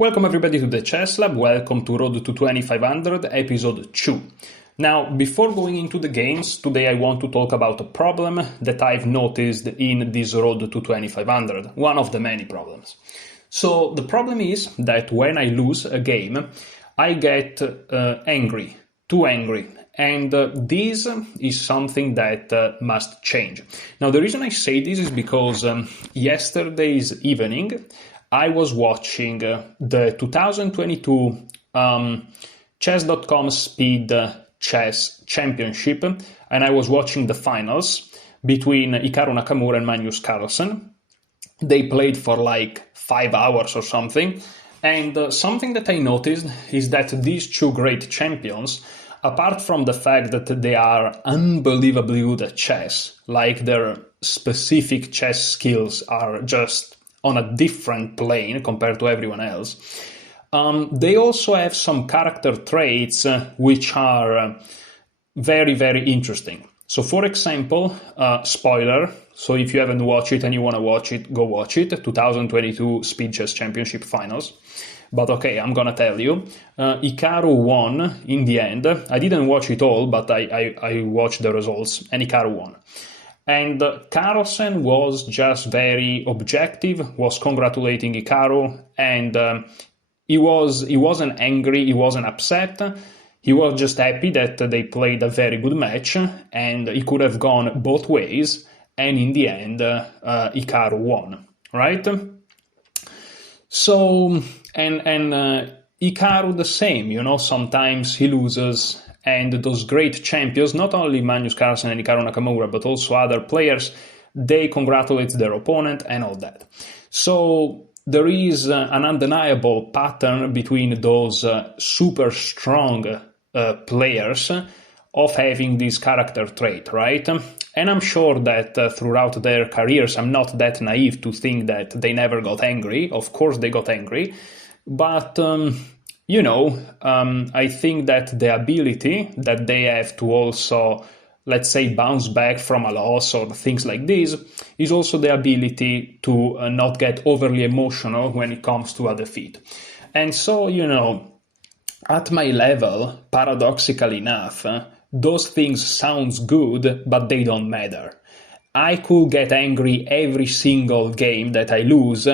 Welcome everybody to the Chess Lab, welcome to Road to 2500, episode 2. Now, before going into the games, today I want to talk about a problem that I've noticed in this Road to 2500, one of the many problems. So, the problem is that when I lose a game, I get angry, too angry, and this is something that must change. Now, the reason I say this is because yesterday's evening, I was watching the 2022 Chess.com Speed Chess Championship, and I was watching the finals between Hikaru Nakamura and Magnus Carlsen. They played for like 5 hours or something, and something that I noticed is that these two great champions, apart from the fact that they are unbelievably good at chess, like their specific chess skills are just on a different plane compared to everyone else, they also have some character traits which are very, very interesting. So, for example, spoiler, so if you haven't watched it and you want to watch it, go watch it, 2022 Speed Chess Championship Finals. But okay, I'm gonna tell you, Hikaru won in the end. I didn't watch it all, but I watched the results, and Hikaru won. And Carlsen was just very objective, was congratulating Hikaru, and he wasn't angry, he wasn't upset, he was just happy that they played a very good match, and it could have gone both ways, and in the end, Hikaru won, right? So, and Hikaru the same, sometimes he loses. And those great champions, not only Magnus Carlsen and Hikaru Nakamura, but also other players, they congratulate their opponent and all that. So there is an undeniable pattern between those super strong players of having this character trait, right? And I'm sure that throughout their careers, I'm not that naive to think that they never got angry. Of course they got angry, but I think that the ability that they have to also, let's say, bounce back from a loss or things like this is also the ability to not get overly emotional when it comes to a defeat. And so, at my level, paradoxically enough, those things sounds good, but they don't matter. I could get angry every single game that I lose,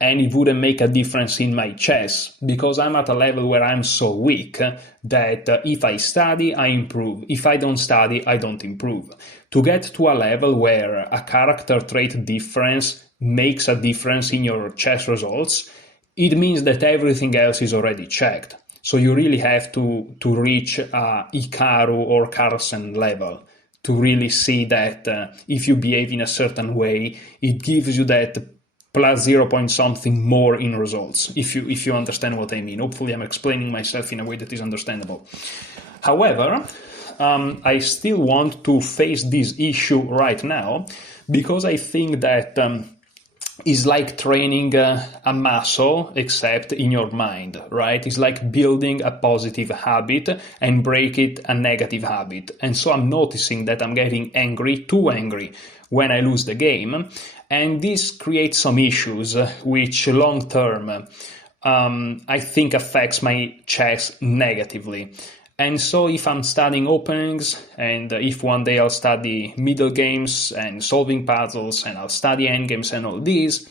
and it wouldn't make a difference in my chess, because I'm at a level where I'm so weak that if I study, I improve. If I don't study, I don't improve. To get to a level where a character trait difference makes a difference in your chess results, it means that everything else is already checked. So you really have to reach a Hikaru or Carlsen level to really see that if you behave in a certain way, it gives you that plus 0 point something more in results, if you understand what I mean. Hopefully I'm explaining myself in a way that is understandable. However, I still want to face this issue right now, because I think that it's like training a muscle, except in your mind, right? It's like building a positive habit and break it a negative habit. And so I'm noticing that I'm getting angry, too angry, when I lose the game. And this creates some issues which long term I think affects my chess negatively. And so if I'm studying openings, and if one day I'll study middle games and solving puzzles, and I'll study endgames and all these,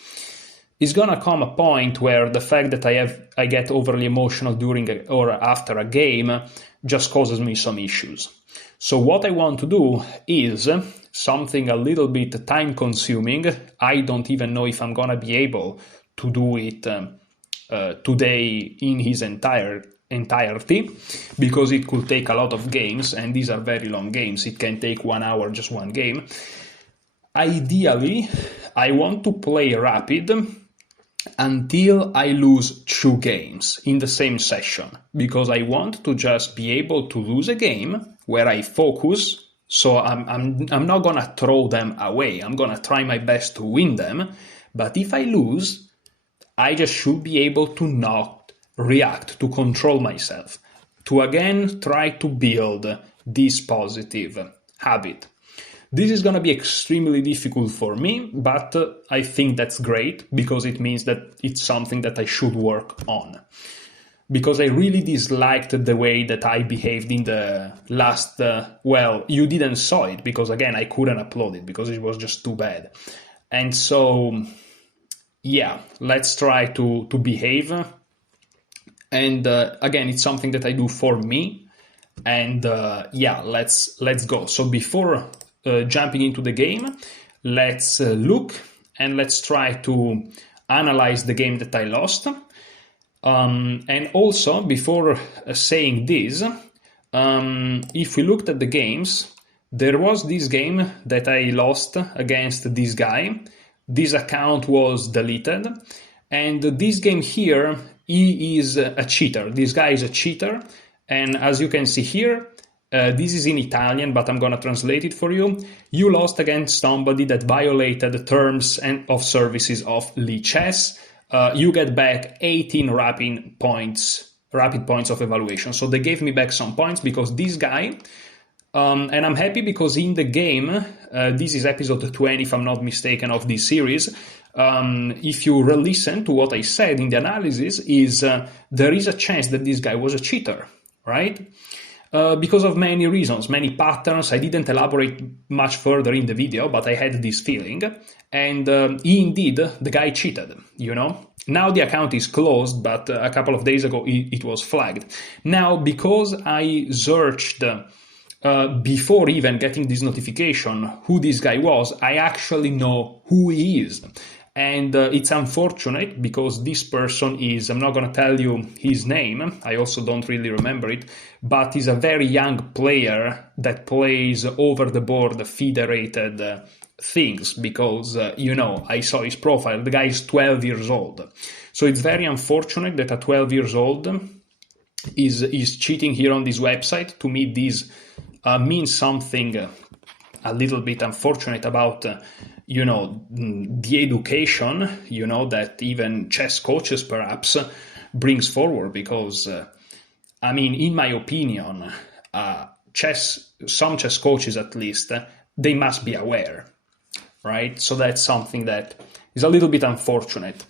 it's gonna come a point where the fact that I get overly emotional during or after a game just causes me some issues. So what I want to do is something a little bit time consuming. I don't even know if I'm gonna be able to do it today in his entirety, because it could take a lot of games, and these are very long games. It can take 1 hour, just one game. Ideally, I want to play rapid until I lose 2 games in the same session, because I want to just be able to lose a game where I focus. So I'm not gonna throw them away. I'm gonna try my best to win them. But if I lose, I just should be able to not react, to control myself, to again try to build this positive habit. This is going to be extremely difficult for me, but I think that's great because it means that it's something that I should work on. Because I really disliked the way that I behaved in the last, well, you didn't saw it because, again, I couldn't upload it because it was just too bad. And so, yeah, let's try to behave. And again, it's something that I do for me. And yeah, let's go. So before jumping into the game, let's look and let's try to analyze the game that I lost. And also, before saying this, if we looked at the games, there was this game that I lost against this guy. This account was deleted. And this game here, he is a cheater. This guy is a cheater. And as you can see here, this is in Italian, but I'm going to translate it for you. You lost against somebody that violated the terms and of services of Chess. You get back 18 rapid points of evaluation. So they gave me back some points because this guy, and I'm happy because in the game, this is episode 20, if I'm not mistaken, of this series. If you re-listen to what I said in the analysis, there is a chance that this guy was a cheater, right? Because of many reasons, many patterns. I didn't elaborate much further in the video, but I had this feeling. And indeed, the guy cheated, you know. Now the account is closed, but a couple of days ago it was flagged. Now, because I searched before even getting this notification who this guy was, I actually know who he is. And it's unfortunate because this person is, I'm not going to tell you his name, I also don't really remember it, but he's a very young player that plays over-the-board federated things because, you know, I saw his profile. The guy is 12 years old. So it's very unfortunate that a 12 years old is cheating here on this website. To me, this means something a little bit unfortunate about you know, the education, you know, that even chess coaches perhaps brings forward because, I mean, in my opinion, some chess coaches at least, they must be aware, right? So that's something that is a little bit unfortunate.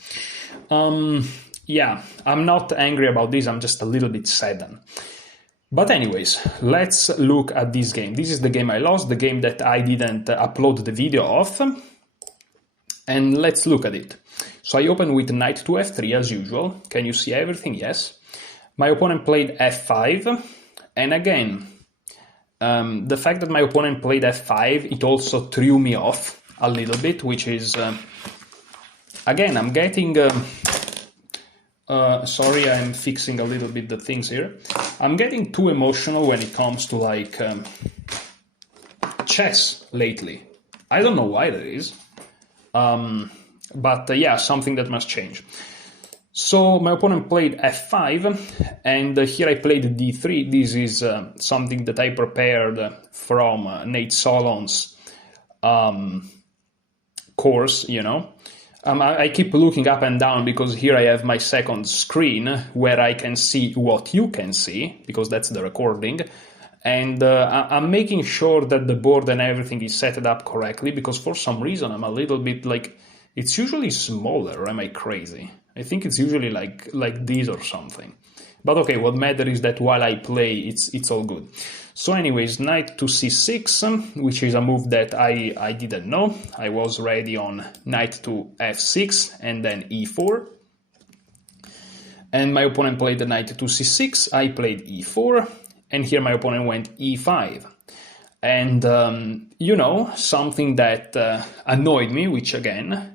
Yeah, I'm not angry about this, I'm just a little bit saddened. But anyways, let's look at this game. This is the game I lost, the game that I didn't upload the video of. And let's look at it. So I open with knight to f3 as usual. Can you see everything? Yes. My opponent played f5. And again, the fact that my opponent played f5, it also threw me off a little bit, which is, again, I'm getting... sorry, I'm fixing a little bit the things here. I'm getting too emotional when it comes to like chess lately. I don't know why that is, but yeah, something that must change. So my opponent played f5, and here I played d3. This is something that I prepared from Nate Solon's course, you know. I keep looking up and down because here I have my second screen where I can see what you can see, because that's the recording. And I'm making sure that the board and everything is set up correctly, because for some reason I'm a little bit like, it's usually smaller, or am I crazy? I think it's usually like this or something. But okay, what matters is that while I play, it's all good. So anyways, knight to c6, which is a move that I didn't know. I was ready on knight to f6 and then e4. And my opponent played the knight to c6, I played e4, and here my opponent went e5. And, you know, something that annoyed me, which again,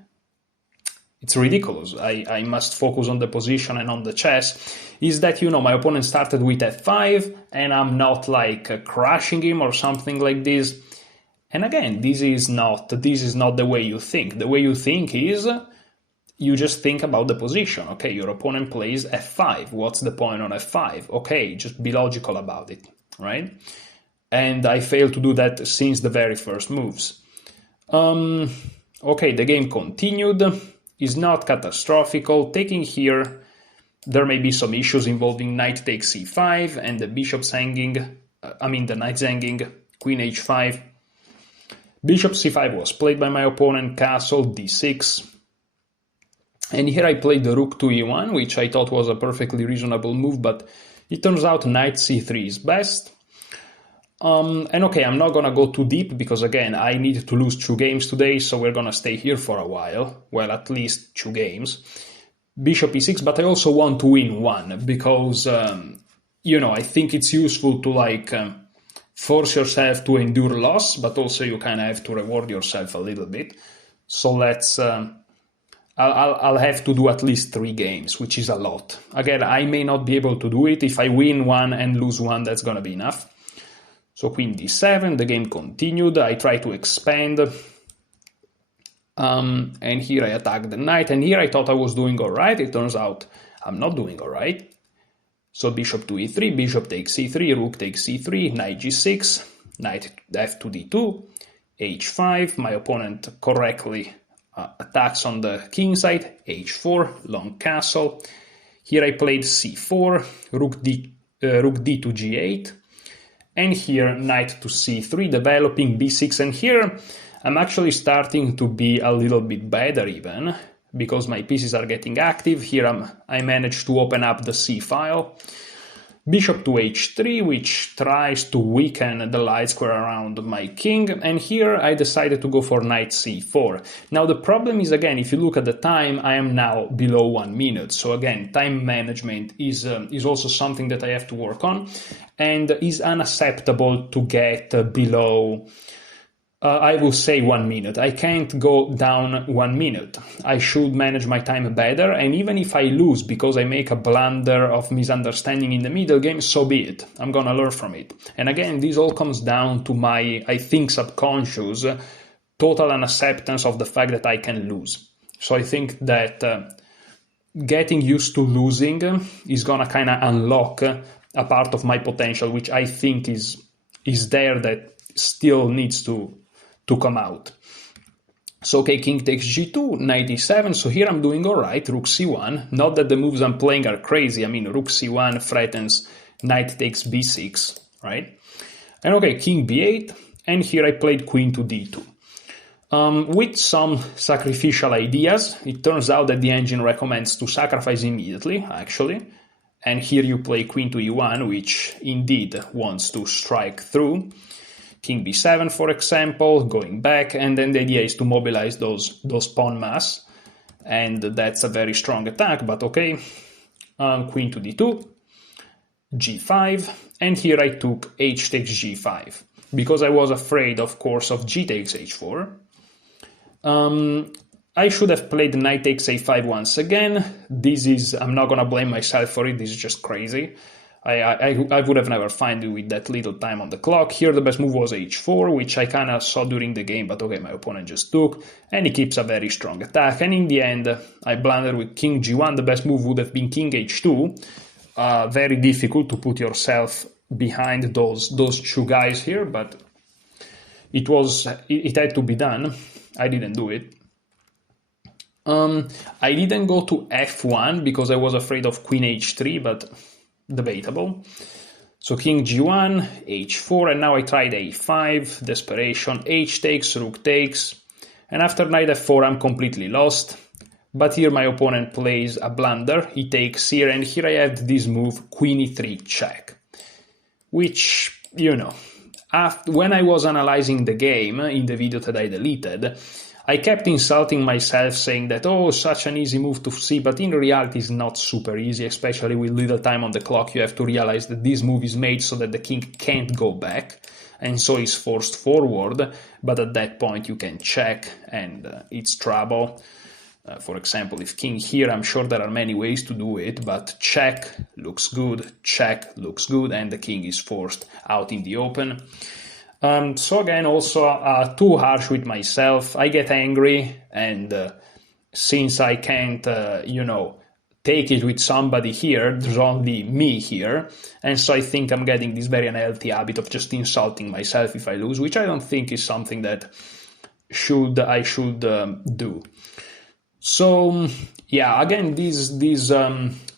it's ridiculous, I must focus on the position and on the chess, is that, you know, my opponent started with f5 and I'm not like crushing him or something like this. And again, this is not the way you think. The way you think is you just think about the position. Okay, your opponent plays f5. What's the point on f5? Okay, just be logical about it, right? And I failed to do that since the very first moves. Okay, the game continued. Is not catastrophical. Taking here, there may be some issues involving knight takes c5 and the bishop's hanging, the knight's hanging, queen h5. Bishop c5 was played by my opponent, castle d6. And here I played the rook to e1, which I thought was a perfectly reasonable move, but it turns out knight c3 is best. And okay, I'm not gonna go too deep because again, I need to lose 2 games today, so we're gonna stay here for a while. Well, at least 2 games. Bishop e6, but I also want to win 1 because, I think it's useful to force yourself to endure loss, but also you kind of have to reward yourself a little bit. So let's... I'll have to do at least 3 games, which is a lot. Again, I may not be able to do it. If I win 1 and lose 1, that's gonna be enough. So queen d7, the game continued. I try to expand. And here I attack the knight. And here I thought I was doing all right. It turns out I'm not doing all right. So bishop to e3, bishop takes c3, rook takes c3, knight g6, knight f2 d2, h5. My opponent correctly attacks on the king side, h4, long castle. Here I played c4, rook d to g8, and here knight to c3, developing b6. And here I'm actually starting to be a little bit better even, because my pieces are getting active. Here I managed to open up the c file. Bishop to h3, which tries to weaken the light square around my king, and here I decided to go for knight c4. Now the problem is, again, if you look at the time, I am now below 1 minute. So again, time management is also something that I have to work on, and is unacceptable to get below, I will say 1 minute. I can't go down 1 minute. I should manage my time better, and even if I lose because I make a blunder of misunderstanding in the middle game, so be it. I'm gonna learn from it. And again, this all comes down to my, I think, subconscious total unacceptance of the fact that I can lose. So I think that getting used to losing is gonna kind of unlock a part of my potential, which I think is there, that still needs to come out. So okay, king takes g2, knight e7, so here I'm doing all right, rook c1. Not that the moves I'm playing are crazy. I mean, rook c1 threatens knight takes b6, right? And okay, king b8, and here I played queen to d2. With some sacrificial ideas. It turns out that the engine recommends to sacrifice immediately, actually. And here you play queen to e1, which indeed wants to strike through. King b7, for example, going back, and then the idea is to mobilize those pawn mass, and that's a very strong attack, but okay. Queen to d2, g5, and here I took h takes g5, because I was afraid, of course, of g takes h4. I should have played knight takes a5 once again. I'm not gonna blame myself for it, this is just crazy. I would have never found it with that little time on the clock. Here the best move was h4, which I kind of saw during the game, but okay, my opponent just took, and he keeps a very strong attack. And in the end, I blundered with king g1. The best move would have been king h2. Very difficult to put yourself behind those 2 guys here, but it had to be done. I didn't do it. I didn't go to f1 because I was afraid of queen h3, but debatable. So king g1, h4, and now I tried a5, desperation, h takes, rook takes, and after knight f4 I'm completely lost. But here my opponent plays a blunder, he takes here, and here I have this move, queen e3 check, which, when I was analyzing the game in the video that I deleted, I kept insulting myself, saying that, oh, such an easy move to see, but in reality it's not super easy, especially with little time on the clock. You have to realize that this move is made so that the king can't go back, and so is forced forward, but at that point you can check, and it's trouble. For example, if king here, I'm sure there are many ways to do it, but check looks good, and the king is forced out in the open. So again, also too harsh with myself. I get angry, and since I can't, take it with somebody here, there's only me here, and so I think I'm getting this very unhealthy habit of just insulting myself if I lose, which I don't think is something that I should do. So yeah, again, this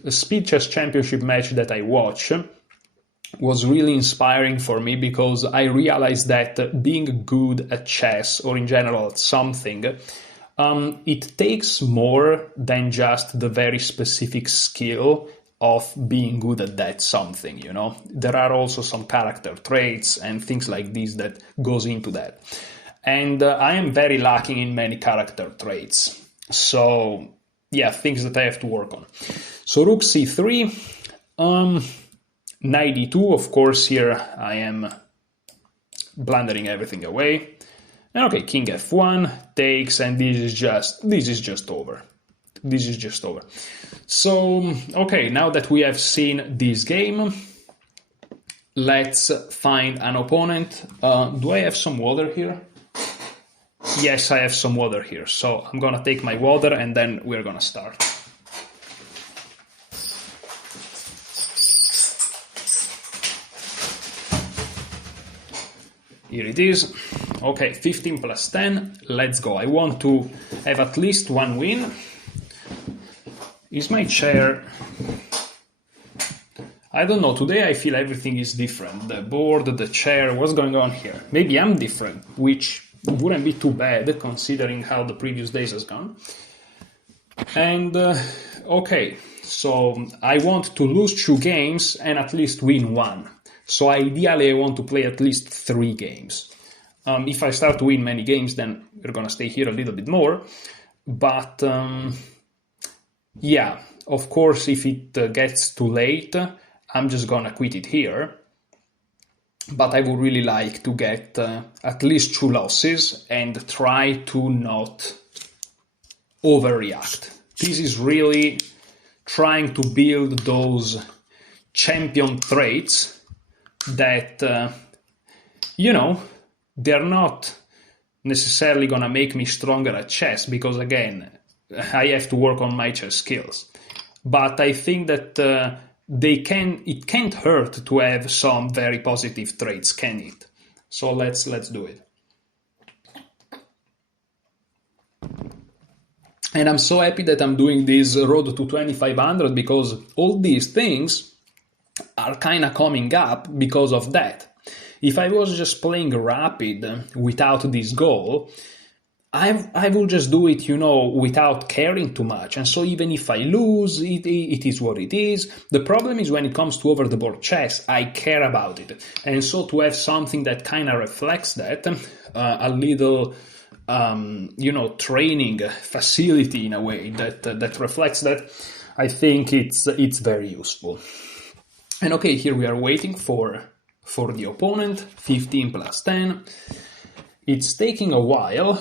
Speed Chess Championship match that I watch, was really inspiring for me, because I realized that being good at chess, or in general at something, it takes more than just the very specific skill of being good at that something, you know. There are also some character traits and things like this that goes into that. And I am very lacking in many character traits. So, yeah, things that I have to work on. So rook c3, knight e2, of course, here I am blundering everything away. And okay, king f1 takes, and this is just over. This is just over. So, okay, now that we have seen this game, let's find an opponent. Do I have some water here? Yes, I have some water here. So I'm gonna take my water and then we're gonna start. Here it is. Okay, 15 plus 10. Let's go. I want to have at least one win. Is my chair... I don't know. Today I feel everything is different. The board, the chair, what's going on here? Maybe I'm different, which wouldn't be too bad considering how the previous days has gone. And, okay, so I want to lose 2 games and at least win 1. So ideally, I want to play at least 3 games. If I start to win many games, then we're going to stay here a little bit more. But, yeah, of course, if it gets too late, I'm just going to quit it here. But I would really like to get at least 2 losses and try to not overreact. This is really trying to build those champion traits that, you know, they're not necessarily going to make me stronger at chess, because, again, I have to work on my chess skills. But I think that it can't hurt to have some very positive traits, can it? So let's do it. And I'm so happy that I'm doing this road to 2500, because all these things are kind of coming up because of that. If I was just playing rapid without this goal, I will just do it, you know, without caring too much. And so even if I lose, it is what it is. The problem is when it comes to over-the-board chess, I care about it. And so to have something that kind of reflects that, a little, you know, training facility in a way that reflects that, I think it's very useful. And okay, here we are waiting for the opponent, 15 plus 10. It's taking a while.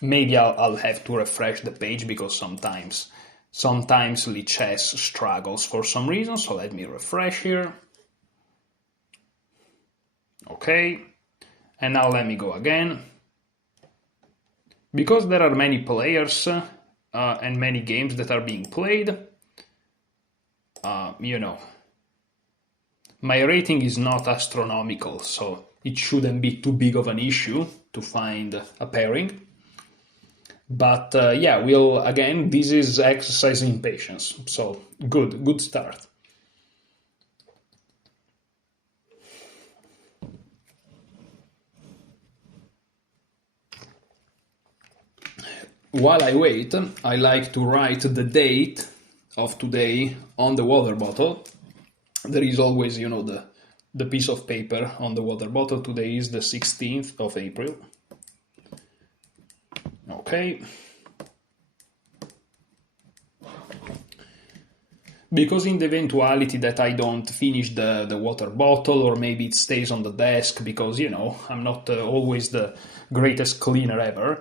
Maybe I'll have to refresh the page, because sometimes Lichess struggles for some reason. So let me refresh here. Okay. And now let me go again. Because there are many players and many games that are being played, you know, my rating is not astronomical, so it shouldn't be too big of an issue to find a pairing. But yeah, again, this is exercise in patience, so good start. While I wait, I like to write the date of today on the water bottle. There is always, you know, the piece of paper on the water bottle. Today is the 16th of April. Okay. Because in the eventuality that I don't finish the water bottle, or maybe it stays on the desk because, you know, I'm not always the greatest cleaner ever.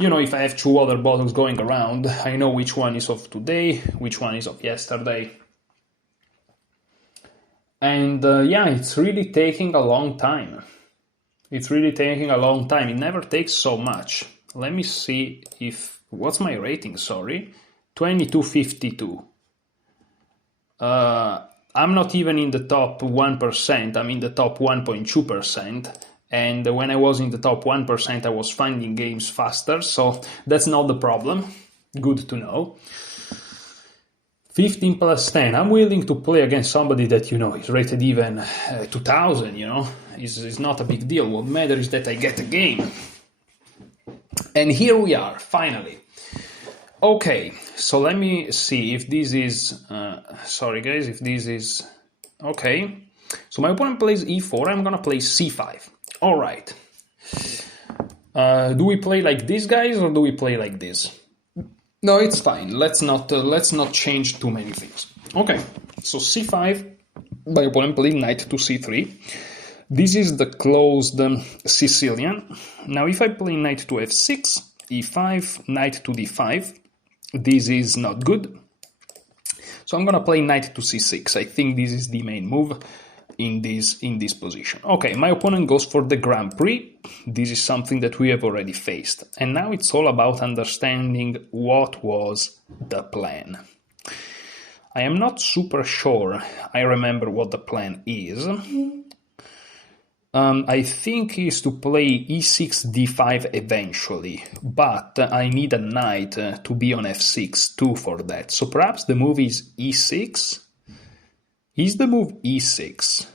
You know, if I have 2 water bottles going around, I know which one is of today, which one is of yesterday. And yeah, it's really taking a long time. It's really taking a long time. It never takes so much. Let me see what's my rating, sorry? 2252. I'm not even in the top 1%, I'm in the top 1.2%. And when I was in the top 1%, I was finding games faster, so that's not the problem. Good to know. 15 plus 10. I'm willing to play against somebody that, you know, is rated even 2000, you know. It's not a big deal. What matters is that I get a game. And here we are, finally. Okay, so let me see if this is... sorry, guys, if this is... Okay, so my opponent plays e4. I'm going to play c5. All right. Do we play like this, guys, or do we play like this? No, it's fine. Let's not change too many things. Okay, so c5. My opponent played knight to c3. This is the closed Sicilian. Now, if I play knight to f6, e5, knight to d5, this is not good. So I'm gonna play knight to c6. I think this is the main move in this position. Okay, my opponent goes for the Grand Prix. This is something that we have already faced. And now it's all about understanding what was the plan. I am not super sure I remember what the plan is. I think is to play e6, d5 eventually, but I need a knight to be on f6 too for that. So perhaps the move is e6? Is the move e6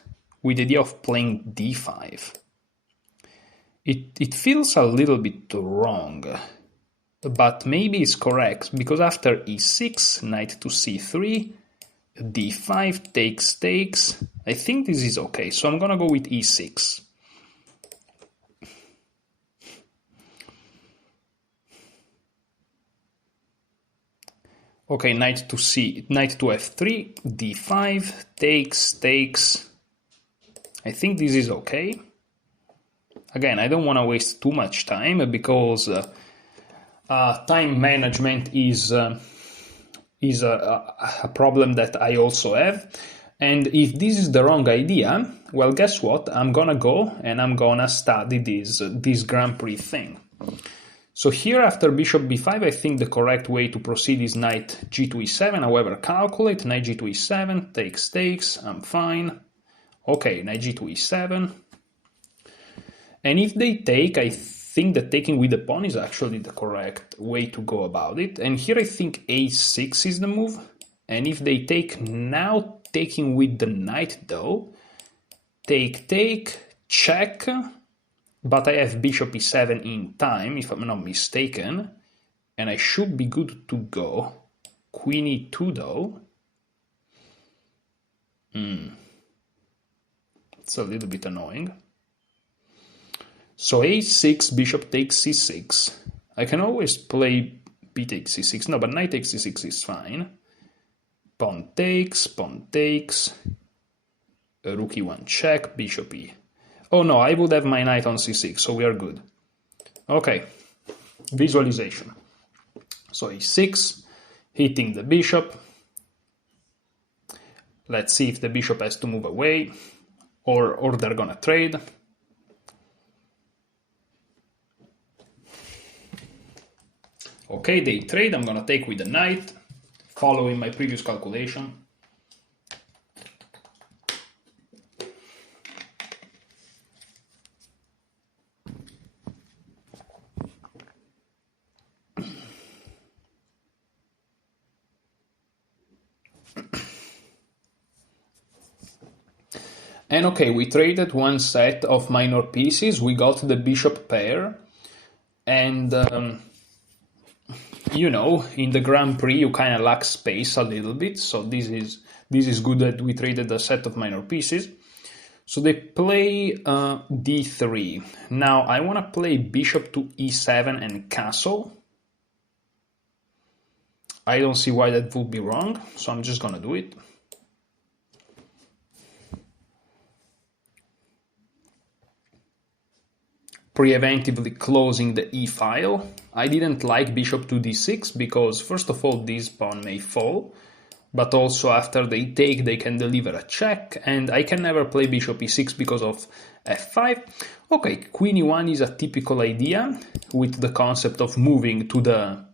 with the idea of playing d5? It feels a little bit wrong, but maybe it's correct, because after e6, knight to c3, d5 takes. I think this is okay, so I'm gonna go with e6. Okay, knight to f3, d5, takes. I think this is okay. Again, I don't want to waste too much time, because time management is a problem that I also have. And if this is the wrong idea, well, guess what? I'm gonna go and I'm gonna study this Grand Prix thing. So here, after bishop b5, I think the correct way to proceed is knight g to e7. However, calculate, knight g to e7, takes, I'm fine. Okay, knight g to e7. And if they take, I think that taking with the pawn is actually the correct way to go about it. And here I think a6 is the move. And if they take, now taking with the knight though, take, check. But I have bishop e7 in time, if I'm not mistaken, and I should be good to go. Queen e2 though. It's a little bit annoying. So a6, bishop takes c6. I can always play b takes c6. No, but knight takes c6 is fine. Pawn takes. Rook e1 check, bishop e. Oh no, I would have my knight on c6, so we are good. Okay, visualization. So e6, hitting the bishop. Let's see if the bishop has to move away, or they're gonna trade. Okay, they trade. I'm gonna take with the knight, following my previous calculation. And okay, we traded one set of minor pieces. We got the bishop pair, and you know, in the Grand Prix you kind of lack space a little bit. So this is good that we traded a set of minor pieces. So they play d3. Now I want to play bishop to e7 and castle. I don't see why that would be wrong, so I'm just gonna do it. Preemptively closing the e-file. I didn't like bishop to d6 because, first of all, this pawn may fall, but also after they take, they can deliver a check, and I can never play bishop e6 because of f5. Okay, queen e1 is a typical idea with the concept of moving to the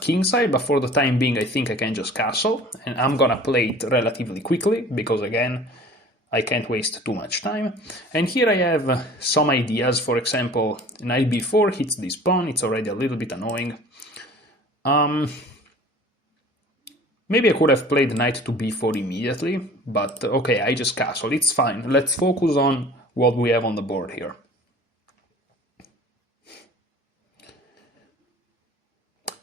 king side, but for the time being, I think I can just castle, and I'm gonna play it relatively quickly because, again, I can't waste too much time. And here I have some ideas. For example, knight b4 hits this pawn. It's already a little bit annoying. Maybe I could have played knight to b4 immediately, but okay, I just castle. It's fine. Let's focus on what we have on the board here.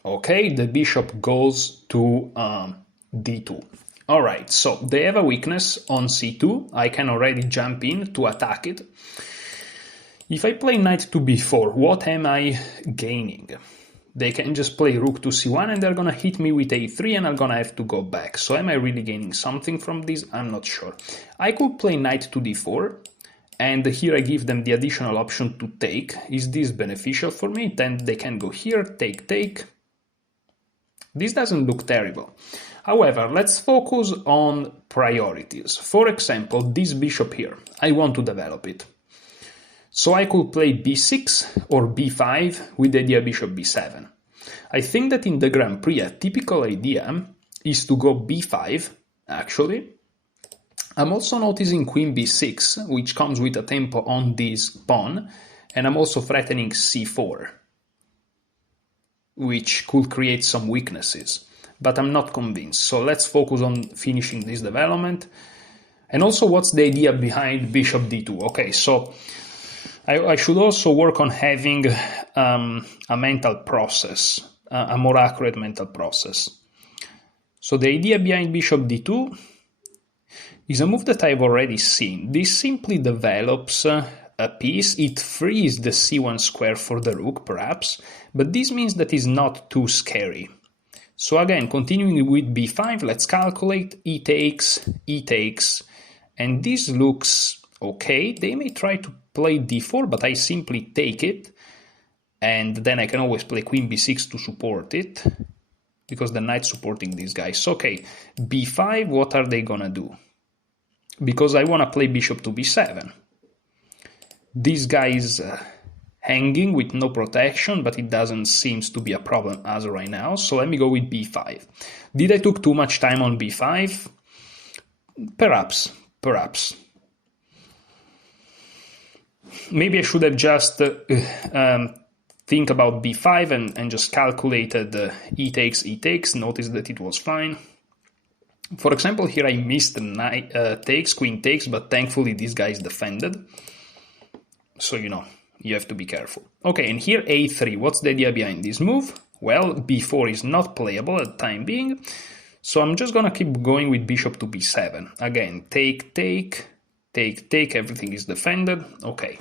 Okay, the bishop goes to d2. All right, so they have a weakness on c2. I can already jump in to attack it. If I play knight to b4, what am I gaining? They can just play rook to c1 and they're gonna hit me with a3 and I'm gonna have to go back. So am I really gaining something from this? I'm not sure. I could play knight to d4 and here I give them the additional option to take. Is this beneficial for me? Then they can go here, take. This doesn't look terrible. However, let's focus on priorities. For example, this bishop here, I want to develop it. So I could play b6 or b5 with the idea bishop b7. I think that in the Grand Prix, a typical idea is to go b5, actually. I'm also noticing queen b6, which comes with a tempo on this pawn, and I'm also threatening c4, which could create some weaknesses, but I'm not convinced. So let's focus on finishing this development. And also, what's the idea behind bishop d2? Okay, so I should also work on having a mental process, a more accurate mental process. So the idea behind bishop d2 is a move that I've already seen. This simply develops a piece. It frees the c1 square for the rook, perhaps, but this means that it's not too scary. So again, continuing with b5, let's calculate. E takes, and this looks okay. They may try to play d4, but I simply take it, and then I can always play queen b6 to support it, because the knight's supporting these guys. So, okay, b5, what are they gonna do? Because I want to play bishop to b7. This guy is hanging with no protection, but it doesn't seem to be a problem as of right now. So let me go with b5. Did I took too much time on b5? Perhaps. Maybe I should have just think about b5 and just calculated e takes, notice that it was fine. For example, here I missed knight takes, queen takes, but thankfully this guy is defended. So, you have to be careful. Okay, and here a3, what's the idea behind this move? Well, b4 is not playable at the time being, so I'm just gonna keep going with bishop to b7. Again, take, everything is defended. Okay,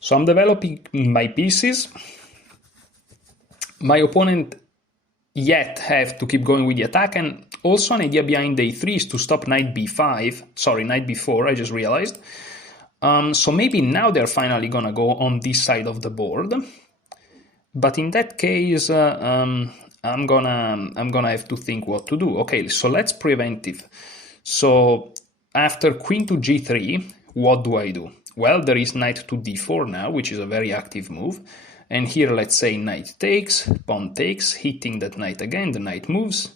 so I'm developing my pieces. My opponent yet have to keep going with the attack, and also an idea behind a3 is to stop knight b4, I just realized. So maybe now they're finally gonna go on this side of the board, but in that case, I'm gonna have to think what to do. Okay, so let's preventive. So after queen to g3, what do I do? Well, there is knight to d4 now, which is a very active move. And here, let's say knight takes, pawn takes, hitting that knight again, the knight moves.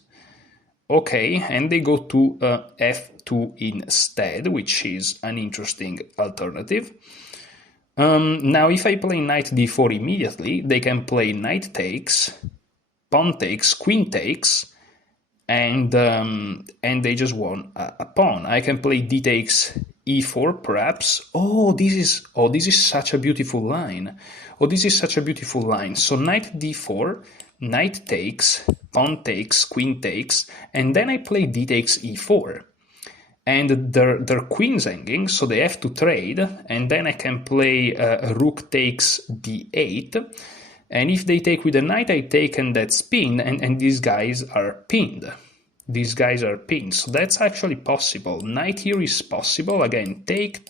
Okay, and they go to f2 instead, which is an interesting alternative. Now, if I play knight d4 immediately, they can play knight takes, pawn takes, queen takes, and they just won a pawn. I can play d takes e4, perhaps. This is such a beautiful line. So knight d4, knight takes, pawn takes, queen takes, and then I play d takes e4. And their queen's hanging, so they have to trade, and then I can play rook takes d8. And if they take with a knight, I take and that's pinned, and these guys are pinned. So that's actually possible. Knight here is possible. Again, take.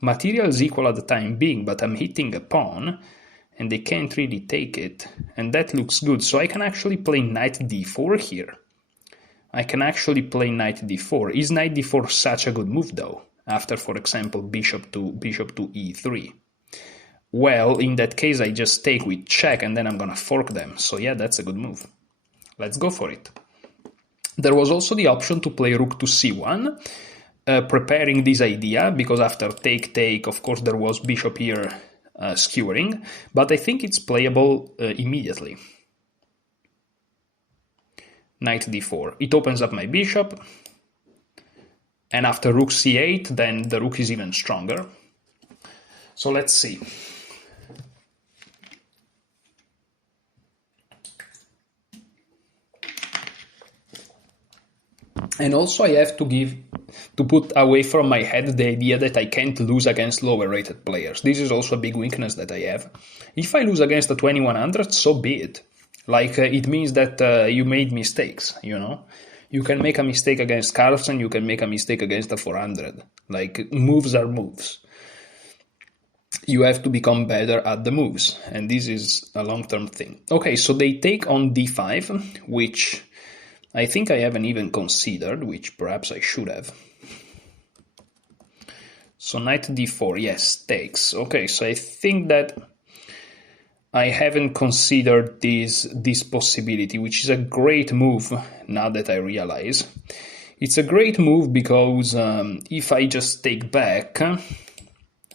Material is equal at the time being, but I'm hitting a pawn, and they can't really take it. And that looks good. So I can actually play knight d4 here. Is knight d4 such a good move, though? After, for example, bishop to e3. Well, in that case, I just take with check, and then I'm gonna fork them. So yeah, that's a good move. Let's go for it. There was also the option to play rook to c1, preparing this idea, because after take, of course, there was bishop here skewering, but I think it's playable immediately. knight d4. It opens up my bishop, and after rook c8, then the rook is even stronger. So let's see. And also I have to put away from my head the idea that I can't lose against lower rated players. This is also a big weakness that I have. If I lose against a 2100, so be it. Like, it means that you made mistakes, you know? You can make a mistake against Carlsen, you can make a mistake against a 400. Like, moves are moves. You have to become better at the moves, and this is a long-term thing. Okay, so they take on d5, which I think I haven't even considered, which perhaps I should have. So knight d4, yes, takes. Okay, so I think that I haven't considered this possibility, which is a great move now that I realize. It's a great move because if I just take back,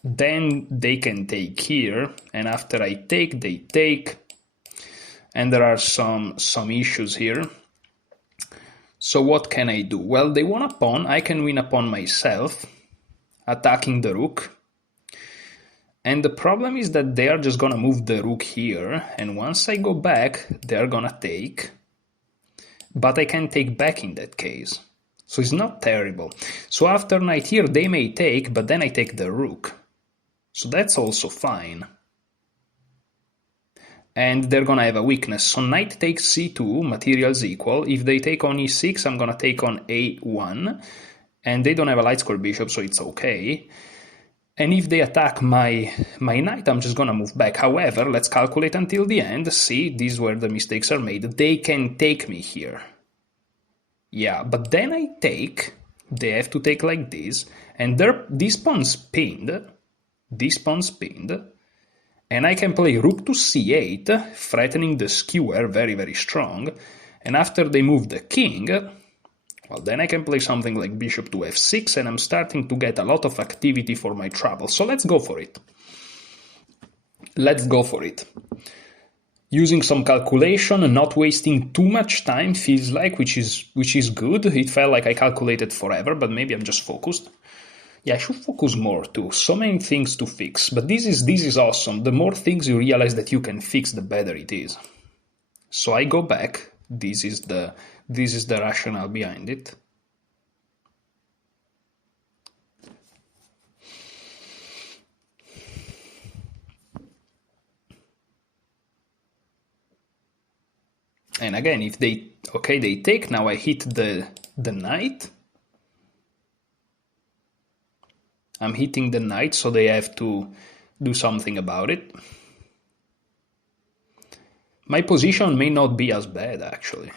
then they can take here, and after I take, they take, and there are some issues here. So what can I do? Well, they want a pawn. I can win a pawn myself, attacking the rook. And the problem is that they are just gonna move the rook here, and once I go back, they are gonna take. But I can take back in that case. So it's not terrible. So after knight here, they may take, but then I take the rook. So that's also fine. And they're gonna have a weakness. So knight takes c2, materials equal. If they take on e6, I'm gonna take on a1. And they don't have a light square bishop, so it's okay. And if they attack my knight, I'm just gonna move back. However, let's calculate until the end. See, this is where the mistakes are made. They can take me here. Yeah, but then I take, they have to take like this, and this pawn's pinned, and I can play rook to c8, threatening the skewer, very, very strong, and after they move the king, well, then I can play something like bishop to f6, and I'm starting to get a lot of activity for my trouble. So let's go for it. Let's go for it. Using some calculation, not wasting too much time, feels like, which is good. It felt like I calculated forever, but maybe I'm just focused. Yeah, I should focus more too. So many things to fix, but this is awesome. The more things you realize that you can fix, the better it is. So I go back. This is the rationale behind it. And again, if they take, now I hit the knight. I'm hitting the knight, so they have to do something about it. My position may not be as bad, actually.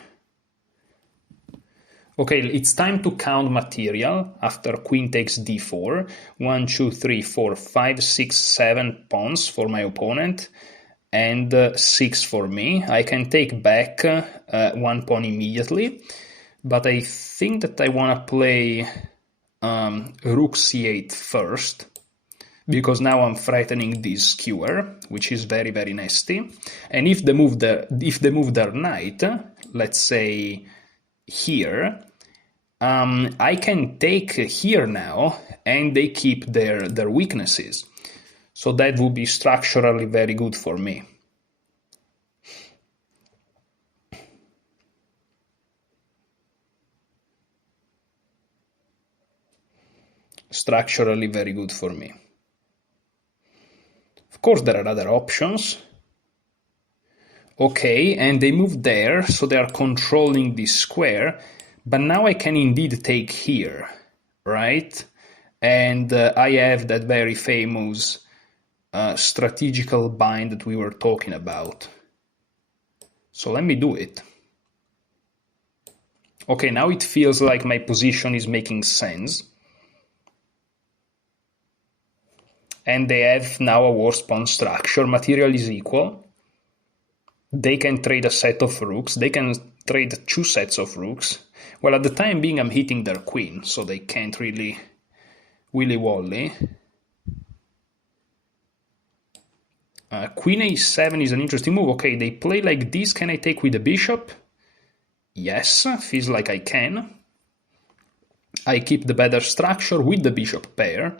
Okay, it's time to count material after queen takes d4. 1, 2, 3, 4, 5, 6, 7 pawns for my opponent, and 6 for me. I can take back 1 pawn immediately, but I think that I want to play rook c8 first, because now I'm threatening this skewer, which is very, very nasty. And if they move their knight, let's say here, I can take here now, and they keep their weaknesses. So that would be structurally very good for me. Structurally very good for me. Of course, there are other options. Okay, and they move there, so they are controlling this square. But now I can indeed take here, right? And I have that very famous strategical bind that we were talking about. So let me do it. Okay, now it feels like my position is making sense. And they have now a worse pawn structure. Material is equal. They can trade a set of rooks. They can trade 2 sets of rooks. Well, at the time being, I'm hitting their queen, so they can't really willy-wally. Queen a7 is an interesting move. Okay, they play like this. Can I take with the bishop? Yes, feels like I can. I keep the better structure with the bishop pair.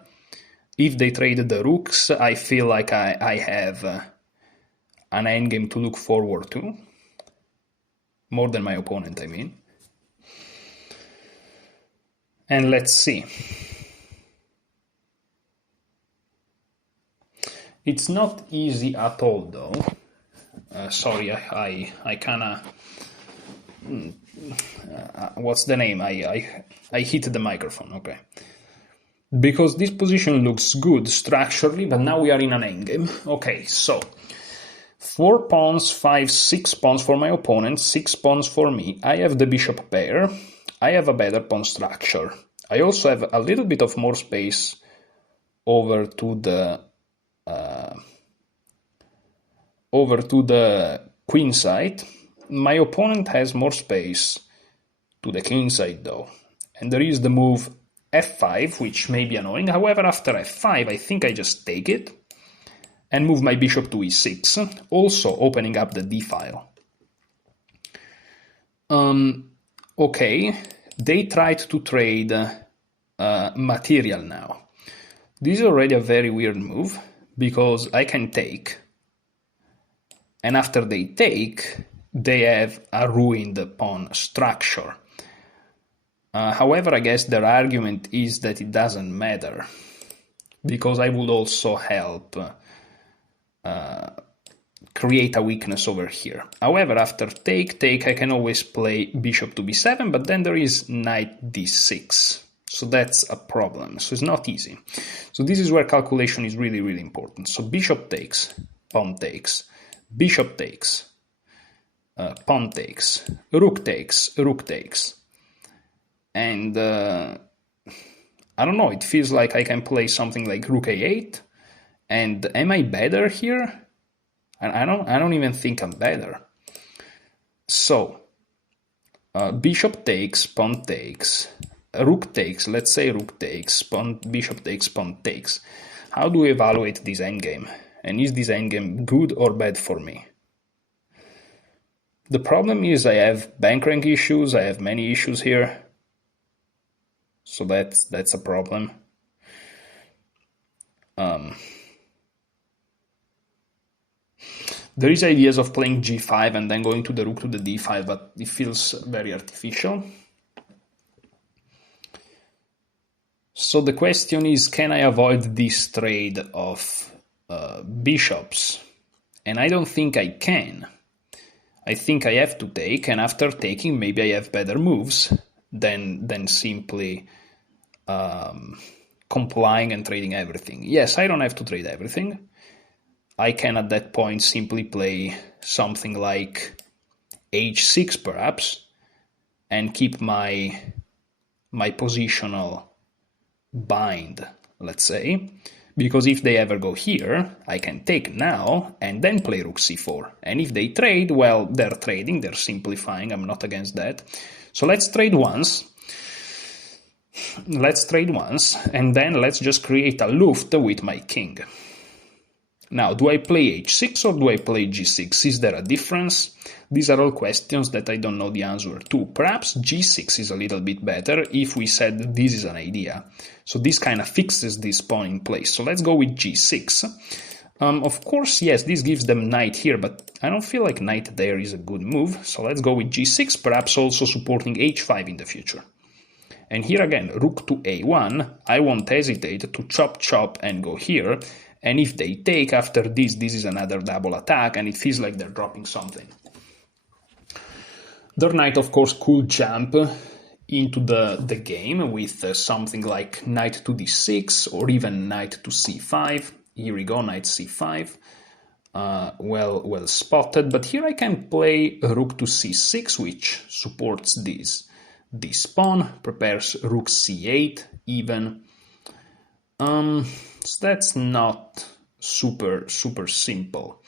If they trade the rooks, I feel like I have an endgame to look forward to. More than my opponent, I mean. And let's see. It's not easy at all, though. Sorry, I kinda... what's the name? I hit the microphone, okay. Because this position looks good structurally, but now we are in an endgame. Okay, so 4 pawns, 5, 6 pawns for my opponent, 6 pawns for me. I have the bishop pair. I have a better pawn structure. I also have a little bit of more space over to the queen side. My opponent has more space to the king side though. And there is the move f5, which may be annoying. However, after f5, I think I just take it and move my bishop to e6, also opening up the d file. Okay, they tried to trade material now. This is already a very weird move, because I can take, and after they take, they have a ruined pawn structure. However, I guess their argument is that it doesn't matter, because I would also help create a weakness over here. However, after take, I can always play bishop to b7, but then there is knight d6. So that's a problem. So it's not easy. So this is where calculation is really, really important. So bishop takes, pawn takes, bishop takes, pawn takes, rook takes, rook takes. And I don't know, it feels like I can play something like rook a8. And am I better here? I don't even think I'm better. So bishop takes, pawn takes, rook takes, let's say rook takes, pawn, bishop takes, pawn takes. How do we evaluate this endgame? And is this endgame good or bad for me? The problem is I have bank rank issues, I have many issues here. So that's a problem. There is ideas of playing g5 and then going to the rook to the d5, but it feels very artificial. So the question is, can I avoid this trade of bishops? And I don't think I can. I think I have to take, and after taking, maybe I have better moves than simply complying and trading everything. Yes, I don't have to trade everything. I can at that point simply play something like h6 perhaps and keep my positional bind, let's say, because if they ever go here, I can take now and then play rook c4. And if they trade, well, they're trading, they're simplifying, I'm not against that. So let's trade once. Let's trade once, and then let's just create a luft with my king. Now, do I play h6 or do I play g6? Is there a difference? These are all questions that I don't know the answer to. Perhaps g6 is a little bit better if we said this is an idea. So this kind of fixes this pawn in place. So let's go with g6. Of course, yes, this gives them knight here, but I don't feel like knight there is a good move. So let's go with g6, perhaps also supporting h5 in the future. And here again, rook to a1, I won't hesitate to chop and go here. And if they take after this is another double attack, and it feels like they're dropping something. Their knight, of course, could jump into the game with something like knight to d6 or even knight to c5. Here we go, knight c5. Well spotted, but here I can play rook to c6, which supports this pawn, prepares rook c8 even. So that's not super simple.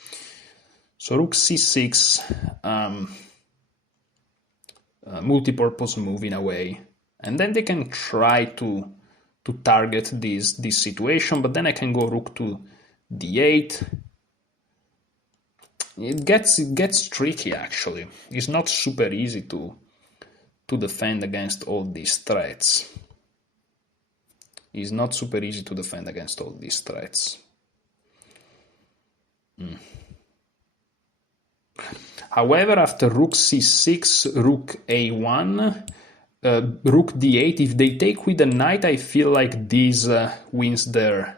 So rook c6, multi-purpose move in a way, and then they can try to target this situation, but then I can go rook to d8. It gets tricky actually. It's not super easy to to defend against all these threats. It's not super easy to defend against all these threats. However, after rook c6, rook a1, rook d8, if they take with the knight, I feel like this wins their...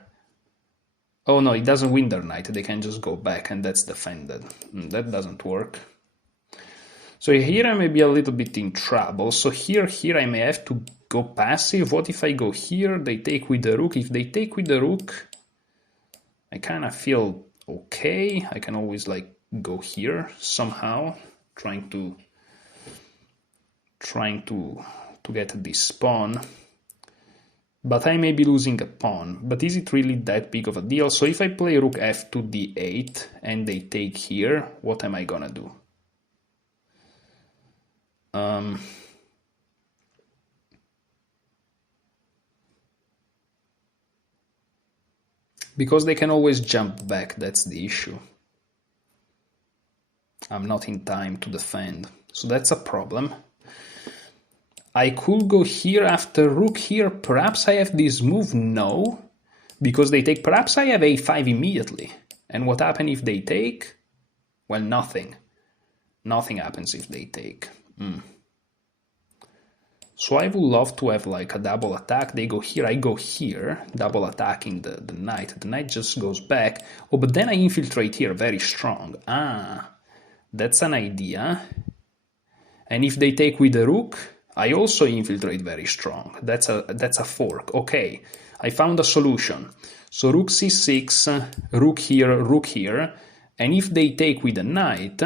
Oh no, it doesn't win their knight. They can just go back and that's defended. That doesn't work. So here I may be a little bit in trouble. So here I may have to go passive. What if I go here? They take with the rook. If they take with the rook, I kind of feel okay. I can always like go here somehow, trying to get this pawn. But I may be losing a pawn. But is it really that big of a deal? So if I play rook f2 d8 and they take here, what am I gonna do? Because they can always jump back, that's the issue. I'm not in time to defend, so that's a problem. I could go here after rook here. Perhaps I have this move. No, because they take. Perhaps I have a5 immediately. And what happens if they take? Well, nothing. Nothing happens if they take. So I would love to have like a double attack. They go here, I go here, double attacking the knight. The knight just goes back. Oh, but then I infiltrate here very strong. Ah, that's an idea. And if they take with the rook, I also infiltrate very strong. That's a fork. Okay, I found a solution. So rook c6, rook here. And if they take with the knight,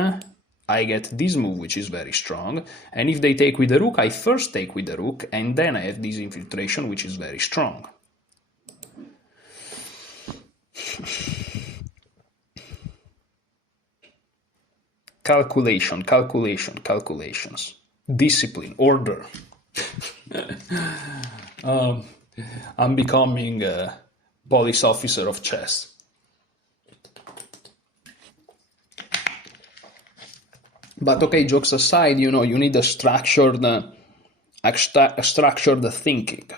I get this move, which is very strong. And if they take with the rook, I first take with the rook, and then I have this infiltration, which is very strong. Calculations. Discipline, order. I'm becoming a police officer of chess. But okay, jokes aside, you know, you need a structured thinking.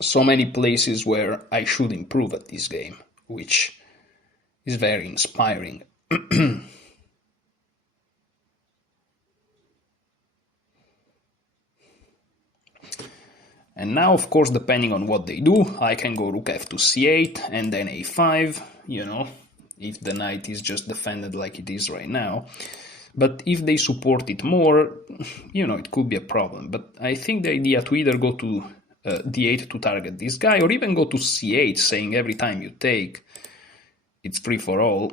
So many places where I should improve at this game, which is very inspiring. And now, of course, depending on what they do, I can go rook f to c8 and then a5, you know, if the knight is just defended like it is right now. But if they support it more, you know, it could be a problem. But I think the idea to either go to d8 to target this guy, or even go to c8, saying every time you take, it's free for all.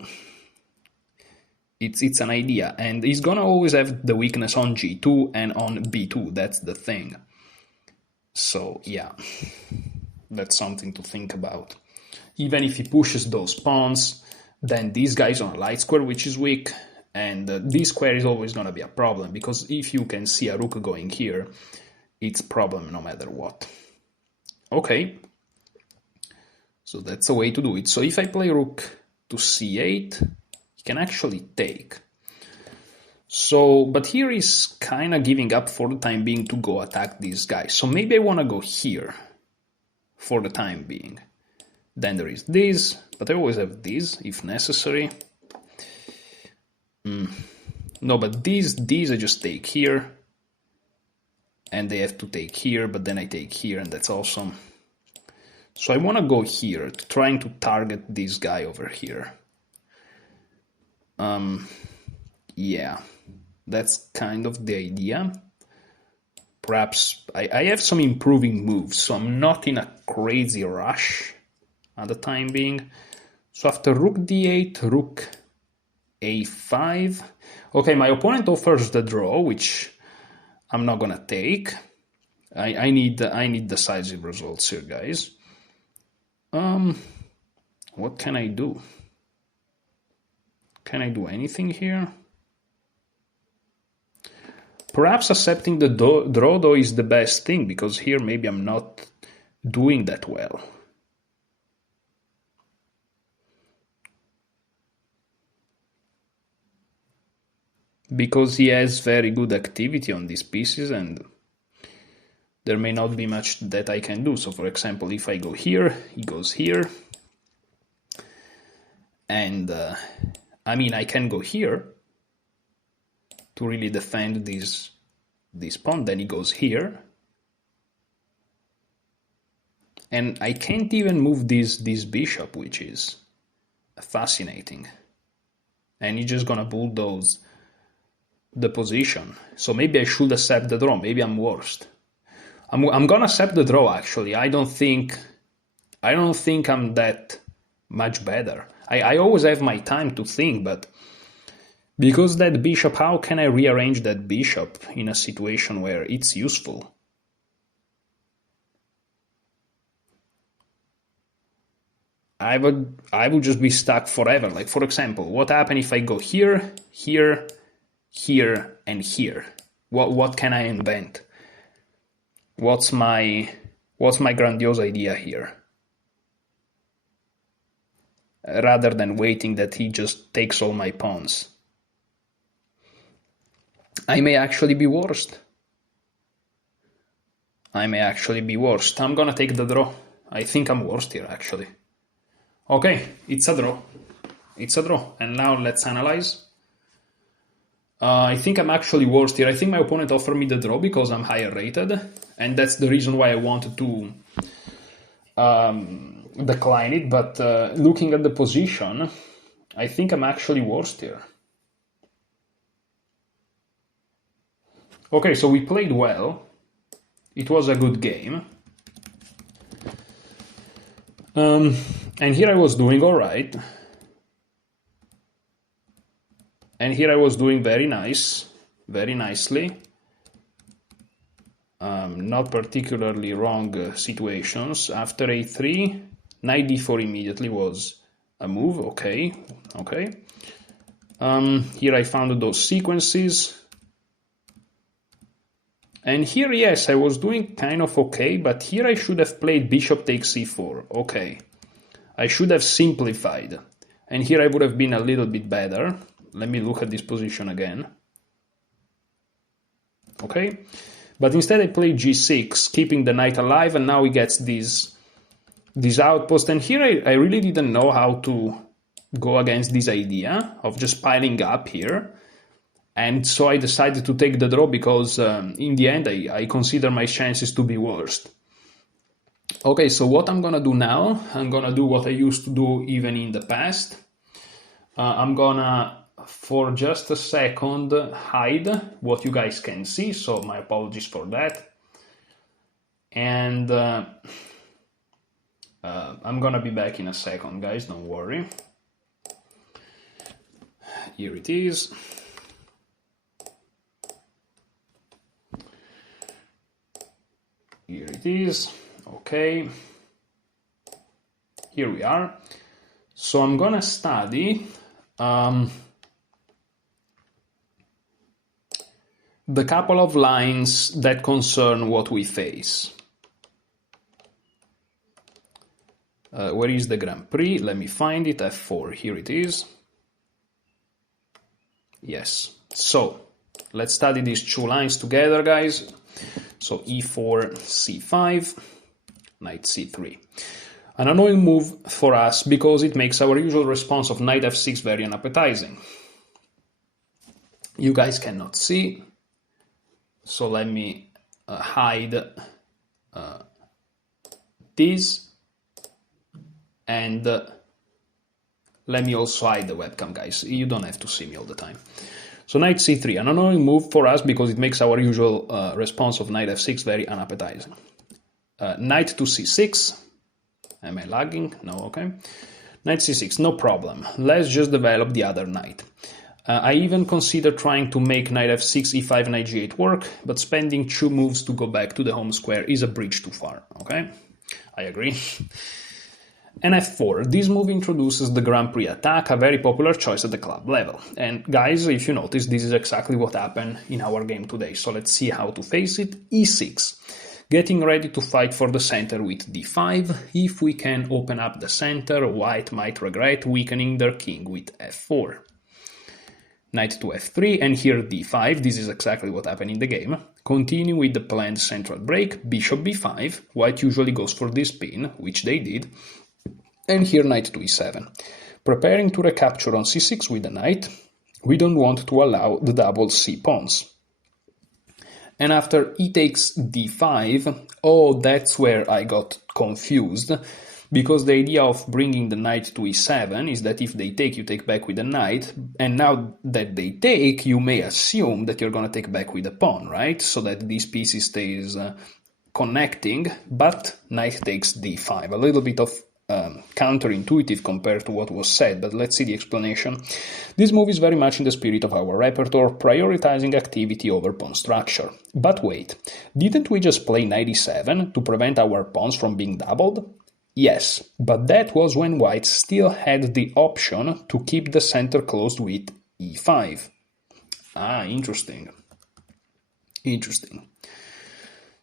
It's an idea. And he's gonna always have the weakness on g2 and on b2, that's the thing. So, yeah, that's something to think about. Even if he pushes those pawns, then this guy's on a light square, which is weak, and this square is always going to be a problem, because if you can see a rook going here, it's a problem no matter what. Okay, so that's a way to do it. So if I play rook to c8, he can actually take. So, but here he's kind of giving up for the time being to go attack this guy. So maybe I want to go here for the time being. Then there is this, but I always have this if necessary. No, but these I just take here. And they have to take here, but then I take here, and that's awesome. So I want to go here, trying to target this guy over here. Yeah, that's kind of the idea. Perhaps I have some improving moves, so I'm not in a crazy rush at the time being. So after rook d8, rook a5. Okay, my opponent offers the draw, which I'm not gonna take. I need decisive results here, guys. What can I do? Can I do anything here? Perhaps accepting the draw, though, is the best thing, because here maybe I'm not doing that well. because he has very good activity on these pieces and there may not be much that I can do. So for example, if I go here, he goes here. And I mean, I can go here to really defend this pawn. Then he goes here. And I can't even move this bishop, which is fascinating. And he's just gonna bulldoze the position. So maybe I should accept the draw. Maybe I'm worst. I'm gonna accept the draw, actually. I don't think I'm that much better. I always have my time to think, but because that bishop, how can I rearrange that bishop in a situation where it's useful? I would just be stuck forever. Like, for example, what happens if I go here, here, here, and here? What can I invent? What's my grandiose idea here? Rather than waiting that he just takes all my pawns. I may actually be worst. I'm gonna take the draw. I think I'm worst here, actually. Okay, it's a draw. And now let's analyze. I think I'm actually worst here. I think my opponent offered me the draw because I'm higher rated. And that's the reason why I wanted to decline it. But looking at the position, I think I'm actually worst here. Okay, so we played well. It was a good game. And here I was doing all right. And here I was doing very nicely. Not particularly wrong situations. After a3, knight d4 immediately was a move. Okay. Here I found those sequences. And here, yes, I was doing kind of okay, but here I should have played bishop takes c4. Okay. I should have simplified. And here I would have been a little bit better. Let me look at this position again. Okay. But instead I played g6, keeping the knight alive, and now he gets this outpost. And here I really didn't know how to go against this idea of just piling up here. And so I decided to take the draw because in the end I consider my chances to be worst. Okay, so what I'm gonna do now, I'm gonna do what I used to do even in the past. I'm gonna, for just a second, hide what you guys can see, so my apologies for that. And I'm gonna be back in a second, guys, don't worry. Here it is. Here it is. Okay. Here we are. So I'm gonna study the couple of lines that concern what we face. Where is the Grand Prix? Let me find it. F4. Here it is. Yes. So let's study these two lines together, guys. So e4, c5, knight c3. An annoying move for us because it makes our usual response of knight f6 very unappetizing. You guys cannot see, so let me hide this, and let me also hide the webcam, guys. You don't have to see me all the time. So knight c3, an annoying move for us because it makes our usual response of knight f6 very unappetizing. Knight to c6. Am I lagging? No, okay. Knight c6, no problem. Let's just develop the other knight. I even consider trying to make knight f6, e5, knight g8 work, but spending 2 moves to go back to the home square is a bridge too far, okay? I agree. And f4, this move introduces the Grand Prix attack, a very popular choice at the club level. And guys, if you notice, this is exactly what happened in our game today. So let's see how to face it. e6, getting ready to fight for the center with d5. If we can open up the center, white might regret weakening their king with f4. knight to f3, and here d5. This is exactly what happened in the game. Continue with the planned central break, bishop b5. White usually goes for this pin, which they did, and here knight to e7. Preparing to recapture on c6 with the knight. We don't want to allow the double c pawns. And after e takes d5, oh, that's where I got confused, because the idea of bringing the knight to e7 is that if they take, you take back with the knight, and now that they take, you may assume that you're going to take back with the pawn, right? So that this piece stays connecting, but knight takes d5. A little bit of counterintuitive compared to what was said, but let's see the explanation. This move is very much in the spirit of our repertoire, prioritizing activity over pawn structure. But wait, didn't we just play knight e7 to prevent our pawns from being doubled? Yes, but that was when white still had the option to keep the center closed with e5. Ah, interesting. Interesting.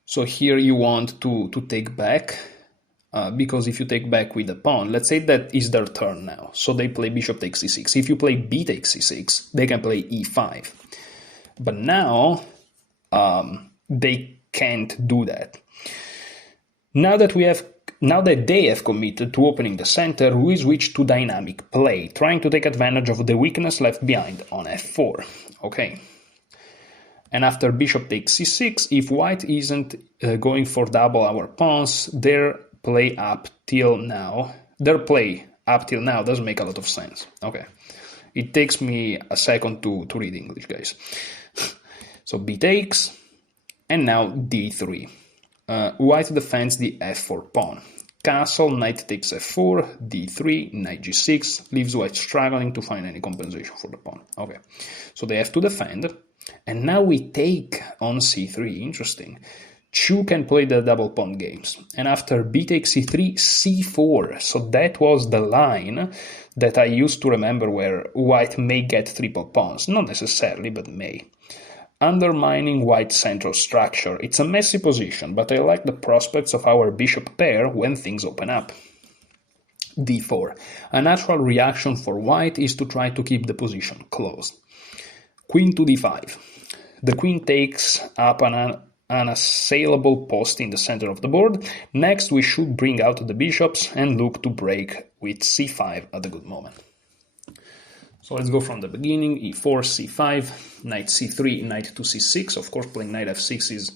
So here you want to take back, because if you take back with the pawn, let's say that is their turn now. So they play bishop takes c6. If you play b takes c6, they can play e5. But now they can't do that. Now that they have committed to opening the center, we switch to dynamic play, trying to take advantage of the weakness left behind on f4. Okay. And after bishop takes c6, if white isn't going for double our pawns, their play up till now doesn't make a lot of sense. Okay. It takes me a second to read English, guys. So b takes, and now d3. White defends the f4 pawn. Castle, knight takes f4, d3, knight g6, leaves white struggling to find any compensation for the pawn. Okay, so they have to defend, and now we take on c3, interesting. Chu can play the double pawn games, and after b takes c3, c4, so that was the line that I used to remember where white may get triple pawns, not necessarily, but may. Undermining white's central structure. It's a messy position, but I like the prospects of our bishop pair when things open up. d4. A natural reaction for white is to try to keep the position closed. Queen to d5. The queen takes up an unassailable post in the center of the board. Next, we should bring out the bishops and look to break with c5 at a good moment. So let's go from the beginning. e4, c5, knight c3, knight to c6. Of course, playing knight f6 is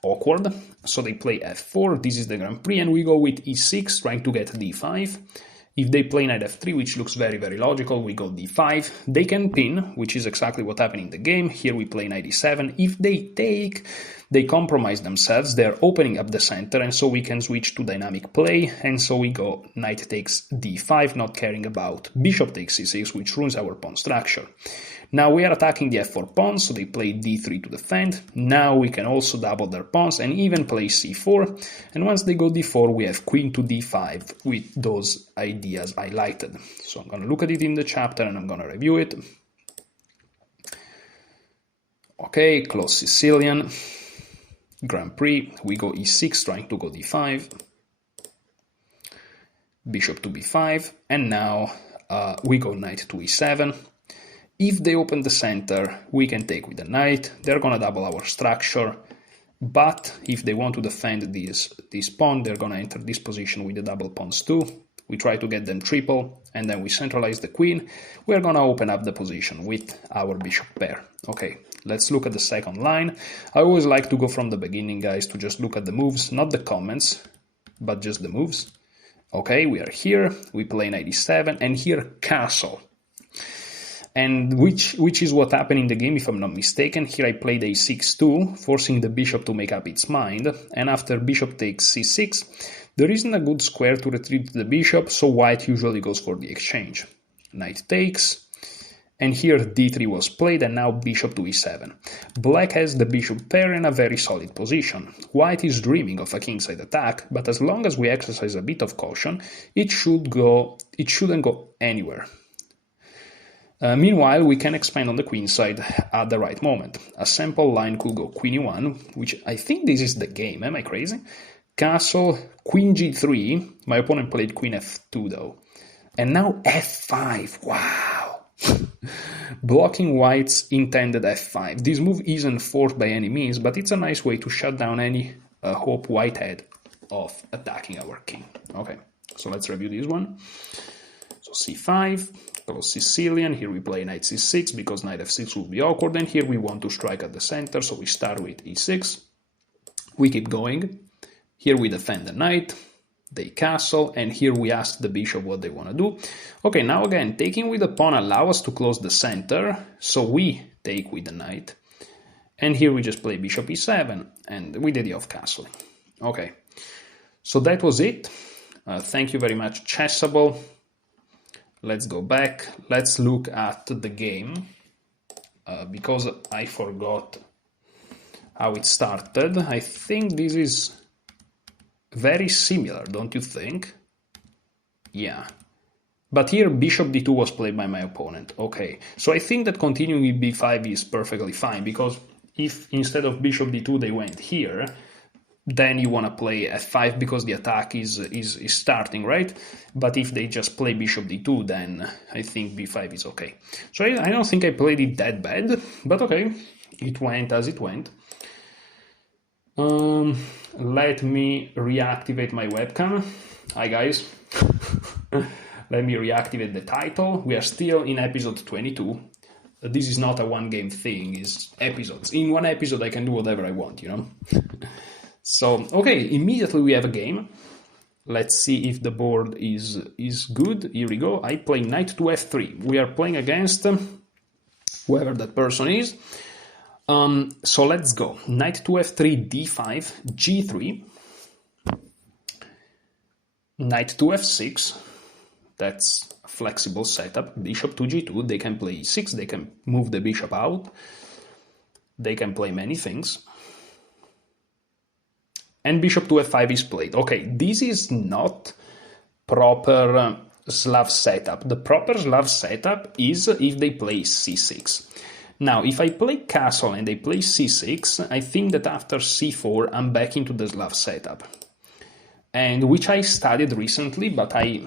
awkward. So they play f4. This is the Grand Prix, and we go with e6, trying to get d5. If they play knight f3, which looks very, very logical, we go d5. They can pin, which is exactly what happened in the game. Here we play knight e7. If they take, they compromise themselves. They're opening up the center, and so we can switch to dynamic play. And so we go knight takes d5, not caring about bishop takes c6, which ruins our pawn structure. Now we are attacking the f4 pawn, so they play d3 to defend. Now we can also double their pawns and even play c4. And once they go d4, we have queen to d5 with those ideas highlighted. So I'm going to look at it in the chapter and I'm going to review it. Okay, close Sicilian. Grand Prix, we go e6, trying to go d5. Bishop to b5. And now we go knight to e7. If they open the center, we can take with the knight. They're going to double our structure. But if they want to defend this pawn, they're going to enter this position with the double pawns too. We try to get them triple, and then we centralize the queen. We're going to open up the position with our bishop pair. Okay, let's look at the second line. I always like to go from the beginning, guys, to just look at the moves, not the comments, but just the moves. Okay, we are here. We play knight e7, and here castle. And which is what happened in the game, if I'm not mistaken. Here I played a6 too, forcing the bishop to make up its mind. And after bishop takes c6, there isn't a good square to retreat the bishop, so white usually goes for the exchange. Knight takes, and here d3 was played, and now bishop to e7. Black has the bishop pair in a very solid position. White is dreaming of a kingside attack, but as long as we exercise a bit of caution, it shouldn't go anywhere. Meanwhile, we can expand on the queen side at the right moment. A sample line could go queen e1, which I think this is the game, am I crazy? Castle, queen g3, my opponent played queen f2 though. And now f5, wow! Blocking white's intended f5. This move isn't forced by any means, but it's a nice way to shut down any hope white had of attacking our king. Okay, so let's review this one. So c5, close Sicilian. Here we play knight c6 because knight f6 would be awkward, and here we want to strike at the center, so we start with e6. We keep going. Here we defend the knight, they castle, and here we ask the bishop what they want to do. Okay, now again, taking with the pawn allows us to close the center, so we take with the knight. And here we just play bishop e7, and with the idea of castling. Okay, so that was it. Thank you very much, Chessable. Let's go back. Let's look at the game, because I forgot how it started. I think this is very similar, don't you think? Yeah. But here bishop d2 was played by my opponent. Okay, so I think that continuing with b5 is perfectly fine, because if instead of bishop d2 they went here, then you want to play f5 because the attack is starting, right? But if they just play bishop d2, then I think b5 is okay. So I don't think I played it that bad, but okay, it went as it went. Let me reactivate my webcam. Hi guys. Let me reactivate the title. We are still in episode 22. This is not a one game thing, it's episodes. In one episode I can do whatever I want, you know? So, okay, immediately we have a game. Let's see if the board is good. Here we go. I play knight to f3. We are playing against whoever that person is. So let's go. Knight to f3, d5, g3. Knight to f6. That's a flexible setup. Bishop to g2. They can play e6. They can move the bishop out. They can play many things. And bishop to f5 is played. Okay, this is not proper Slav setup. The proper Slav setup is if they play c6. Now, if I play castle and they play c6, I think that after c4, I'm back into the Slav setup. And which I studied recently, but I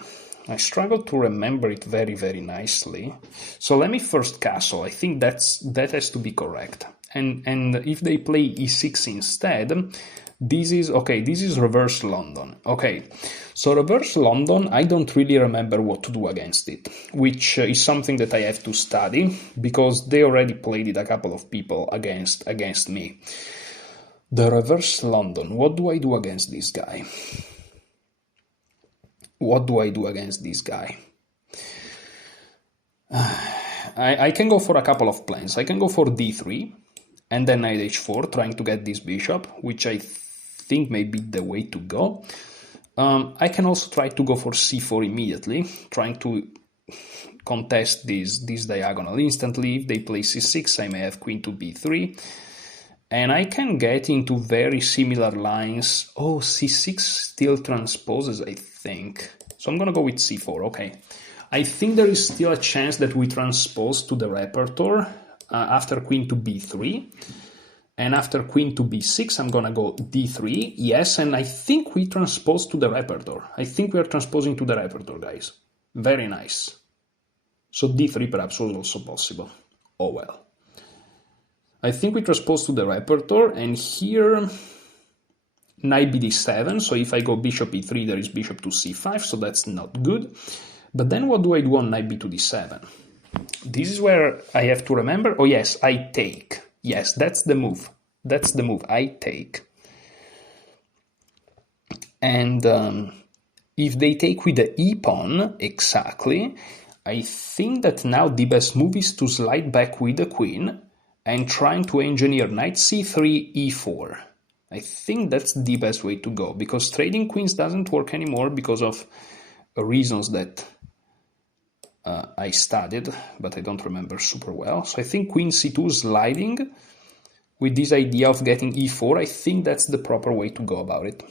struggle to remember it very, very nicely. So let me first castle. I think that has to be correct. And if they play e6 instead, this is reverse London. Okay, so reverse London, I don't really remember what to do against it, which is something that I have to study, because they already played it a couple of people against me. The reverse London, what do I do against this guy? What do I do against this guy? I can go for a couple of plans. I can go for d3, and then knight h4, trying to get this bishop, which I think may be the way to go. I can also try to go for c4 immediately, trying to contest this diagonal instantly. If they play c6, I may have queen to b3, and I can get into very similar lines. Oh, c6 still transposes, I think. So I'm gonna go with c4, okay. I think there is still a chance that we transpose to the repertoire after queen to b3. And after queen to b6, I'm gonna go d3, yes, and I think we transpose to the repertoire. I think we are transposing to the repertoire, guys. Very nice. So d3 perhaps was also possible. Oh well. I think we transpose to the repertoire, and here knight bd7, so if I go bishop e3, there is bishop to c5, so that's not good. But then what do I do on knight b to d7? This is where I have to remember. Oh yes, I take. Yes, that's the move. That's the move. I take. And if they take with the e-pawn, exactly, I think that now the best move is to slide back with the queen and trying to engineer knight c3, e4. I think that's the best way to go, because trading queens doesn't work anymore because of reasons that I studied, but I don't remember super well. So I think queen c2 sliding with this idea of getting e4, I think that's the proper way to go about it.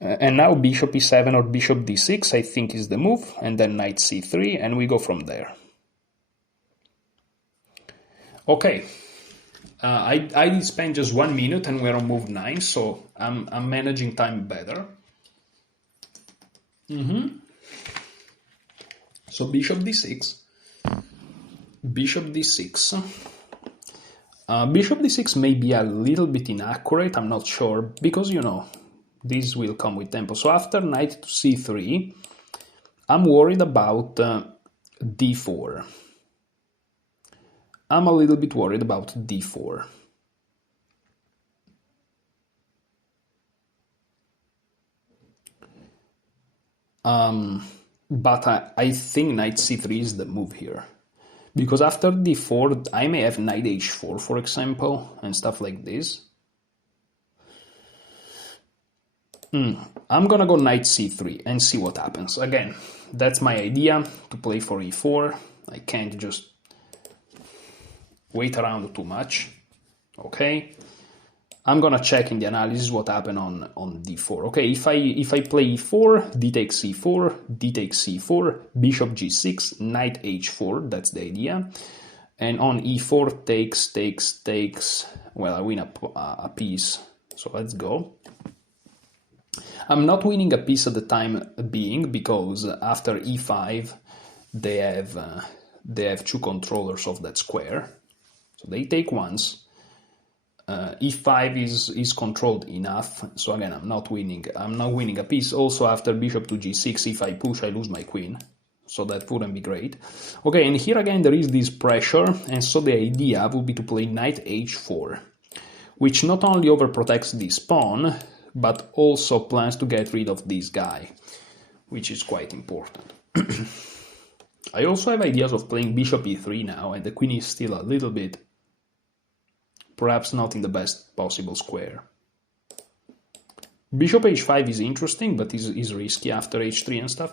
And now bishop e7 or bishop d6, I think is the move, and then knight c3, and we go from there. Okay, I did spend just 1 minute and we're on move 9, so I'm managing time better. So bishop d6, bishop d6. Bishop d6 may be a little bit inaccurate, I'm not sure, because, you know, this will come with tempo. So after knight to c3, I'm worried about d4. I'm a little bit worried about d4. But I think knight c3 is the move here. Because after d4, I may have knight h4, for example, and stuff like this. I'm gonna go knight c3 and see what happens. Again, that's my idea, to play for e4. I can't just wait around too much. Okay, I'm gonna check in the analysis what happened on d4. Okay, if I play e4, d takes c4, d takes c4, bishop g6, knight h4, that's the idea. And on e4 takes, well, I win a piece, so let's go. I'm not winning a piece at the time being, because after e5 they have two controllers of that square, so they take once. E5 is controlled enough, so again I'm not winning a piece. Also after bishop to g6, if I push I lose my queen, so that wouldn't be great. Okay, and here again there is this pressure, and so the idea would be to play knight h4, which not only overprotects this pawn, but also plans to get rid of this guy, which is quite important. I also have ideas of playing bishop e3 now, and the queen is still a little bit, perhaps not in the best possible square. Bishop h5 is interesting, but is risky after h3 and stuff.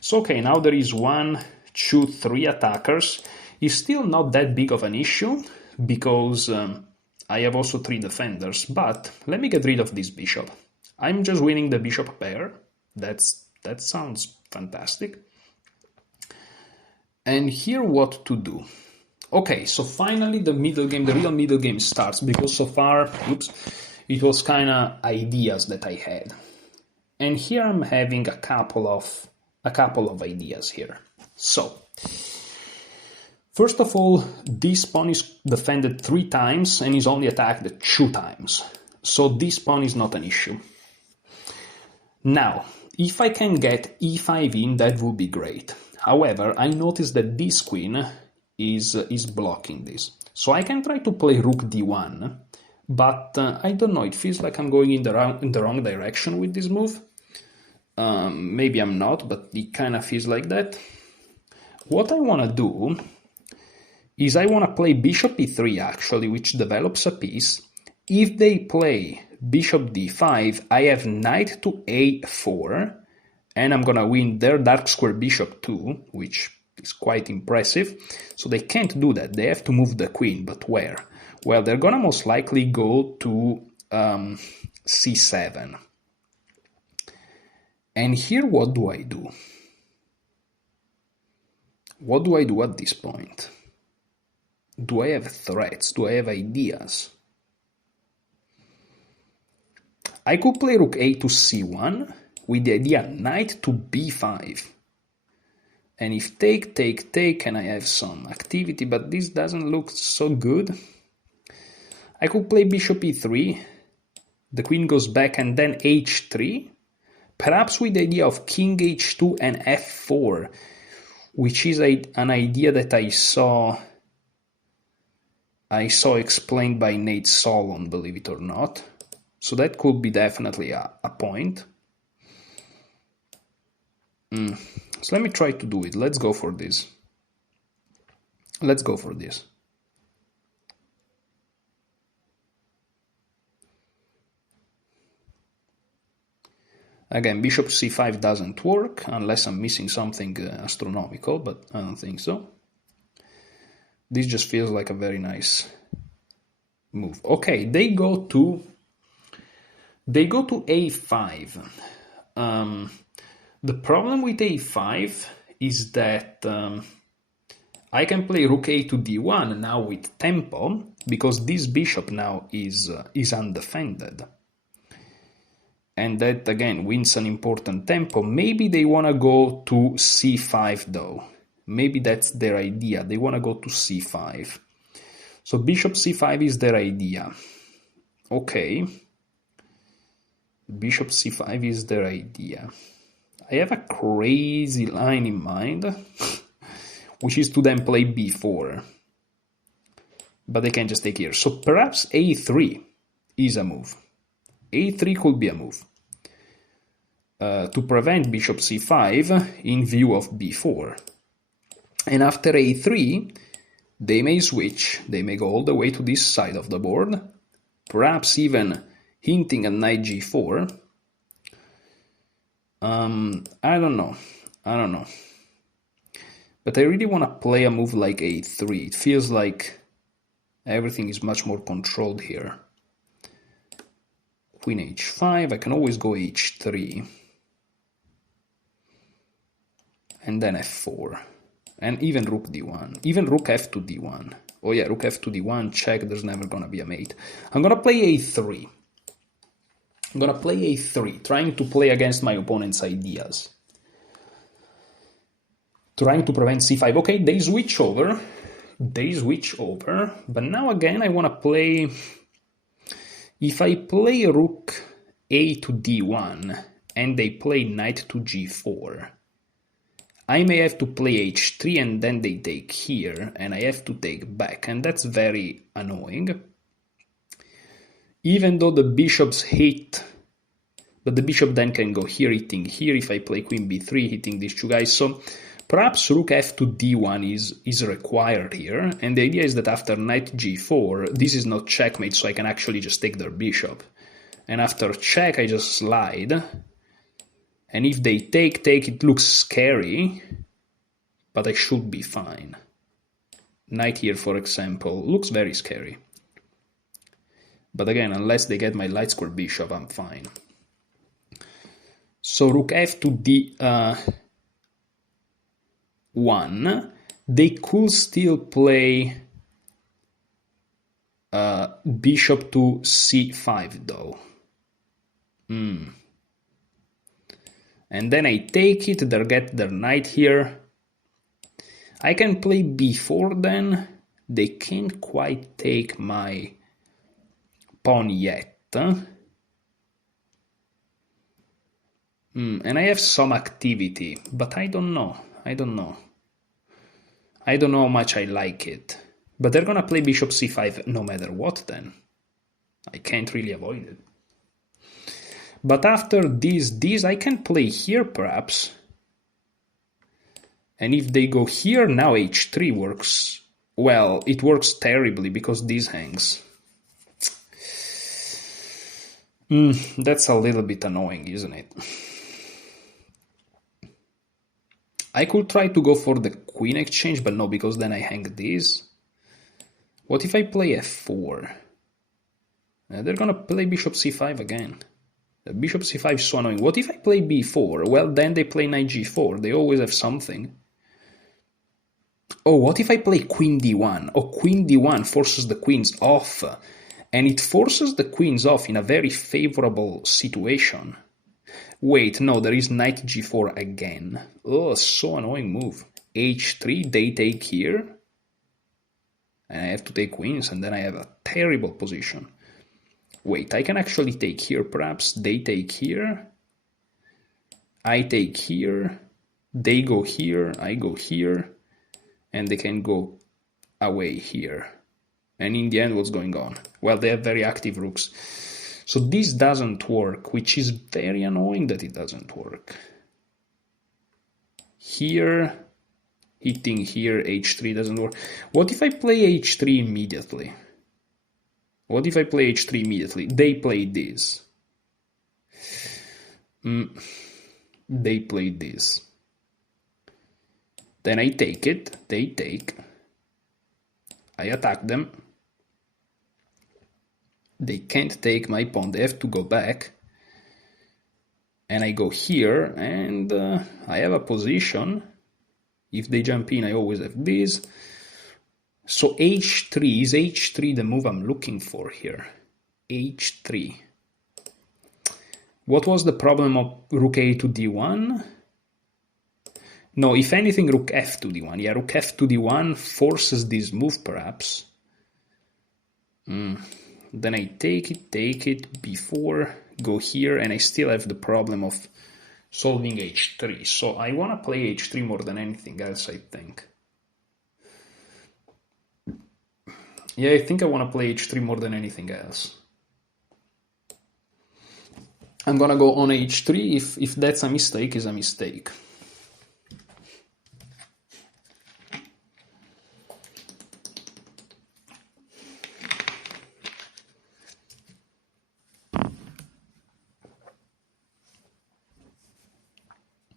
So okay, now there is 1, 2, 3 attackers. It's still not that big of an issue, because I have also 3 defenders, but let me get rid of this bishop. I'm just winning the bishop pair. That sounds fantastic. And here what to do. Okay, so finally the middle game, the real middle game starts, because so far, it was kind of ideas that I had. And here I'm having a couple of ideas here. So, first of all, this pawn is defended 3 times and is only attacked 2 times. So this pawn is not an issue. Now, if I can get e5 in, that would be great. However, I noticed that this queen is blocking this. So I can try to play rook d1, but I don't know, it feels like I'm going in the wrong direction with this move. Maybe I'm not, but it kind of feels like that. What I want to do is I want to play bishop e3 actually, which develops a piece. If they play bishop d5, I have knight to a4, and I'm gonna win their dark square bishop too, which is quite impressive. So they can't do that, they have to move the queen, but where? Well, they're gonna most likely go to c7. And here what do I do? What do I do at this point? Do I have threats? Do I have ideas? I could play rook a to c1 with the idea knight to b5. And if take, and I have some activity, but this doesn't look so good. I could play bishop e3, the queen goes back, and then h3, perhaps with the idea of king h2 and f4, which is an idea that I saw explained by Nate Solon, believe it or not. So that could be definitely a point. So let me try to do it. Let's go for this. Let's go for this. Again, bishop c5 doesn't work, unless I'm missing something astronomical, but I don't think so. This just feels like a very nice move. Okay, they go to a5. The problem with a5 is that I can play rook a to d1 now with tempo, because this bishop now is undefended. And that again wins an important tempo. Maybe they want to go to c5 though. Maybe that's their idea. They want to go to c5. So bishop c5 is their idea. Okay. Bishop c5 is their idea. I have a crazy line in mind, which is to then play b4. But they can just take here. So perhaps a3 is a move. a3 could be a move. To prevent bishop c5 in view of b4. And after a3, they may switch. They may go all the way to this side of the board. Perhaps even hinting at knight g4. I don't know. But I really want to play a move like a3. It feels like everything is much more controlled here. Queen h5, I can always go h3. And then f4. And even rook d1. Even rook f to d1. Oh yeah, rook f to d1, check, there's never gonna be a mate. I'm gonna play a3. I'm gonna play a3, trying to play against my opponent's ideas. Trying to prevent c5. Okay, they switch over. But now again I wanna play... If I play rook a to d1 and they play knight to g4, I may have to play h3 and then they take here and I have to take back, and that's very annoying. Even though the bishops hit, but the bishop then can go here, hitting here. If I play queen b3, hitting these two guys. So perhaps rook f to d1 is required here, and the idea is that after knight g4, this is not checkmate, so I can actually just take their bishop. And after check, I just slide. And if they take, it looks scary, but I should be fine. Knight here, for example, looks very scary. But again, unless they get my light square bishop, I'm fine. So rook f to d1, they could still play bishop to c5 though. And then I take it, they get their knight here. I can play b4 then. They can't quite take my pawn yet. And I have some activity, but I don't know. I don't know how much I like it. But they're gonna play bishop c5 no matter what then. I can't really avoid it. But after this I can play here perhaps. And if they go here, now h3 works. Well, it works terribly because this hangs. That's a little bit annoying, isn't it? I could try to go for the queen exchange, but no, because then I hang this. What if I play f4? They're gonna play bishop c5 again. Bishop c5 is so annoying. What if I play b4? Well, then they play knight g4. They always have something. Oh, what if I play queen d1? Oh, queen d1 forces the queens off. And it forces the queens off in a very favorable situation. Wait, no, there is knight g4 again. Oh, so annoying move. h3, they take here. And I have to take queens, and then I have a terrible position. Wait, I can actually take here, perhaps. They take here. I take here. They go here. I go here. And they can go away here. And in the end, what's going on? Well, they have very active rooks. So this doesn't work, which is very annoying that it doesn't work. Here, hitting here, h3 doesn't work. What if I play h3 immediately? What if I play h3 immediately? They play this. They play this. Then I take it. They take. I attack them. They can't take my pawn. They have to go back. And I go here, and I have a position. If they jump in, I always have this. So h3, is h3 the move I'm looking for here? h3. What was the problem of rook a to d1? No, if anything, rook f to d1. Yeah, rook f to d1 forces this move, perhaps. Then I take it, b4, go here, and I still have the problem of solving h3. So I want to play h3 more than anything else, I think. Yeah, I think I want to play h3 more than anything else. I'm gonna go on h3. If that's a mistake, it's a mistake.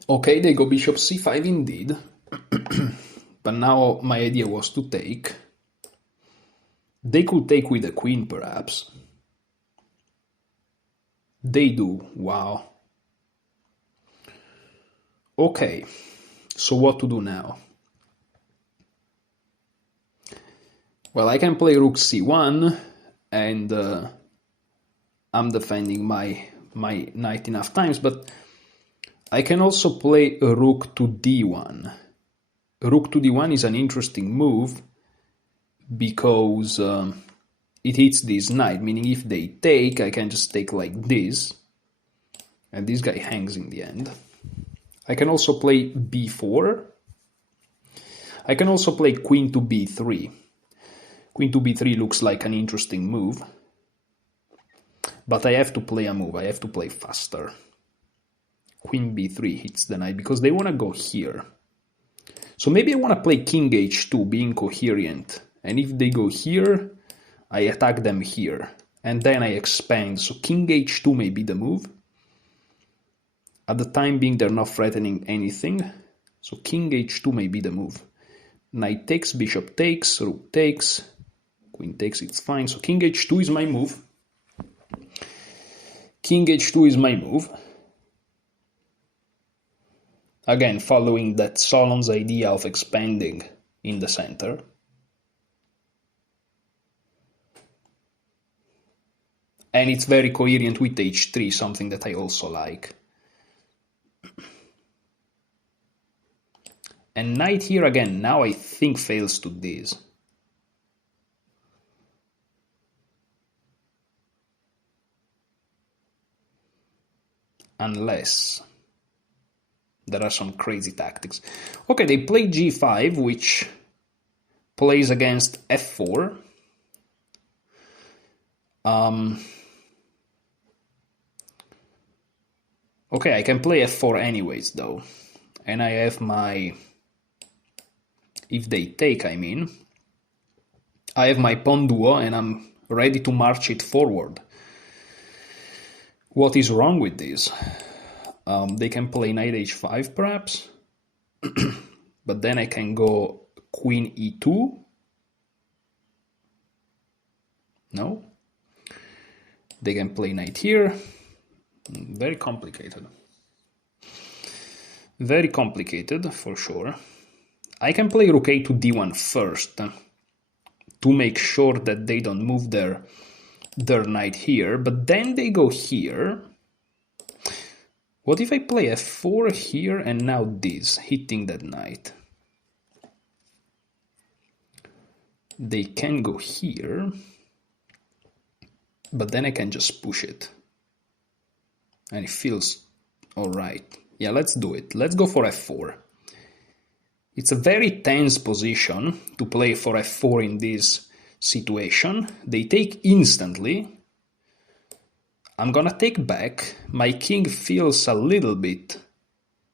Okay, they go bishop c5 indeed. But now my idea was to take. They could take with the queen, perhaps. They do. Wow. Okay, so what to do now? Well, I can play rook c1, and I'm defending my knight enough times, but I can also play a rook to d1. Rook to d1 is an interesting move because it hits this knight, meaning if they take, I can just take like this, and this guy hangs in the end. I can also play b4. I can also play queen to b3. Queen to b3 looks like an interesting move, but I have to play a move. I have to play faster. Queen b3 hits the knight because they want to go here. So maybe I want to play king h2, being coherent. And if they go here, I attack them here. And then I expand. So king h2 may be the move. At the time being, they're not threatening anything. So king h2 may be the move. Knight takes, bishop takes, rook takes, queen takes, it's fine. So king h2 is my move. King h2 is my move. Again, following that Solon's idea of expanding in the center. And it's very coherent with h3, something that I also like. And knight here again, now I think fails to this. Unless there are some crazy tactics. Okay, they play g5, which plays against f4. Okay, I can play f4 anyways, though. And I have my... If they take, I mean. I have my pawn duo, and I'm ready to march it forward. What is wrong with this? They can play knight h5, perhaps. But then I can go queen e2. No. They can play knight here. Very complicated. Very complicated, for sure. I can play rook a to d1 first to make sure that they don't move their knight here, but then they go here. What if I play f4 here and now this, hitting that knight? They can go here, but then I can just push it. And it feels alright. Yeah, let's do it. Let's go for f4. It's a very tense position to play for f4 in this situation. They take instantly. I'm gonna take back. My king feels a little bit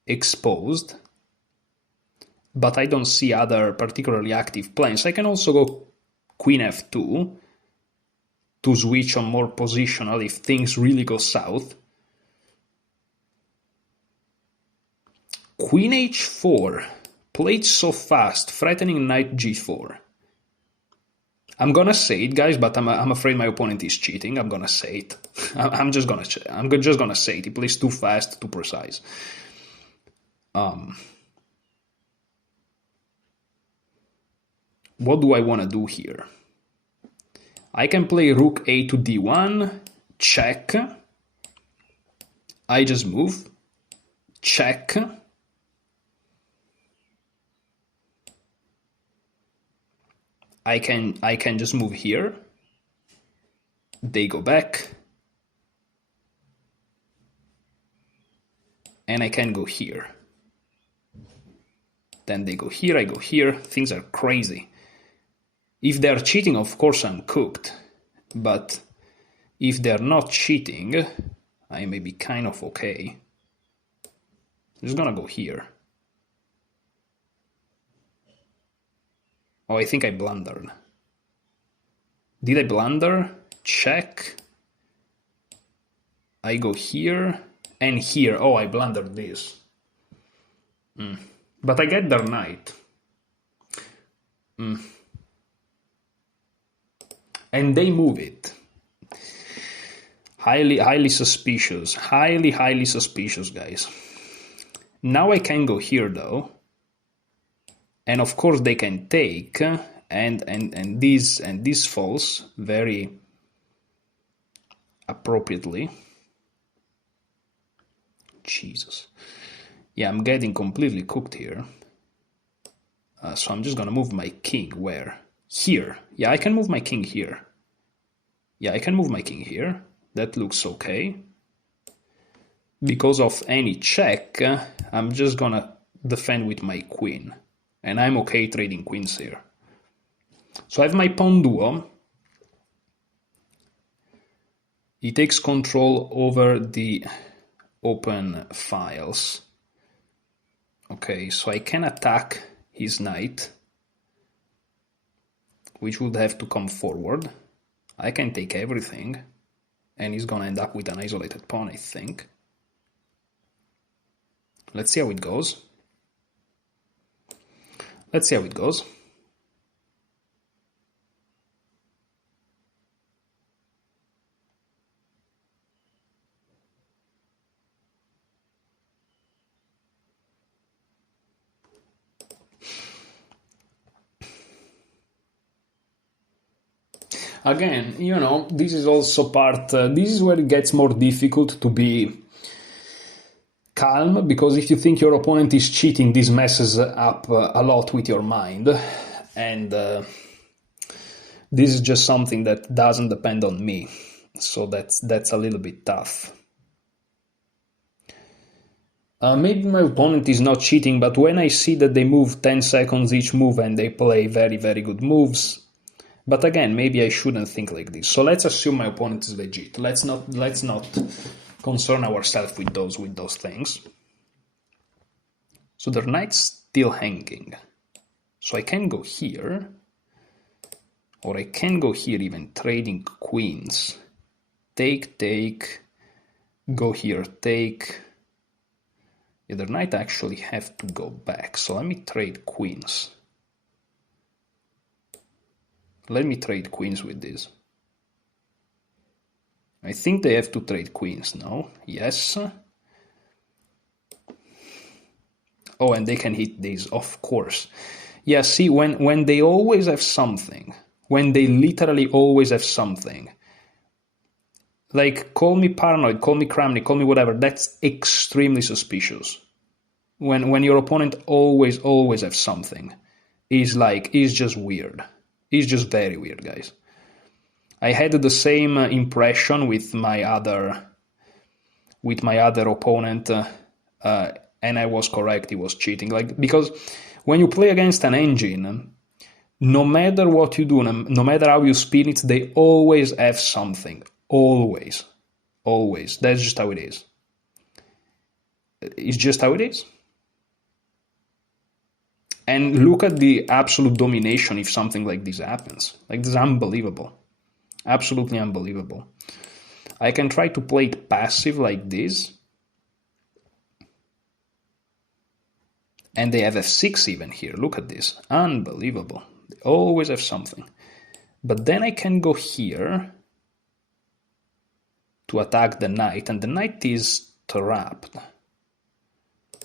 exposed, but I don't see other particularly active plans. I can also go queen f2 to switch on more positional if things really go south. Queen h4, played so fast, threatening knight g4. I'm gonna say it, guys, but I'm afraid my opponent is cheating. I'm gonna say it. I'm just gonna say it. He plays too fast, too precise. What do I want to do here? I can play rook a to d1, check. I just move, check. I can just move here. They go back. And I can go here. Then they go here, I go here. Things are crazy. If they're cheating, of course I'm cooked. But if they're not cheating, I may be kind of okay. I'm just gonna go here. Oh, I think I blundered. Did I blunder? Check. I go here and here. Oh, I blundered this. But I get their knight. And they move it. Highly suspicious. Highly suspicious, guys. Now I can go here, though. And of course they can take, and this falls very appropriately. Jesus. Yeah, I'm getting completely cooked here. So I'm just gonna move my king where? Here. Yeah, I can move my king here. Yeah, I can move my king here. That looks okay. Because of any check, I'm just gonna defend with my queen. And I'm okay trading queens here. So I have my pawn duo. He takes control over the open files. Okay, so I can attack his knight, which would have to come forward. I can take everything, and he's gonna end up with an isolated pawn, I think. Let's see how it goes. Let's see how it goes. Again, you know, this is also part, this is where it gets more difficult to be calm, because if you think your opponent is cheating, this messes up a lot with your mind. And this is just something that doesn't depend on me. So that's a little bit tough. Maybe my opponent is not cheating, but when I see that they move 10 seconds each move and they play very, very good moves. But again, maybe I shouldn't think like this. So let's assume my opponent is legit. Let's not concern ourselves with those things. So their knight's still hanging. So I can go here, or I can go here even trading queens. Take, go here, take. Yeah, their knight actually have to go back. So let me trade queens. Let me trade queens with this. I think they have to trade queens now. Yes. Oh, and they can hit these, of course. Yeah, see, when they always have something, when they literally always have something, like, call me paranoid, call me Kramnik, call me whatever, that's extremely suspicious. When your opponent always have something, is just weird. It's just very weird, guys. I had the same impression with my other opponent, and I was correct. He was cheating. Because when you play against an engine, no matter what you do, no matter how you spin it, they always have something. Always. That's just how it is. It's just how it is. And look at the absolute domination if something like this happens. Like, this is unbelievable. Absolutely unbelievable. I can try to play it passive like this. And they have f6 even here. Look at this. Unbelievable. They always have something. But then I can go here to attack the knight. And the knight is trapped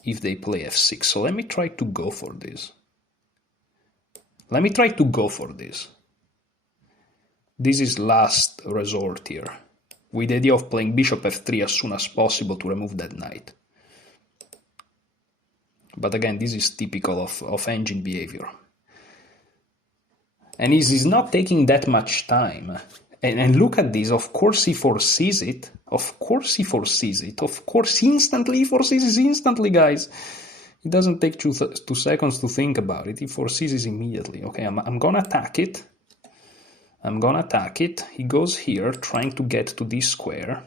if they play f6. So let me try to go for this. This is last resort here, with the idea of playing bishop f3 as soon as possible to remove that knight. But again, this is typical of engine behavior. And is not taking that much time. And look at this, of course he foresees it. Of course he foresees it. Of course instantly, he foresees it instantly, guys. It doesn't take 2 seconds to think about it. He foresees it immediately. Okay, I'm gonna attack it. I'm gonna attack it. He goes here, trying to get to this square.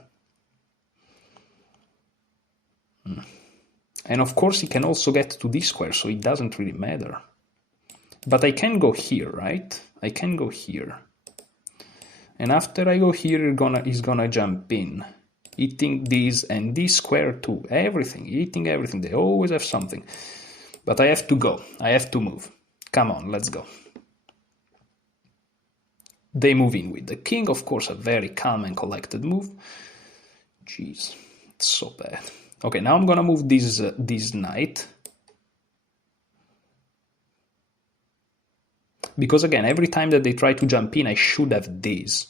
And of course he can also get to this square, so it doesn't really matter. But I can go here, right? I can go here. And after I go here, he's gonna jump in. Eating this and this square too. Everything, eating everything. They always have something. But I have to go. I have to move. Come on, let's go. They move in with the king. Of course, a very calm and collected move. Jeez, it's so bad. Okay, now I'm gonna move this knight. Because again, every time that they try to jump in, I should have this.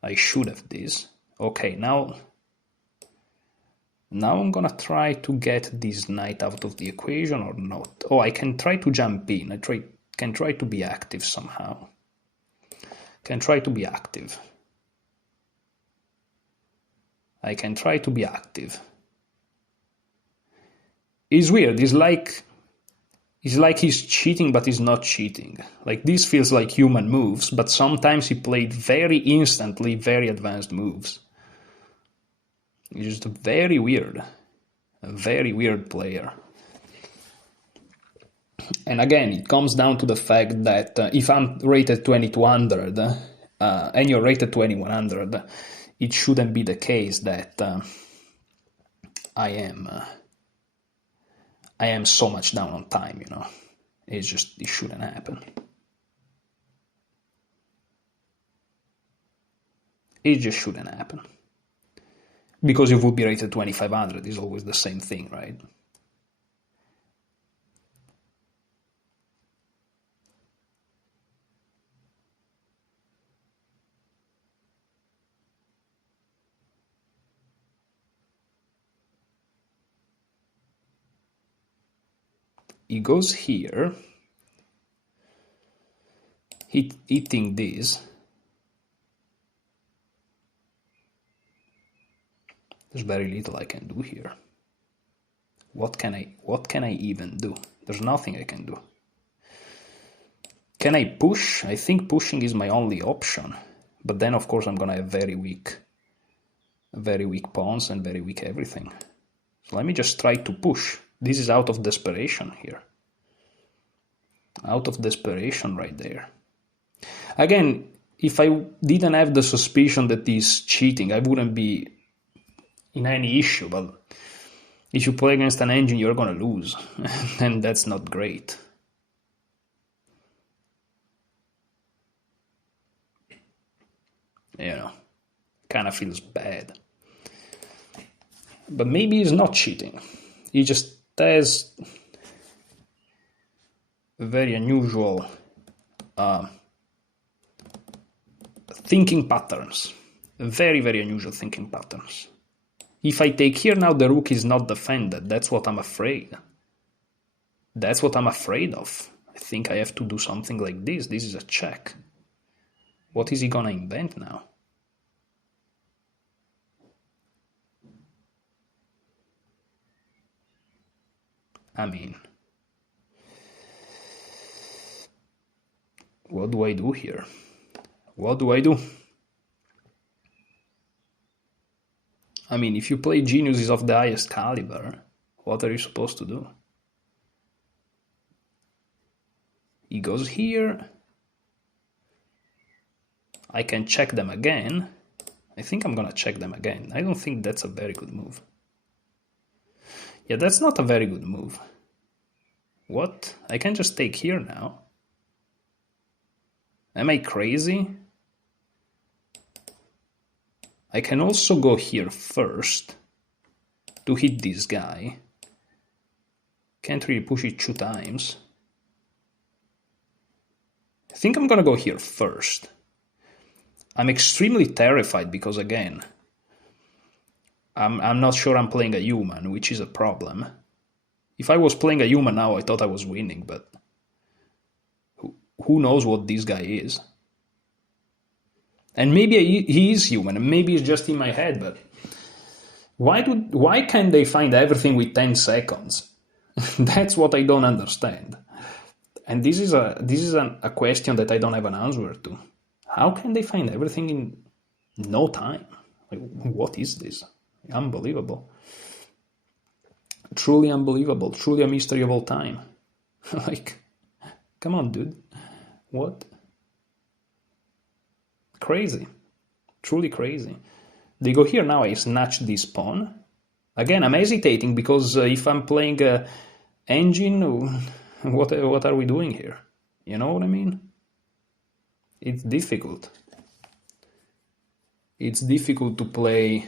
I should have this. Okay, now I'm gonna try to get this knight out of the equation or not. Oh, I can try to jump in. Can try to be active somehow. Can try to be active. I can try to be active. It's weird. It's like he's cheating, but he's not cheating. Like, this feels like human moves, but sometimes he played very instantly, very advanced moves. He's just very weird. A very weird player. And again, it comes down to the fact that if I'm rated 2200 and you're rated 2100, it shouldn't be the case that I am so much down on time, you know. It shouldn't happen. It just shouldn't happen. Because you would be rated 2500 is always the same thing, right? He goes here, eating this. There's very little I can do here. What can I even do? There's nothing I can do. Can I push? I think pushing is my only option. But then of course I'm gonna have very weak pawns and very weak everything. So let me just try to push. This is out of desperation here. Out of desperation right there. Again, if I didn't have the suspicion that he's cheating, I wouldn't be in any issue, but if you play against an engine, you're gonna lose, and that's not great. You know, kind of feels bad. But maybe he's not cheating. He just has very unusual thinking patterns. Very, very unusual thinking patterns. If I take here now, the rook is not defended. That's what I'm afraid. That's what I'm afraid of. I think I have to do something like this. This is a check. What is he gonna invent now? I mean, what do I do here? What do I do? I mean, if you play geniuses of the highest caliber, what are you supposed to do? He goes here. I can check them again. I think I'm gonna check them again. I don't think that's a very good move. Yeah, that's not a very good move. What? I can just take here now. Am I crazy? I can also go here first to hit this guy. Can't really push it 2 times. I think I'm gonna go here first. I'm extremely terrified because, again, I'm not sure I'm playing a human, which is a problem. If I was playing a human now, I thought I was winning, but who knows what this guy is. And maybe he is human, and maybe it's just in my head, but why can't they find everything with 10 seconds? That's what I don't understand. And this is a question that I don't have an answer to. How can they find everything in no time? Like, what is this? Unbelievable. Truly unbelievable. Truly a mystery of all time. Like, come on, dude. What? Crazy. Truly crazy. They go here now, I snatch this pawn. Again, I'm hesitating because if I'm playing engine, what are we doing here? You know what I mean? It's difficult. It's difficult to play.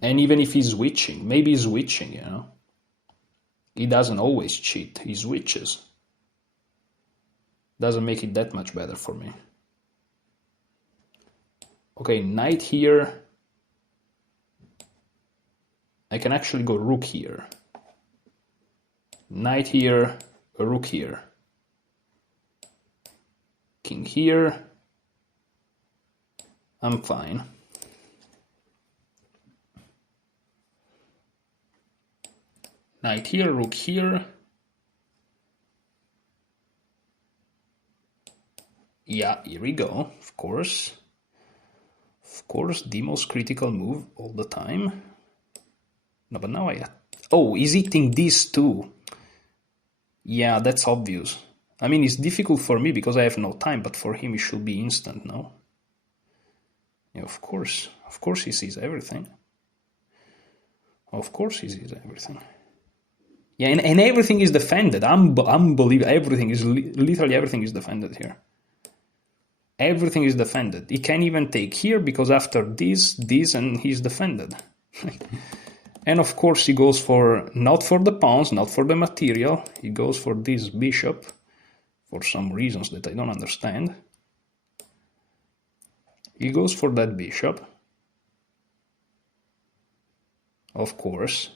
And even if he's switching, maybe he's switching, you know. He doesn't always cheat, he switches. Doesn't make it that much better for me. Okay, knight here. I can actually go rook here. Knight here, a rook here. King here. I'm fine. Knight here, rook here. Yeah, here we go, of course. Of course, the most critical move all the time. No, but now oh, he's eating this too. Yeah, that's obvious. I mean, it's difficult for me because I have no time, but for him it should be instant, no? Yeah, of course. Of course he sees everything. Of course he sees everything. Yeah, and everything is defended. Unbelievable. Everything is, literally everything is defended here. Everything is defended. He can't even take here because after this, and he's defended. And of course he goes for, not for the pawns, not for the material. He goes for this bishop for some reasons that I don't understand. He goes for that bishop. Of course.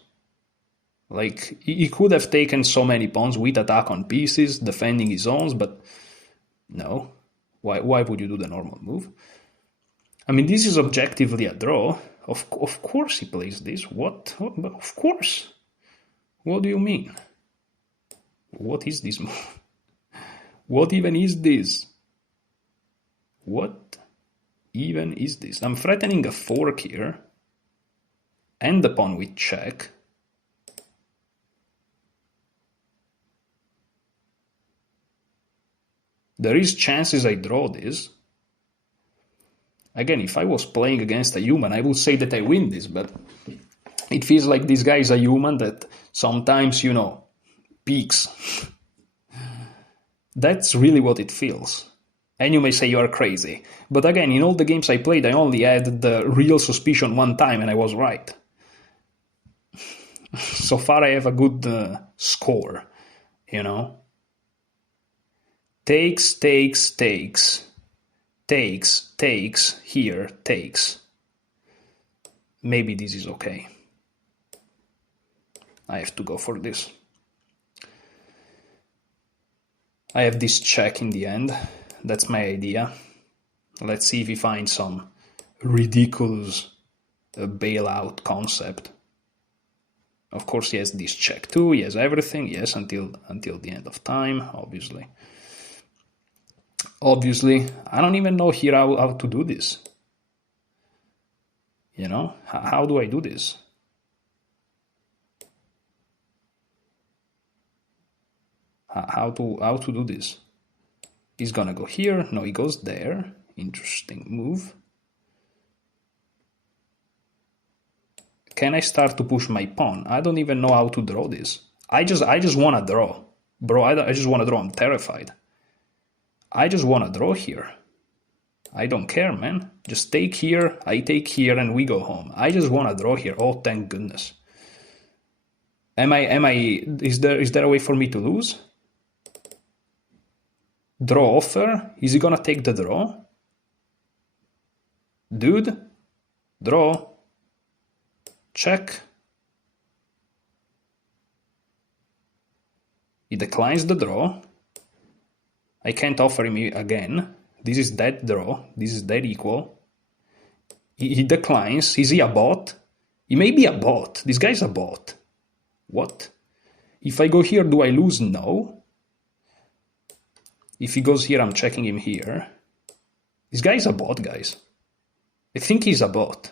Like, he could have taken so many pawns with attack on pieces, defending his own, but no. Why would you do the normal move? I mean, this is objectively a draw. Of course he plays this. What? Of course. What do you mean? What is this move? What even is this? What even is this? I'm threatening a fork here. And the pawn with check. There is chances I draw this. Again, if I was playing against a human, I would say that I win this, but it feels like this guy is a human that sometimes, you know, peaks. That's really what it feels. And you may say you are crazy. But again, in all the games I played, I only had the real suspicion one time and I was right. So far I have a good score, you know. Takes, here, takes. Maybe this is okay. I have to go for this. I have this check in the end. That's my idea. Let's see if he finds some ridiculous bailout concept. Of course, he has this check too. He has everything. Yes, until the end of time, obviously. Obviously, I don't even know here how to do this. You know, how do I do this? How to do this? He's gonna go here. No, he goes there. Interesting move. Can I start to push my pawn? I don't even know how to draw this. I just want to draw. Bro, I just want to draw. I'm terrified. I just want to draw here. I don't care, man. Just take here, I take here, and we go home. I just want to draw here. Oh, thank goodness. Is there a way for me to lose? Draw offer? Is he gonna take the draw? Dude? Draw? Check. He declines the draw. I can't offer him again. This is dead draw. This is dead equal. He declines. Is he a bot? He may be a bot. This guy's a bot. What? If I go here, do I lose? No. If he goes here, I'm checking him here. This guy's a bot, guys. I think he's a bot.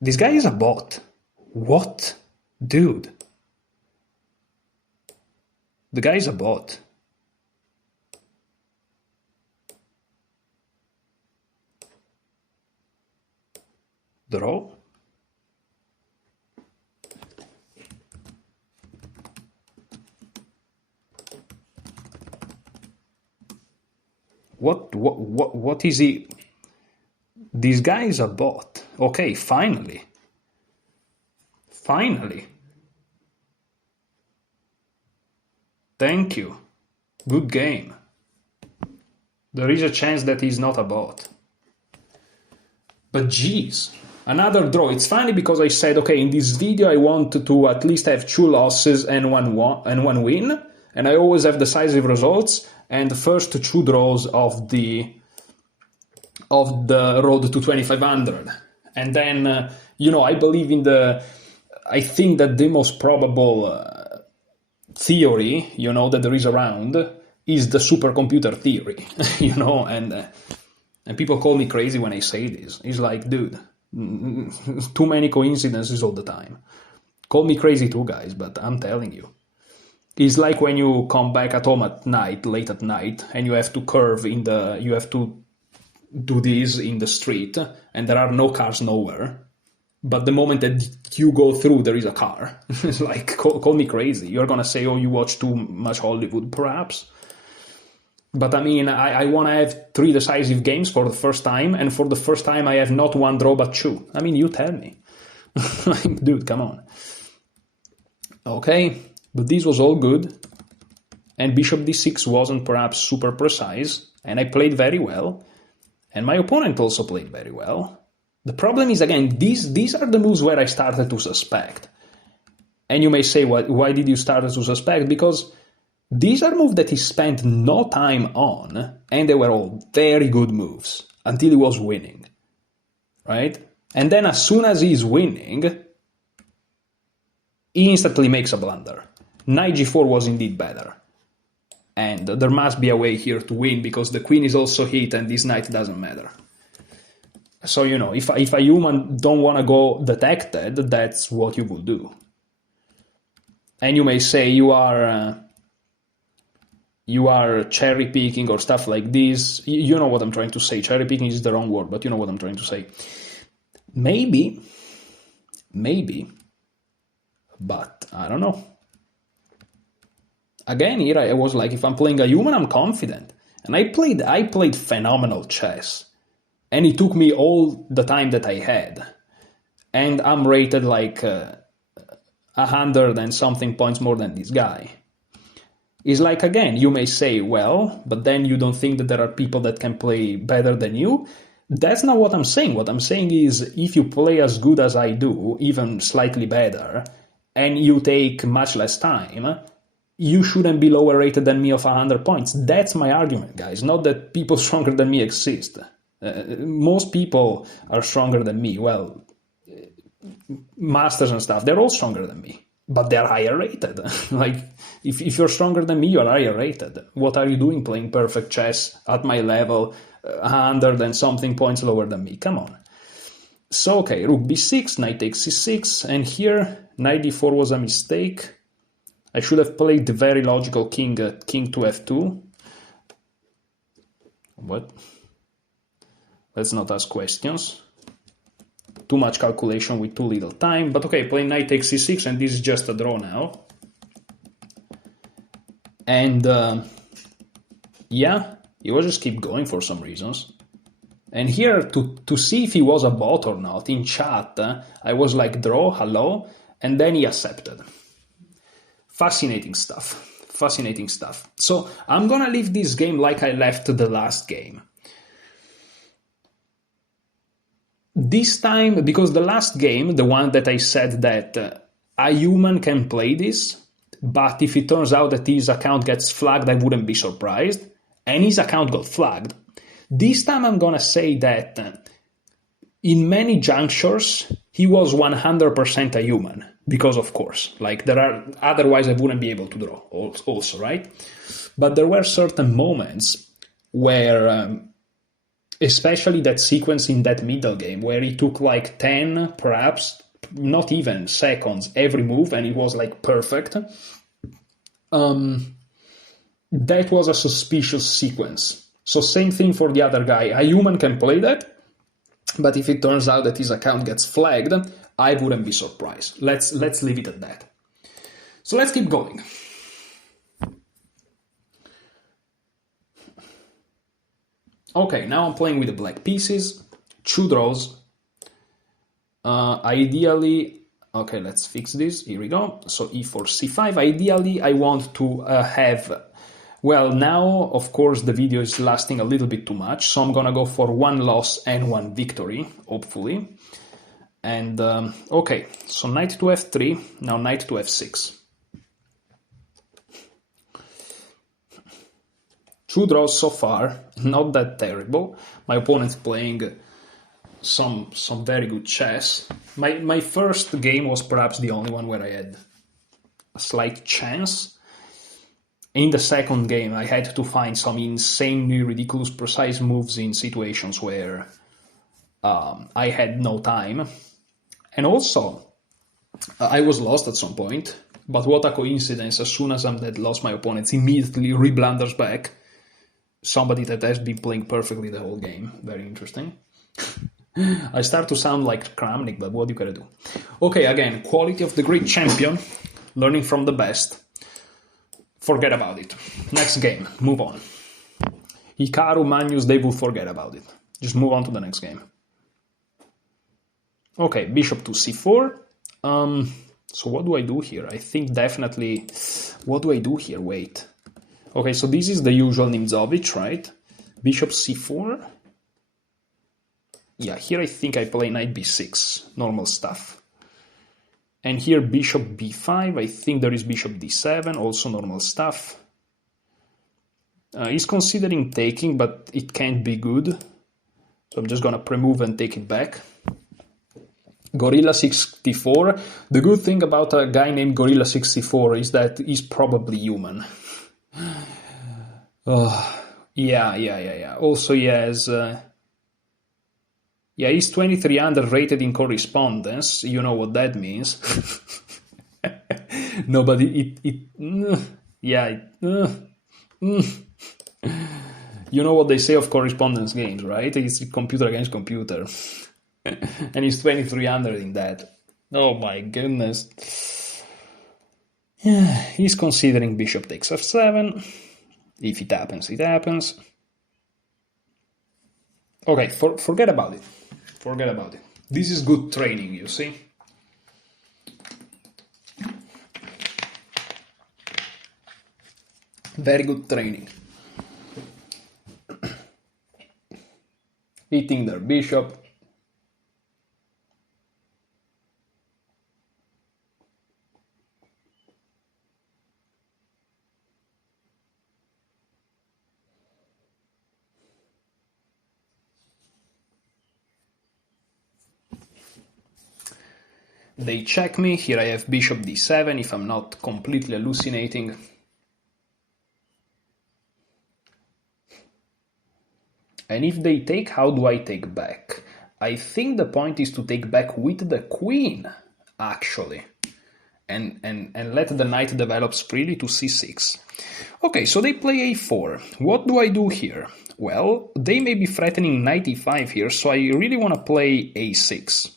This guy is a bot. What? Dude. The guy's a bot. Draw. What is he? This guy is a bot. Okay, finally. Finally. Thank you. Good game. There is a chance that he's not a bot. But geez, another draw. It's funny because I said, okay, in this video I want to at least have 2 losses and one win, and I always have decisive results and the first 2 draws of the road to 2500. And then, I believe I think that the most probable theory, that there is around is the supercomputer theory, and people call me crazy when I say this. It's like, dude, too many coincidences all the time. Call me crazy too, guys, but I'm telling you. It's like when you come back at home at night, late at night, and you have to you have to do this in the street, and there are no cars nowhere. But the moment that you go through, there is a car. It's like, call me crazy. You're going to say, oh, you watch too much Hollywood, perhaps. But I mean, I want to have 3 decisive games for the first time, and for the first time I have not 1 draw but 2. I mean, you tell me. Like, dude, come on. Okay, but this was all good. And bishop d6 wasn't perhaps super precise, and I played very well. And my opponent also played very well. The problem is, again, these are the moves where I started to suspect. And you may say, why did you start to suspect? Because these are moves that he spent no time on, and they were all very good moves until he was winning, right? And then as soon as he's winning, he instantly makes a blunder. Knight g4 was indeed better. And there must be a way here to win, because the queen is also hit and this knight doesn't matter. So, if a human don't want to go detected, that's what you would do. And you may say you are cherry picking or stuff like this. You know what I'm trying to say. Cherry picking is the wrong word, but you know what I'm trying to say. Maybe, but I don't know. Again, here I was like, if I'm playing a human, I'm confident. And I played phenomenal chess. And it took me all the time that I had. And I'm rated like 100 and something points more than this guy. It's like, again, you may say, well, but then you don't think that there are people that can play better than you. That's not what I'm saying. What I'm saying is, if you play as good as I do, even slightly better, and you take much less time, you shouldn't be lower rated than me of 100 points. That's my argument, guys. Not that people stronger than me exist. Most people are stronger than me. Well, masters and stuff, they're all stronger than me, but they're higher rated. Like, if you're stronger than me, you're higher rated. What are you doing playing perfect chess at my level, 100 and something points lower than me? Come on. So, okay, rook b6, knight takes c6, and here knight d4 was a mistake. I should have played the very logical king to f2. What? Let's not ask questions. Too much calculation with too little time. But okay, playing knight takes c6, and this is just a draw now. And yeah, he will just keep going for some reasons. And here, to see if he was a bot or not, in chat, I was like, draw, hello, and then he accepted. Fascinating stuff. Fascinating stuff. So I'm gonna leave this game like I left the last game. This time, because the last game, the one that I said that a human can play this but if it turns out that his account gets flagged, I wouldn't be surprised. And his account got flagged. This time I'm gonna say that in many junctures, he was 100% a human. Because of course, like otherwise I wouldn't be able to draw also, right? But there were certain moments where, especially that sequence in that middle game, where he took like 10, perhaps, not even seconds, every move, and it was like perfect. That was a suspicious sequence. So same thing for the other guy. A human can play that, but if it turns out that his account gets flagged, I wouldn't be surprised. Let's leave it at that. So let's keep going. Okay, now I'm playing with the black pieces. 2 draws. Ideally, okay, let's fix this. Here we go. So e4, c5. Ideally, I want to have... Well, now, of course, the video is lasting a little bit too much, so I'm gonna go for 1 loss and 1 victory, hopefully. And, okay, so knight to f3, now knight to f6. 2 draws so far, not that terrible. My opponent's playing some very good chess. My first game was perhaps the only one where I had a slight chance. In the second game, I had to find some insanely ridiculous precise moves in situations where I had no time. And also, I was lost at some point, but what a coincidence, as soon as I'm dead lost, my opponent immediately re-blunders back. Somebody that has been playing perfectly the whole game. Very interesting. I start to sound like Kramnik, but what you gotta do? Okay, again, quality of the great champion, learning from the best. Forget about it. Next game, move on. Hikaru, Magnus, they will forget about it. Just move on to the next game. Okay, bishop to c4. So what do I do here? I think definitely... What do I do here? Wait. Okay, so this is the usual Nimzovich, right? Bishop c4. Yeah, here I think I play knight b6. Normal stuff. And here bishop b5. I think there is bishop d7. Also normal stuff. He's considering taking, but it can't be good. So I'm just gonna pre-move and take it back. Gorilla 64. The good thing about a guy named Gorilla 64 is that he's probably human. Yeah. Also, he has... yeah, he's 2300 rated in correspondence. You know what that means. No, but you know what they say of correspondence games, right? It's computer against computer. And he's 2300 in that. Oh my goodness. Yeah, he's considering bishop takes f7. If it happens, it happens. Okay, forget about it. Forget about it. This is good training, you see? Very good training. Hitting their bishop. They check me. Here I have bishop d7, if I'm not completely hallucinating. And if they take, how do I take back? I think the point is to take back with the queen, actually. And let the knight develop freely to c6. Okay, so they play a4. What do I do here? Well, they may be threatening knight e5 here, so I really want to play a6.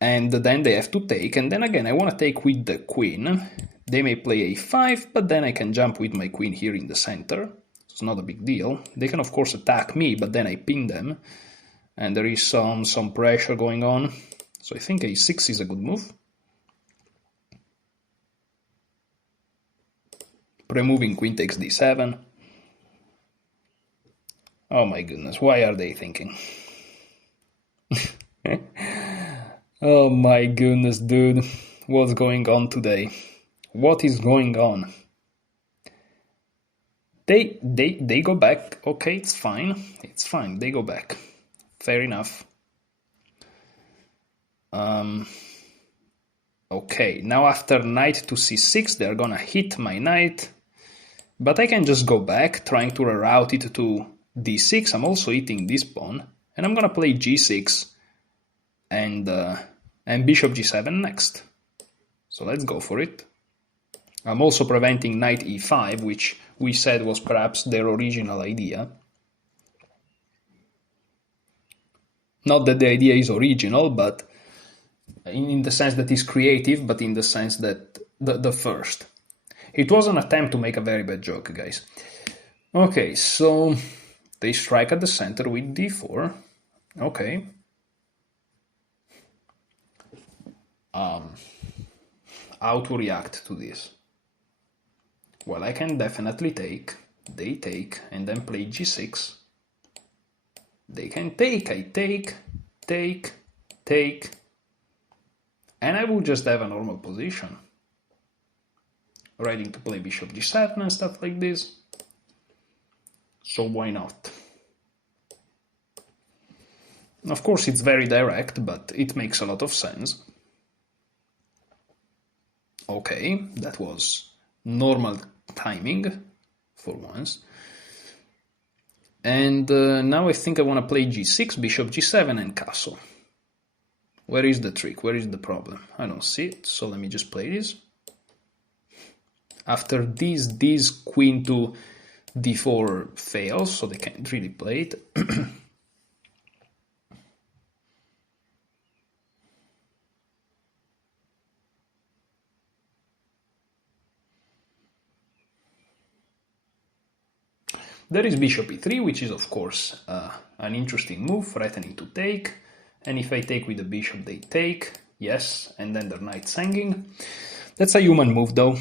And then they have to take, and then again I want to take with the queen. They may play a5, but then I can jump with my queen here in the center. It's not a big deal. They can of course attack me, but then I pin them. And there is some pressure going on. So I think a6 is a good move. Pre-moving queen takes d7. Oh my goodness, why are they thinking? Oh my goodness, dude. What's going on today? What is going on? They go back. Okay, it's fine. It's fine. They go back. Fair enough. Okay, now after knight to c6, they're gonna hit my knight. But I can just go back, trying to reroute it to d6. I'm also hitting this pawn. And I'm gonna play g6 and bishop g7 next. So let's go for it. I'm also preventing knight e5, which we said was perhaps their original idea. Not that the idea is original, but in the sense that it's creative, but in the sense that the first. It was an attempt to make a very bad joke, guys. Okay, so they strike at the center with d4. Okay. How to react to this? Well, I can definitely take. They take, and then play g6. They can take, I take, take, and I will just have a normal position. Ready to play bishop g7 and stuff like this. So why not? Of course, it's very direct, but it makes a lot of sense. Okay, that was normal timing for once. And now I think I want to play g6, bishop g7 and castle. Where is the trick? Where is the problem? I don't see it, so let me just play this. After this queen to d4 fails, so they can't really play it. There is bishop e3, which is of course an interesting move, threatening to take. And if I take with the bishop, they take. Yes, and then their knight's hanging. That's a human move, though.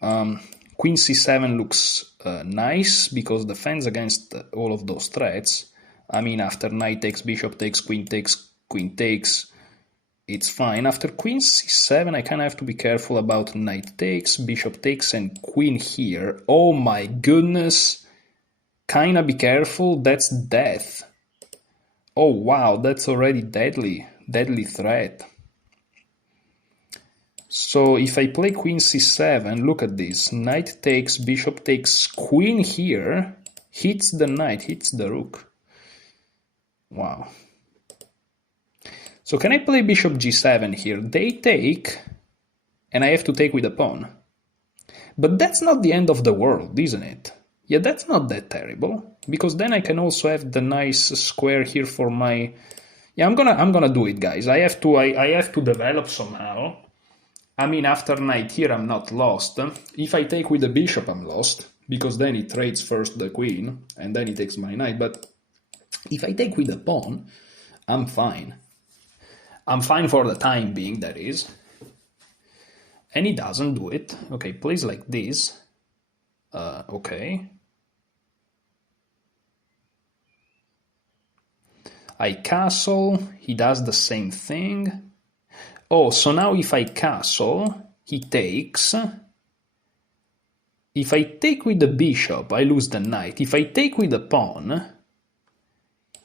Queen c7 looks nice because defends against all of those threats. I mean, after knight takes, bishop takes, queen takes, it's fine. After queen c7, I kind of have to be careful about knight takes, bishop takes, and queen here. Oh my goodness! Kinda be careful, that's death. Oh wow, that's already deadly threat. So if I play queen c7, look at this. Knight takes, bishop takes, queen here, hits the knight, hits the rook. Wow. So can I play bishop g7 here? They take, and I have to take with a pawn. But that's not the end of the world, isn't it? Yeah, that's not that terrible, because then I can also have the nice square here for my... Yeah, I'm gonna do it, guys. I have to develop somehow. I mean, after knight here, I'm not lost. If I take with the bishop, I'm lost, because then he trades first the queen, and then he takes my knight. But if I take with the pawn, I'm fine. I'm fine for the time being, that is. And he doesn't do it. Okay, plays like this. Okay. I castle, he does the same thing. Oh, so now if I castle, he takes. If I take with the bishop, I lose the knight. If I take with the pawn,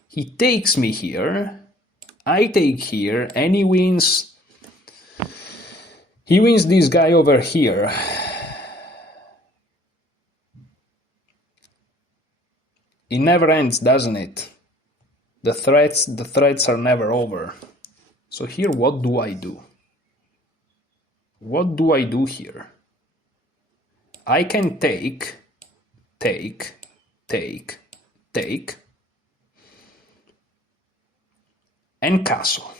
he takes me here. I take here, and he wins. He wins this guy over here. It never ends, doesn't it? The threats are never over. So here, what do I do? What do I do here? I can take, and castle.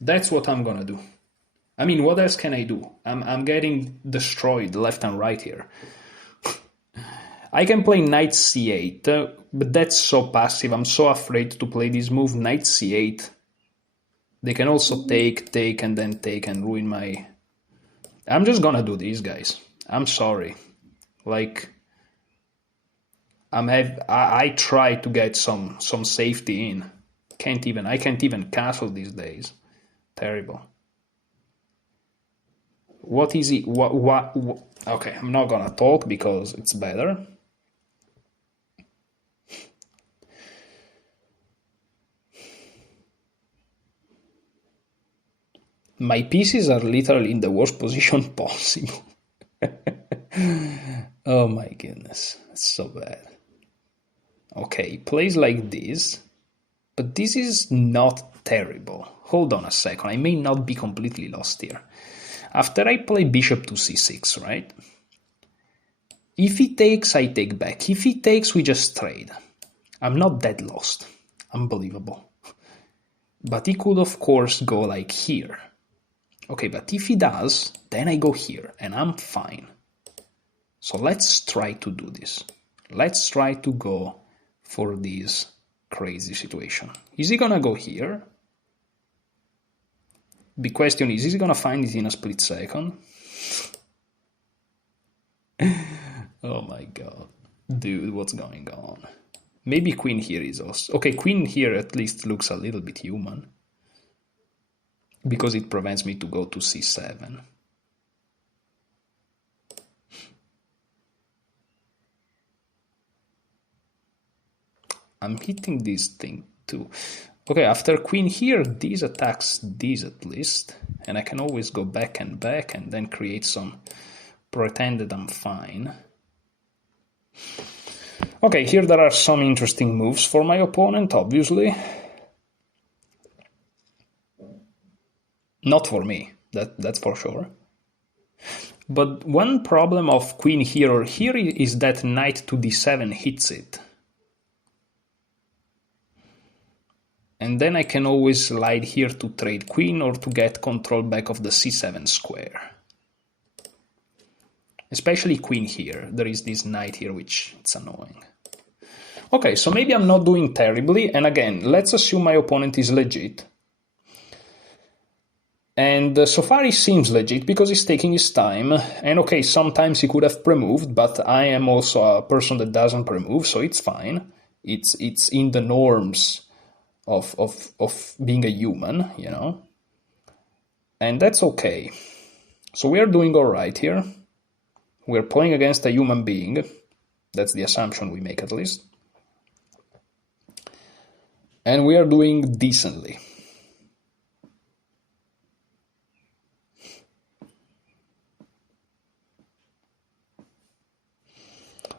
That's what I'm gonna do. I mean, what else can I do? I'm getting destroyed left and right here. I can play knight c8, but that's so passive. I'm so afraid to play this move, knight c8. They can also take, and then take and ruin my... I'm just gonna do this, guys. I'm sorry. Like, I try to get some safety in. I can't even castle these days. Terrible. What is he? What? Okay, I'm not gonna talk because it's better. My pieces are literally in the worst position possible. Oh my goodness, it's so bad. Okay, plays like this, but this is not terrible. Hold on a second, I may not be completely lost here. After I play bishop to c6, right? If he takes, I take back. If he takes, we just trade. I'm not that lost. Unbelievable. But he could, of course, go like here. Okay, but if he does, then I go here, and I'm fine. So let's try to do this. Let's try to go for this crazy situation. Is he gonna go here? The question is he gonna find it in a split second? Oh my god. Dude, what's going on? Maybe queen here is also... Okay, queen here at least looks a little bit human. Because it prevents me to go to c7. I'm hitting this thing too. Okay, after queen here, this attacks this at least. And I can always go back and then create some... pretend that I'm fine. Okay, here there are some interesting moves for my opponent, obviously. Not for me, that's for sure. But one problem of queen here or here is that knight to d7 hits it. And then I can always slide here to trade queen or to get control back of the c7 square. Especially queen here. There is this knight here, which it's annoying. Okay, so maybe I'm not doing terribly. And again, let's assume my opponent is legit. And so far he seems legit because he's taking his time. And okay, sometimes he could have pre-moved, but I am also a person that doesn't pre-move, so it's fine. It's in the norms of being a human, you know. And that's okay. So we are doing all right here. We're playing against a human being. That's the assumption we make at least. And we are doing decently.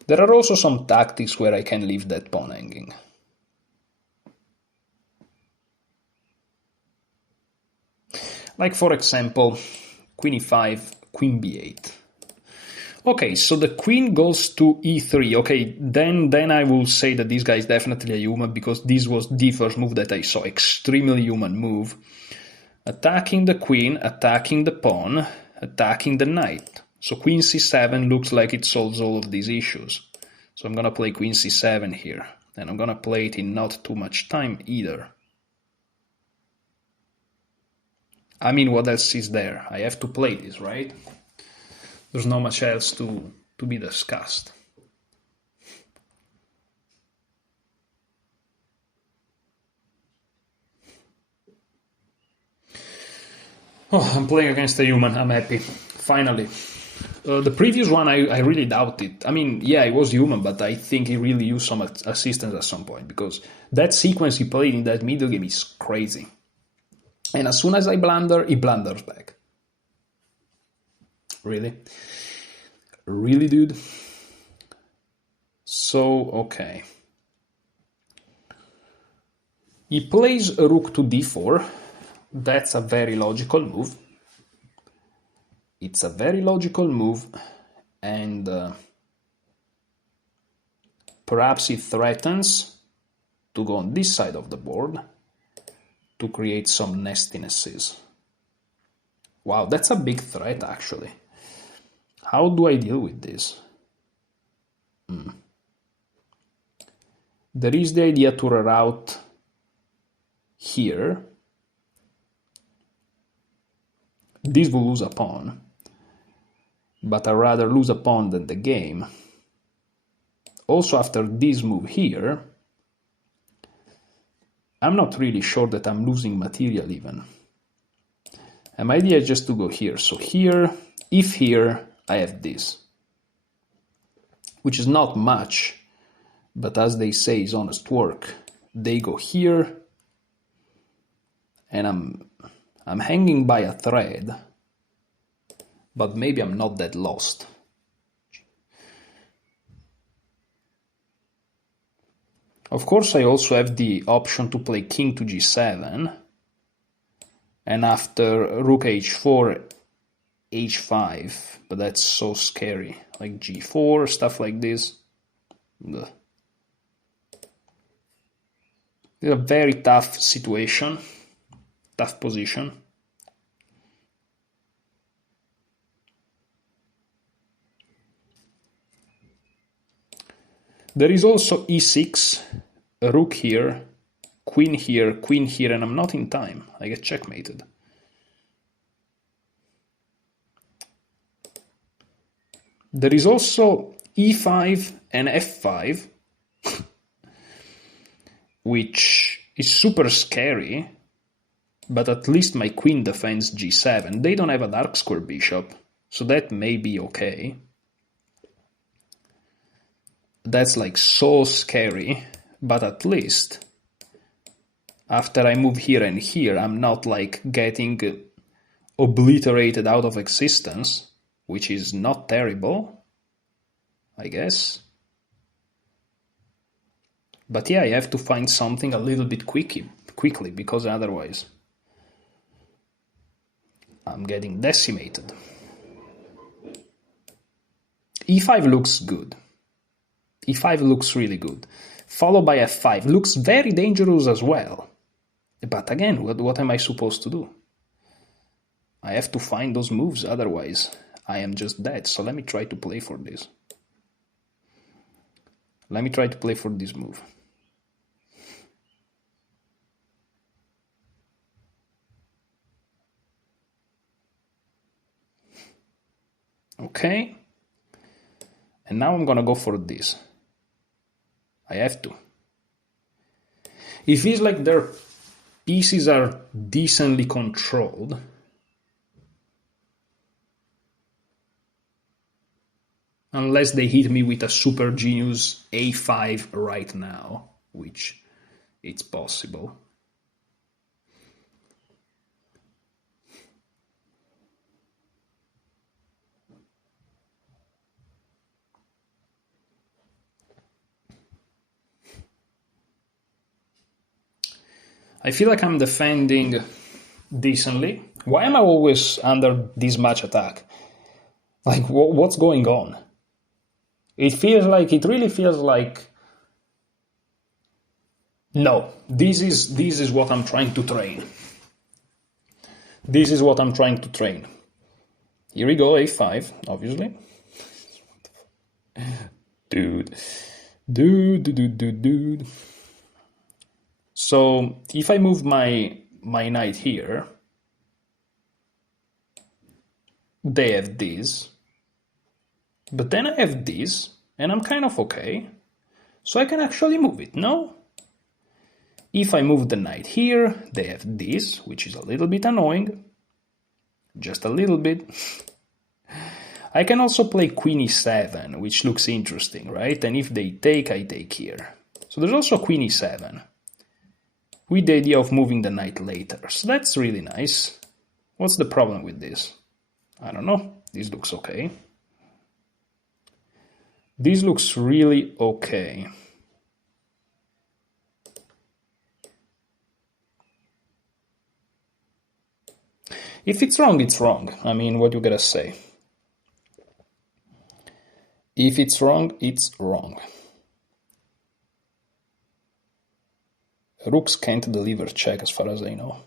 There are also some tactics where I can leave that pawn hanging. Like for example, queen e5, queen b8. Okay, so the queen goes to e3. Okay, then I will say that this guy is definitely a human because this was the first move that I saw. Extremely human move. Attacking the queen, attacking the pawn, attacking the knight. So queen c7 looks like it solves all of these issues. So I'm gonna play queen c7 here. And I'm gonna play it in not too much time either. I mean, what else is there? I have to play this, right? There's not much else to be discussed. Oh, I'm playing against a human. I'm happy. Finally. The previous one, I really doubt it. I mean, yeah, he was human, but I think he really used some assistance at some point because that sequence he played in that middle game is crazy. And as soon as I blunder, he blunders back. Really? Really, dude? So, okay. He plays a rook to d4. That's a very logical move. It's a very logical move, and perhaps he threatens to go on this side of the board to create some nestinesses. Wow, that's a big threat, actually. How do I deal with this? There is the idea to reroute here. This will lose a pawn, but I'd rather lose a pawn than the game. Also, after this move here, I'm not really sure that I'm losing material even. And my idea is just to go here. So here, if here, I have this, which is not much, but as they say, is honest work. They go here, and I'm hanging by a thread, but maybe I'm not that lost. Of course, I also have the option to play king to g7, and after rook h4, h5, but that's so scary, like g4, stuff like this. Ugh. It's a very tough situation, tough position. There is also e6, a rook here, queen here, and I'm not in time. I get checkmated. There is also e5 and f5, which is super scary, but at least my queen defends g7. They don't have a dark square bishop, so that may be okay. That's like so scary, but at least after I move here and here, I'm not like getting obliterated out of existence, which is not terrible, I guess. But yeah, I have to find something a little bit quickly, because otherwise I'm getting decimated. e5 looks good. e5 looks really good. Followed by f5. Looks very dangerous as well. But again, what am I supposed to do? I have to find those moves, otherwise I am just dead. So let me try to play for this. Let me try to play for this move. Okay. And now I'm gonna go for this. I have to. It feels like their pieces are decently controlled. Unless they hit me with a super genius a5 right now, which it's possible. I feel like I'm defending decently. Why am I always under this much attack? Like, what's going on? It really feels like, no, this is what I'm trying to train. This is what I'm trying to train. Here we go, a5, obviously. Dude. So if I move my knight here, they have this, but then I have this, and I'm kind of okay. So I can actually move it, no? If I move the knight here, they have this, which is a little bit annoying. Just a little bit. I can also play queen e7, which looks interesting, right? And if they take, I take here. So there's also queen e7, with the idea of moving the knight later. So that's really nice. What's the problem with this? I don't know. This looks okay. This looks really okay. If it's wrong, it's wrong. I mean, what you gotta say? If it's wrong, it's wrong. Rooks can't deliver check as far as I know.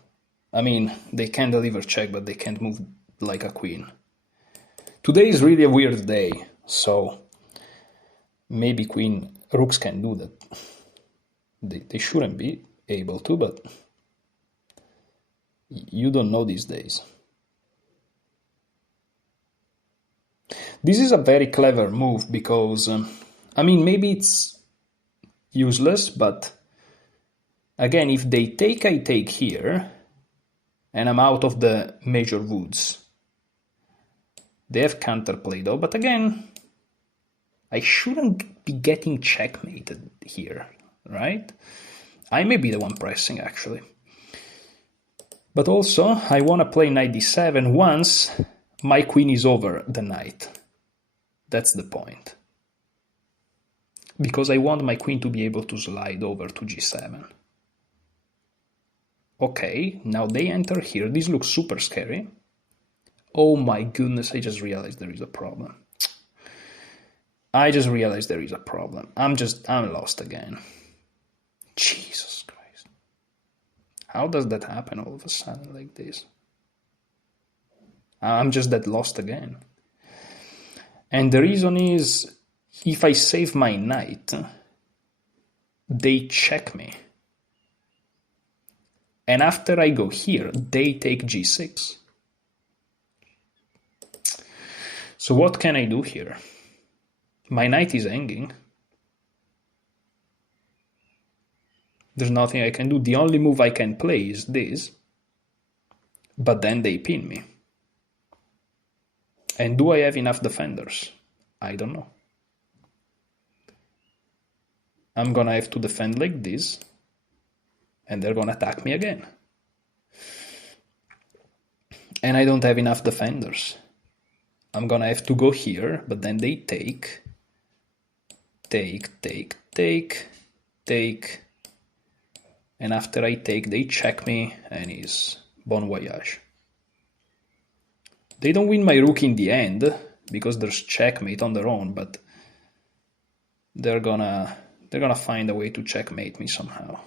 I mean, they can deliver check, but they can't move like a queen. Today is really a weird day, so maybe rooks can do that. They shouldn't be able to, but you don't know these days. This is a very clever move because, I mean, maybe it's useless, but again, if they take, I take here, and I'm out of the major woods. They have counterplay though, but again, I shouldn't be getting checkmated here, right? I may be the one pressing, actually. But also, I want to play knight d7 once my queen is over the knight. That's the point. Because I want my queen to be able to slide over to g7. Okay, now they enter here. This looks super scary. Oh my goodness, I just realized there is a problem. I'm lost again. Jesus Christ. How does that happen all of a sudden like this? I'm just that lost again. And the reason is, if I save my knight, they check me. And after I go here, they take g6. So what can I do here? My knight is hanging. There's nothing I can do. The only move I can play is this. But then they pin me. And do I have enough defenders? I don't know. I'm gonna have to defend like this. And they're gonna attack me again. And I don't have enough defenders. I'm gonna have to go here, but then they take. And after I take, they check me, and it's bon voyage. They don't win my rook in the end, because there's checkmate on their own, but they're gonna find a way to checkmate me somehow.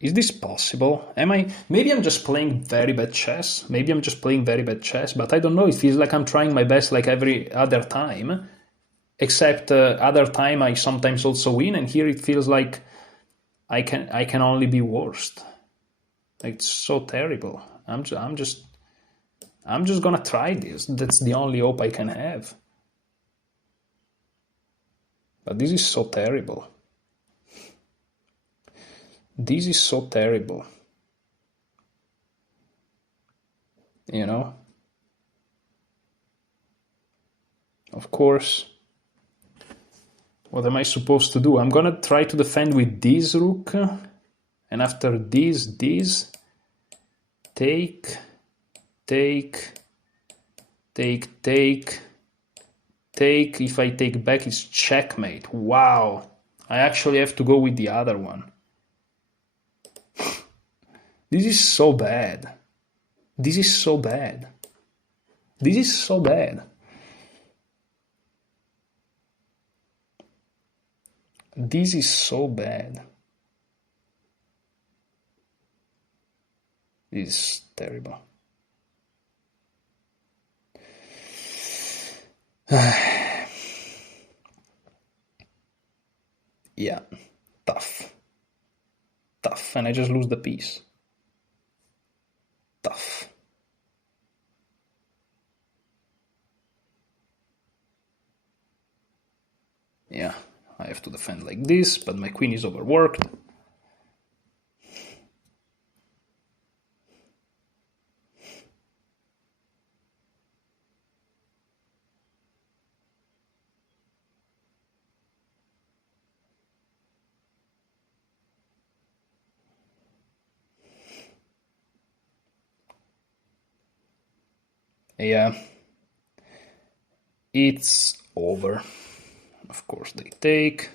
Is this possible? Maybe I'm just playing very bad chess. But I don't know. It feels like I'm trying my best like every other time. Except other time I sometimes also win, and here it feels like I can only be worst. Like, it's so terrible. I'm just gonna try this. That's the only hope I can have. But this is so terrible. This is so terrible. You know? Of course. What am I supposed to do? I'm gonna try to defend with this rook. And after this, take. If I take back, it's checkmate. Wow. I actually have to go with the other one. This is so bad. This is so bad. This is so bad. This is so bad. This is terrible. Yeah, tough. And I just lose the piece. Tough. Yeah, I have to defend like this, but my queen is overworked. Yeah, it's over. Of course they take.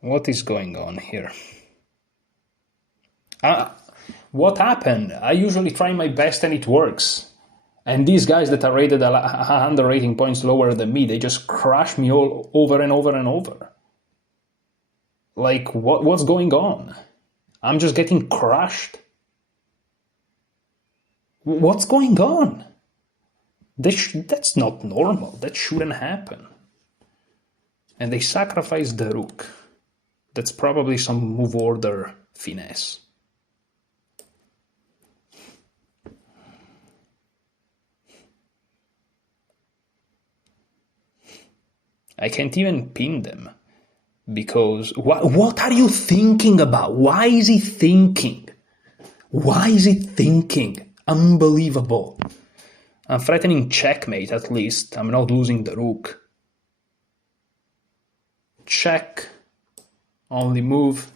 What is going on here? What happened? I usually try my best and it works. And these guys that are rated 100 rating points lower than me, they just crush me all over and over and over. Like, what's going on? I'm just getting crushed. What's going on? That's not normal. That shouldn't happen. And they sacrifice the rook. That's probably some move order finesse. I can't even pin them. Because what are you thinking about? Why is he thinking? Why is he thinking? Unbelievable. I'm threatening checkmate at least. I'm not losing the rook. Check. Only move.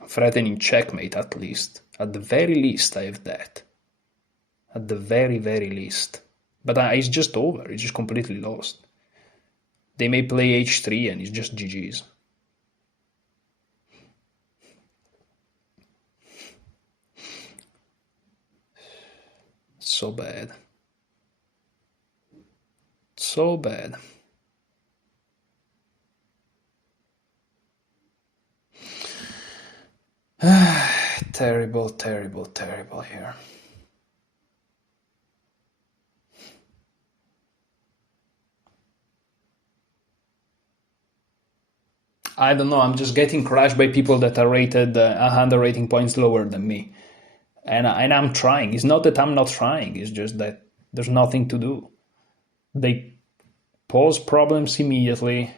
I'm threatening checkmate at least. At the very least I have that. At the very, very least. But it's just over. It's just completely lost. They may play h3 and it's just GG's. So bad. So bad. Terrible, terrible, terrible here. I don't know, I'm just getting crushed by people that are rated 100 rating points lower than me. And I'm trying. It's not that I'm not trying, it's just that there's nothing to do. They pose problems immediately,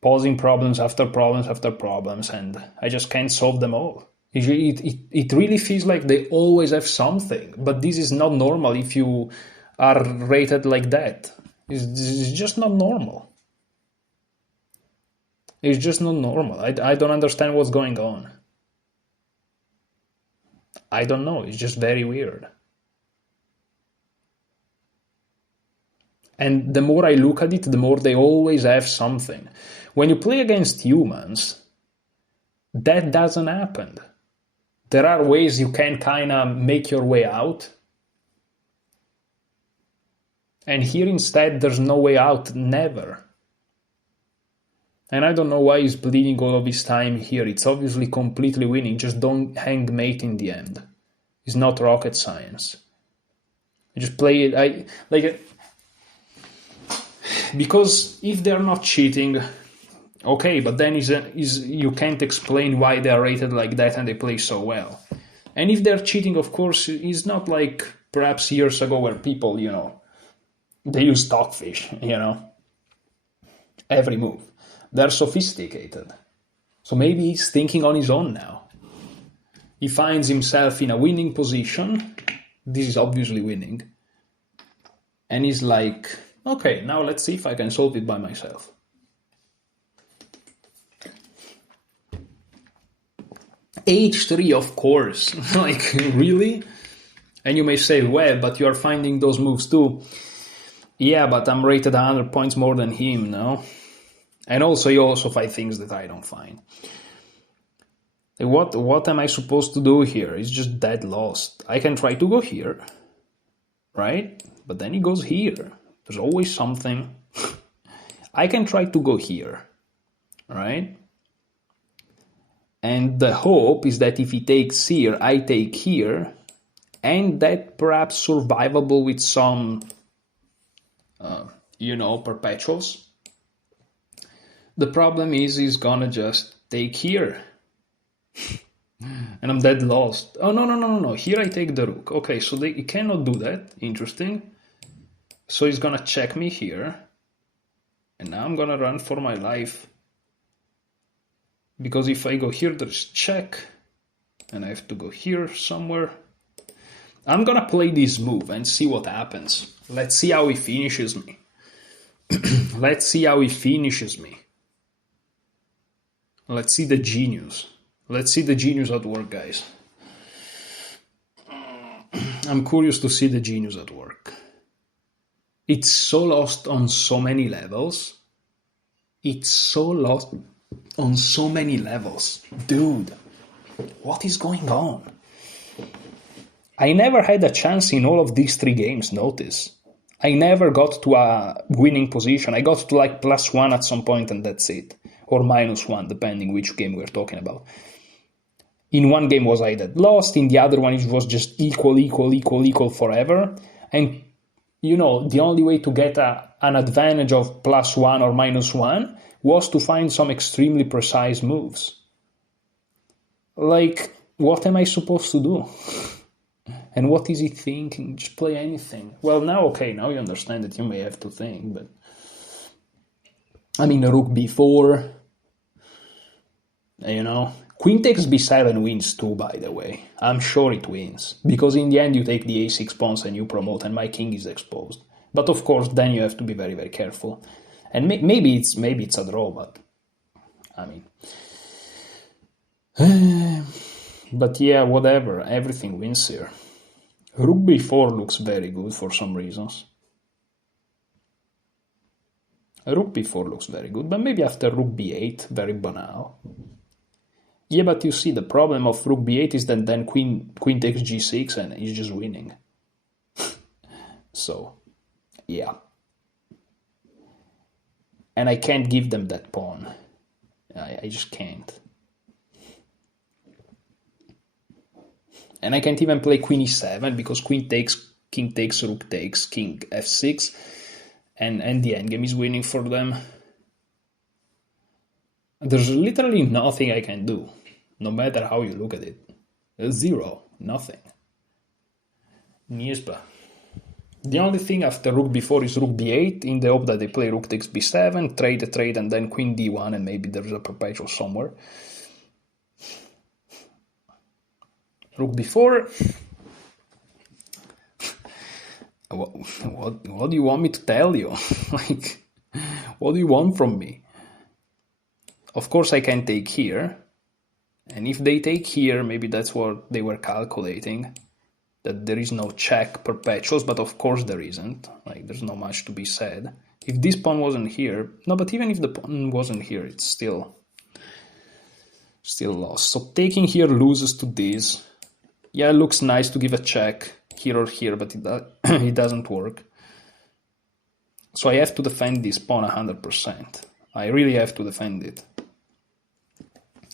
posing problems after problems after problems, and I just can't solve them all. It really feels like they always have something, but this is not normal if you are rated like that. It's just not normal. It's just not normal. I don't understand what's going on. I don't know. It's just very weird. And the more I look at it, the more they always have something. When you play against humans, that doesn't happen. There are ways you can kind of make your way out. And here instead, there's no way out, never. And I don't know why he's bleeding all of his time here. It's obviously completely winning. Just don't hang mate in the end. It's not rocket science. You just play it. Because if they're not cheating, okay, but then you can't explain why they are rated like that and they play so well. And if they're cheating, of course, it's not like perhaps years ago where people, they use stockfish, every move. They're sophisticated. So maybe he's thinking on his own now. He finds himself in a winning position. This is obviously winning. And he's like, okay, now let's see if I can solve it by myself. H3, of course. Like, really? And you may say, well, but you're finding those moves too. Yeah, but I'm rated 100 points more than him, no? And also, you also find things that I don't find. What am I supposed to do here? It's just dead lost. I can try to go here, right? But then he goes here. There's always something. I can try to go here, right? And the hope is that if he takes here, I take here, and that perhaps survivable with some, perpetuals. The problem is he's gonna just take here. And I'm dead lost. Oh, no. Here I take the rook. Okay, so he cannot do that. Interesting. So he's gonna check me here. And now I'm gonna run for my life. Because if I go here, there's check. And I have to go here somewhere. I'm gonna play this move and see what happens. Let's see how he finishes me. Let's see how he finishes me. Let's see the genius. Let's see the genius at work, guys. I'm curious to see the genius at work. It's so lost on so many levels. It's so lost on so many levels. Dude, what is going on? I never had a chance in all of these 3 games, notice. I never got to a winning position. I got to like +1 at some point and that's it. Or -1, depending which game we're talking about. In one game was I dead lost, in the other one it was just equal forever. And, the only way to get a an advantage of +1 or -1 was to find some extremely precise moves. Like, what am I supposed to do? And what is he thinking? Just play anything. Well, now, okay, now you understand that you may have to think, but... I mean, rook b4, you know. Queen takes b7 wins too, by the way. I'm sure it wins. Because in the end you take the a6 pawns and you promote and my king is exposed. But of course, then you have to be very, very careful. And maybe it's a draw, but... I mean... But yeah, whatever. Everything wins here. Rook b4 looks very good for some reasons. Rook b4 looks very good, but maybe after rook b8, very banal. Yeah, but you see, the problem of rook b8 is that then queen takes g6 and he's just winning. So, yeah. And I can't give them that pawn. I just can't. And I can't even play queen e7 because queen takes, king takes, rook takes, king f6. And the endgame is winning for them. There's literally nothing I can do, no matter how you look at it. Zero, nothing. Niesba. The only thing after rook b4 is rook b8, in the hope that they play rook takes b7, trade, and then queen d1, and maybe there's a perpetual somewhere. Rook b4. What do you want me to tell you? Like, what do you want from me? Of course I can take here. And if they take here, maybe that's what they were calculating. That there is no check perpetuals, but of course there isn't. Like, there's not much to be said. If this pawn wasn't here... No, but even if the pawn wasn't here, it's still lost. So taking here loses to this. Yeah, it looks nice to give a check here or here, but it doesn't work. So I have to defend this pawn 100%. I really have to defend it.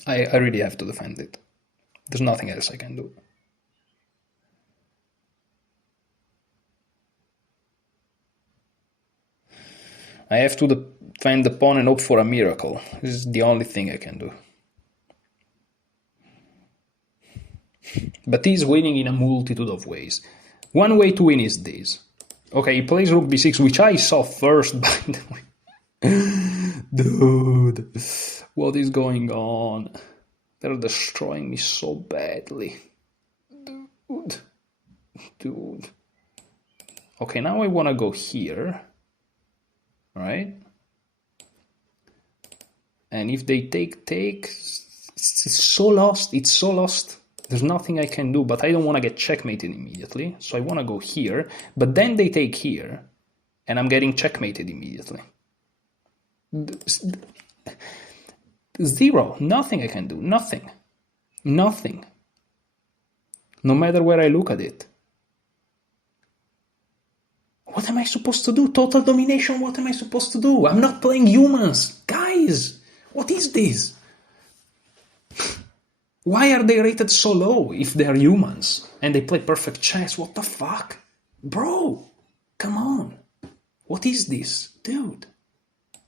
I really have to defend it. There's nothing else I can do. I have to defend the pawn and hope for a miracle. This is the only thing I can do. But he's winning in a multitude of ways. One way to win is this. Okay, he plays rook b6, which I saw first, by the way. Dude, what is going on? They're destroying me so badly. Dude. Okay, now I want to go here. Right? And if they take, it's so lost. It's so lost. There's nothing I can do, but I don't want to get checkmated immediately. So I want to go here, but then they take here, and I'm getting checkmated immediately. Zero. Nothing I can do. Nothing. Nothing. No matter where I look at it. What am I supposed to do? Total domination, what am I supposed to do? I'm not playing humans. Guys, what is this? Why are they rated so low if they're humans and they play perfect chess? What the fuck? Bro, come on. What is this? Dude.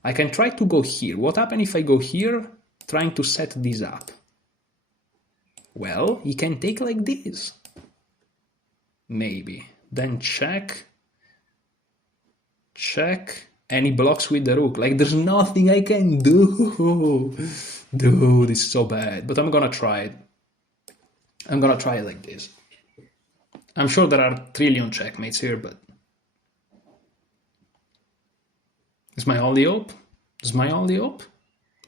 I can try to go here. What happens if I go here trying to set this up? Well, he can take like this. Maybe. Then check. Check. And he blocks with the rook. Like, there's nothing I can do. Dude, it's so bad. But I'm gonna try it. I'm gonna try it like this. I'm sure there are a trillion checkmates here, but... It's my only hope. It's my only hope.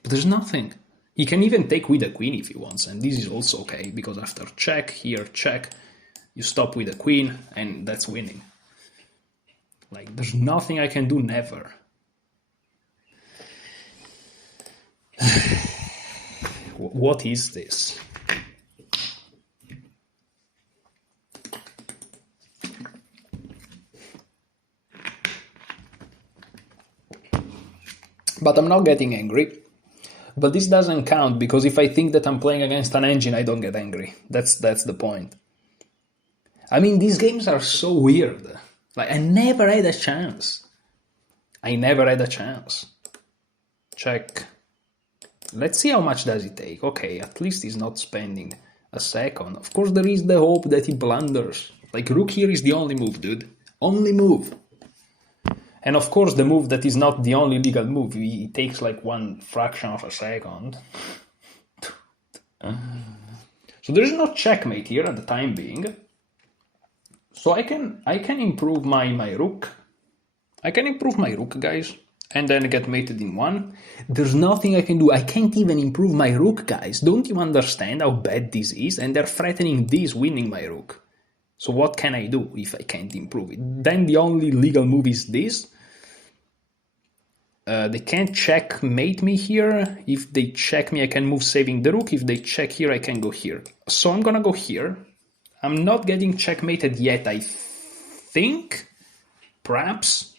But there's nothing. He can even take with a queen if he wants, and this is also okay, because after check, here, check, you stop with a queen, and that's winning. Like, there's nothing I can do, never. What is this? But I'm not getting angry. But this doesn't count, because if I think that I'm playing against an engine, I don't get angry. That's the point. I mean, these games are so weird. Like, I never had a chance. I never had a chance. Check. Let's see how much does it take. Okay, at least he's not spending a second. Of course, there is the hope that he blunders. Like, rook here is the only move, dude. Only move. And of course, the move that is not the only legal move, it takes like one fraction of a second. So there is no checkmate here at the time being. So I can improve my rook. I can improve my rook, guys, and then get mated in one. There's nothing I can do. I can't even improve my rook, guys. Don't you understand how bad this is? And they're threatening this winning my rook. So what can I do if I can't improve it? Then the only legal move is this. They can't checkmate me here. If they check me, I can move saving the rook. If they check here, I can go here. So I'm gonna go here. I'm not getting checkmated yet, I think. Perhaps.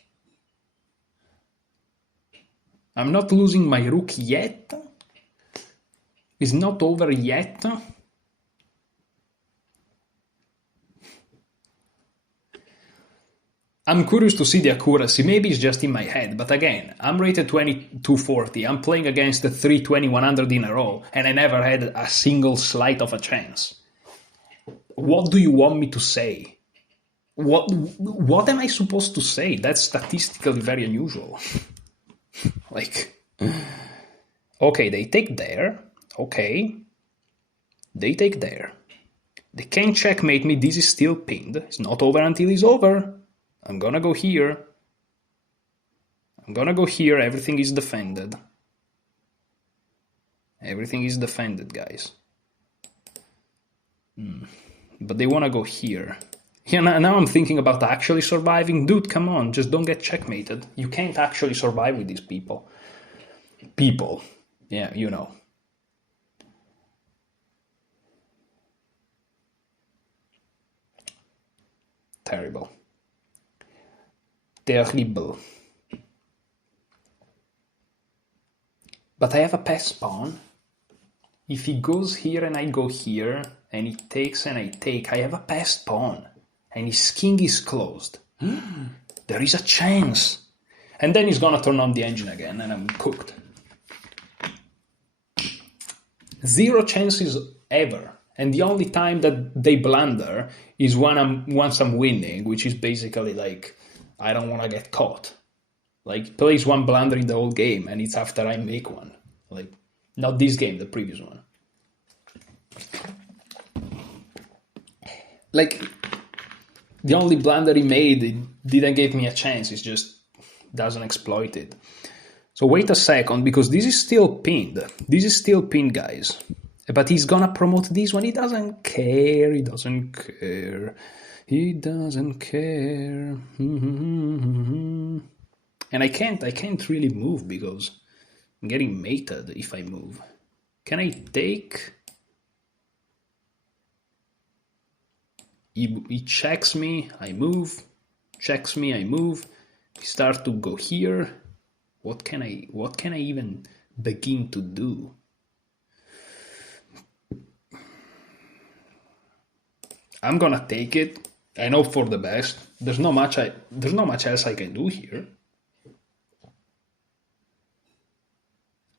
I'm not losing my rook yet. It's not over yet. I'm curious to see the accuracy. Maybe it's just in my head, but again, I'm rated 2240. I'm playing against the 320-100 in a row, and I never had a single slight of a chance. What do you want me to say? What am I supposed to say? That's statistically very unusual. Like, okay, they take there. Okay. They take there. They can't checkmate me. This is still pinned. It's not over until it's over. I'm gonna go here. I'm gonna go here. Everything is defended. Everything is defended, guys. But they wanna go here. Yeah, now I'm thinking about actually surviving. Dude, come on, just don't get checkmated. You can't actually survive with these people. People. Yeah, you know. Terrible. Terrible. But I have a passed pawn. If he goes here and I go here, and he takes and I take, I have a passed pawn. And his king is closed. There is a chance. And then he's gonna turn on the engine again, and I'm cooked. Zero chances ever. And the only time that they blunder is once I'm winning, which is basically like, I don't want to get caught. Like, plays one blunder in the whole game, and it's after I make one. Like, not this game, the previous one. Like, the only blunder he made, it didn't give me a chance. It just doesn't exploit it. So wait a second, because this is still pinned. This is still pinned, guys. But he's gonna promote this one. He doesn't care. He doesn't care. He doesn't care. And I can't really move because I'm getting mated if I move. Can I take? He checks me, I move. Checks me, I move. We start to go here. What can I even begin to do? I'm gonna take it and hope for the best. There's not much else I can do here.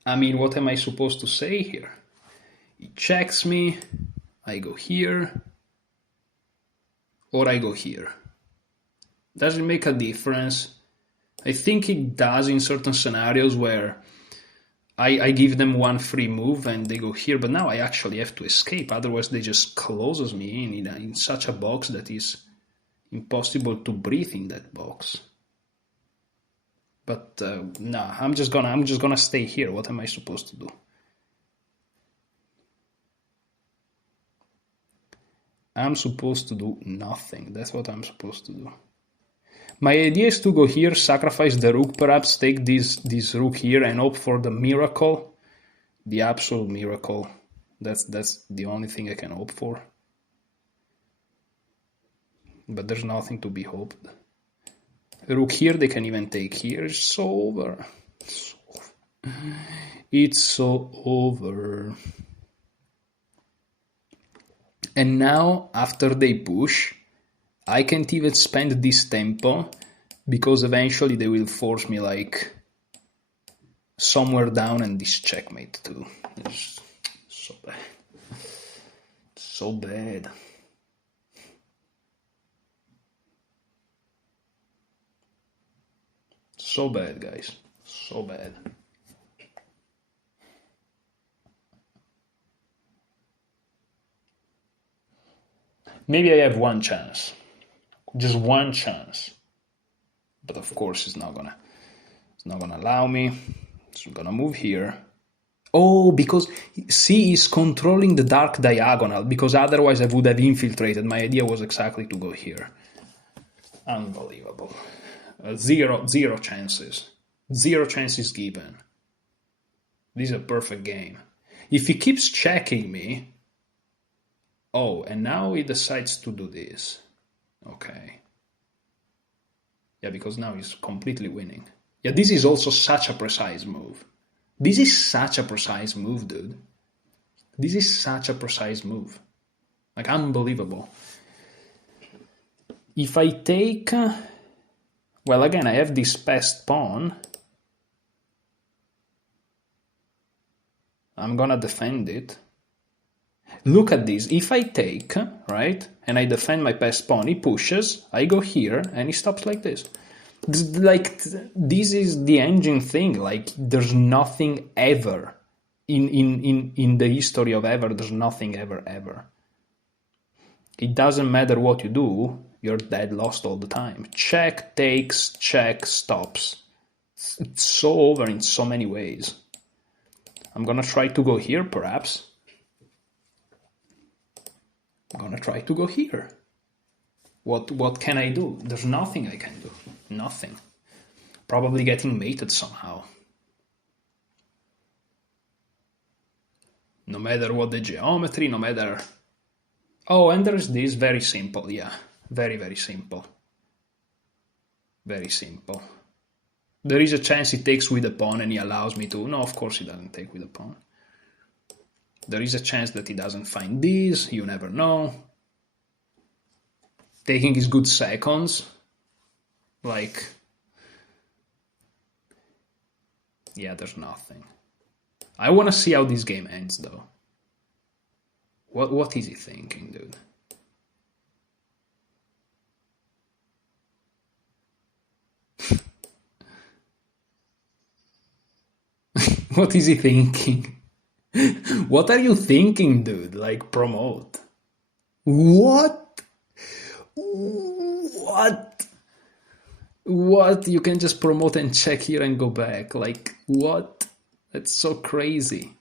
I mean, what am I supposed to say here? He checks me, I go here, or I go here. Does it make a difference? I think it does in certain scenarios where I give them one free move and they go here, but now I actually have to escape. Otherwise, they just closes me in such a box that is impossible to breathe in that box. But nah, I'm just gonna stay here. What am I supposed to do? I'm supposed to do nothing. That's what I'm supposed to do. My idea is to go here, sacrifice the rook, perhaps take this rook here and hope for the miracle, the absolute miracle. That's the only thing I can hope for. But there's nothing to be hoped. Rook here, they can even take here. It's so over. It's so over. And now, after they push, I can't even spend this tempo because eventually they will force me like somewhere down, and this checkmate too. It's so bad. So bad. So bad, guys. So bad. Maybe I have one chance. Just one chance. But of course it's not gonna allow me. It's gonna move here. Oh, because C is controlling the dark diagonal, because otherwise I would have infiltrated. My idea was exactly to go here. Unbelievable. Zero chances. Zero chances given. This is a perfect game. If he keeps checking me... Oh, and now he decides to do this. Okay. Yeah, because now he's completely winning. Yeah, this is also such a precise move. This is such a precise move, dude. This is such a precise move. Like, unbelievable. If I take... Well, again, I have this passed pawn. I'm gonna defend it. Look at this. If I take, right, and I defend my passed pawn, he pushes, I go here, and he stops like this. This is the engine thing. Like, there's nothing ever in the history of ever. There's nothing ever. It doesn't matter what you do. You're dead lost all the time. Check, takes, check, stops. It's so over in so many ways. I'm gonna try to go here, perhaps. I'm gonna try to go here. What can I do? There's nothing I can do. Nothing. Probably getting mated somehow. No matter what the geometry, no matter... Oh, and there's this, very simple, yeah. Very, very simple. Very simple. There is a chance he takes with a pawn and he allows me to... No, of course he doesn't take with a pawn. There is a chance that he doesn't find this, you never know. Taking his good seconds. Like... Yeah, there's nothing. I want to see how this game ends, though. What is he thinking, dude? What is he thinking? What are you thinking, dude? Like, promote. What? What? You can just promote and check here and go back. Like, what? That's so crazy.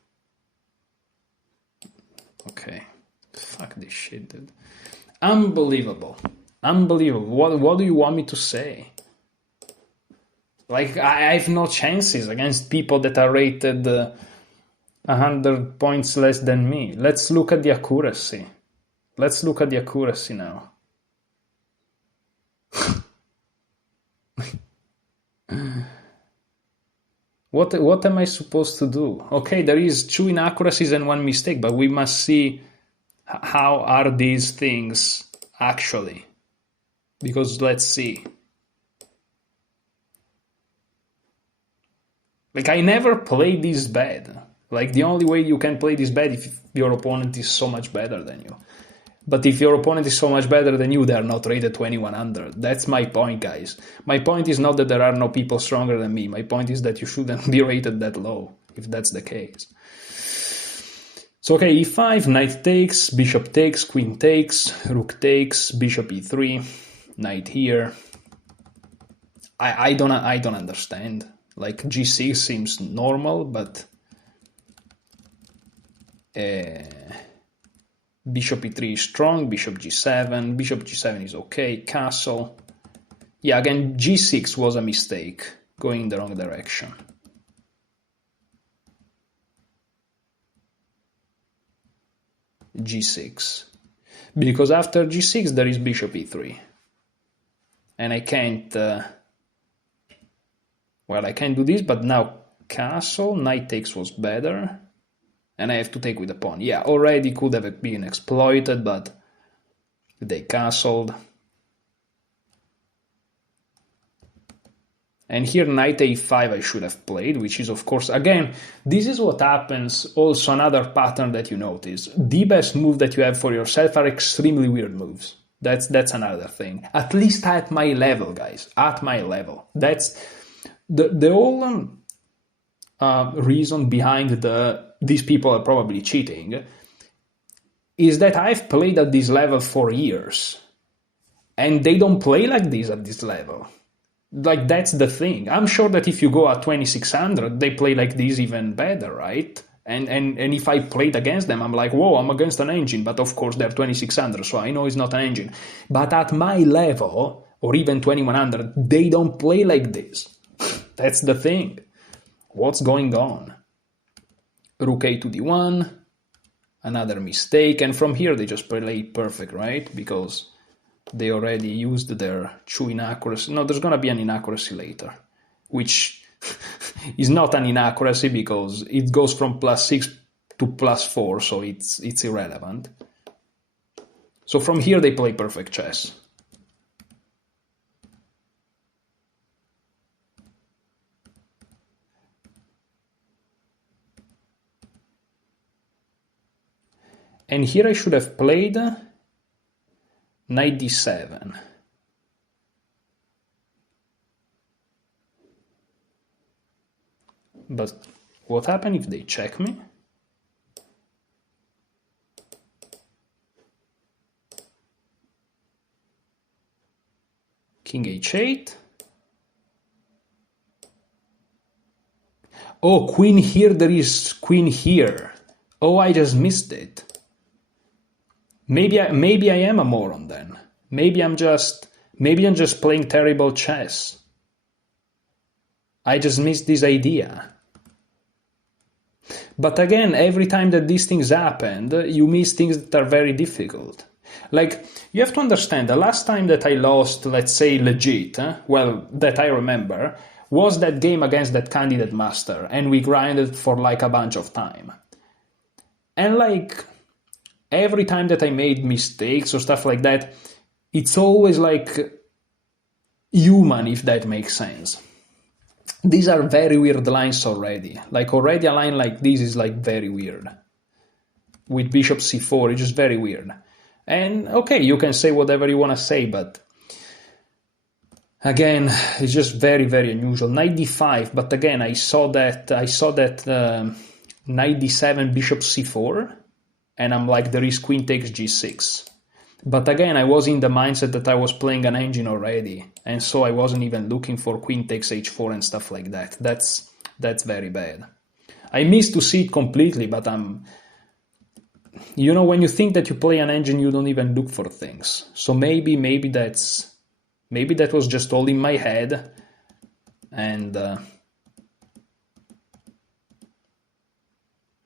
Okay. Fuck this shit, dude. Unbelievable. Unbelievable. What do you want me to say? Like, I have no chances against people that are rated 100 points less than me. Let's look at the accuracy. Let's look at the accuracy now. What am I supposed to do? Okay, there is 2 inaccuracies and 1 mistake, but we must see how are these things actually. Because let's see. Like, I never played this bad. Like, the only way you can play this bad if your opponent is so much better than you. But if your opponent is so much better than you, they are not rated 2100. That's my point, guys. My point is not that there are no people stronger than me. My point is that you shouldn't be rated that low, if that's the case. So, okay, e5, knight takes, bishop takes, queen takes, rook takes, bishop e3, knight here. I don't understand. Like, g6 seems normal, but... Bishop e3 is strong, bishop g7 is okay, castle. Yeah, again, g6 was a mistake, going in the wrong direction. g6. Because after g6 there is bishop e3. And I can't... well, I can do this, but now castle, knight takes was better. And I have to take with a pawn. Yeah, already could have been exploited, but they castled. And here knight a5 I should have played, which is of course, again, this is what happens, also another pattern that you notice. The best move that you have for yourself are extremely weird moves. That's another thing. At least at my level, guys. At my level. That's the whole reason behind these people are probably cheating is that I've played at this level for years. And they don't play like this at this level. Like, that's the thing. I'm sure that if you go at 2600, they play like this even better, right? And if I played against them, I'm like, whoa, I'm against an engine. But of course, they're 2600, so I know it's not an engine. But at my level, or even 2100, they don't play like this. That's the thing. What's going on? Rook a to d1. Another mistake. And from here, they just play perfect, right? Because they already used their true inaccuracy. No, there's going to be an inaccuracy later, which is not an inaccuracy because it goes from +6 to +4, so it's irrelevant. So from here, they play perfect chess. And here I should have played knight d7. But what happens if they check me? King h8. Oh, queen here, there is queen here. Oh, I just missed it. Maybe I am a moron then. Maybe I'm just playing terrible chess. I just missed this idea. But again, every time that these things happened, you miss things that are very difficult. Like, you have to understand, the last time that I lost, let's say, legit, well, that I remember, was that game against that candidate master, and we grinded for like a bunch of time. And like, every time that I made mistakes or stuff like that, it's always like human, if that makes sense. These are very weird lines already. Like, already a line like this is like very weird. With bishop c4, it's just very weird. And okay, you can say whatever you want to say, but again, it's just very, very unusual. Knight d5, but again, I saw that knight d7, bishop c4, and I'm like, there is queen takes g6. But again, I was in the mindset that I was playing an engine already, and so I wasn't even looking for queen takes h4 and stuff like that. That's very bad. I missed to see it completely, but you know, when you think that you play an engine, you don't even look for things. So maybe that was just all in my head, and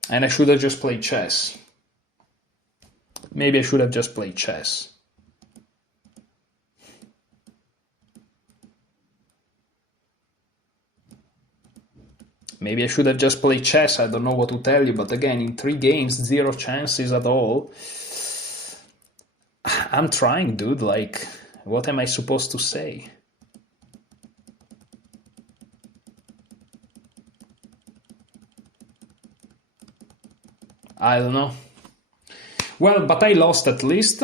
I should have just played chess. Maybe I should have just played chess. Maybe I should have just played chess. I don't know what to tell you, but again, in 3 games, 0 chances at all. I'm trying, dude. Like, what am I supposed to say? I don't know. Well, but I lost at least.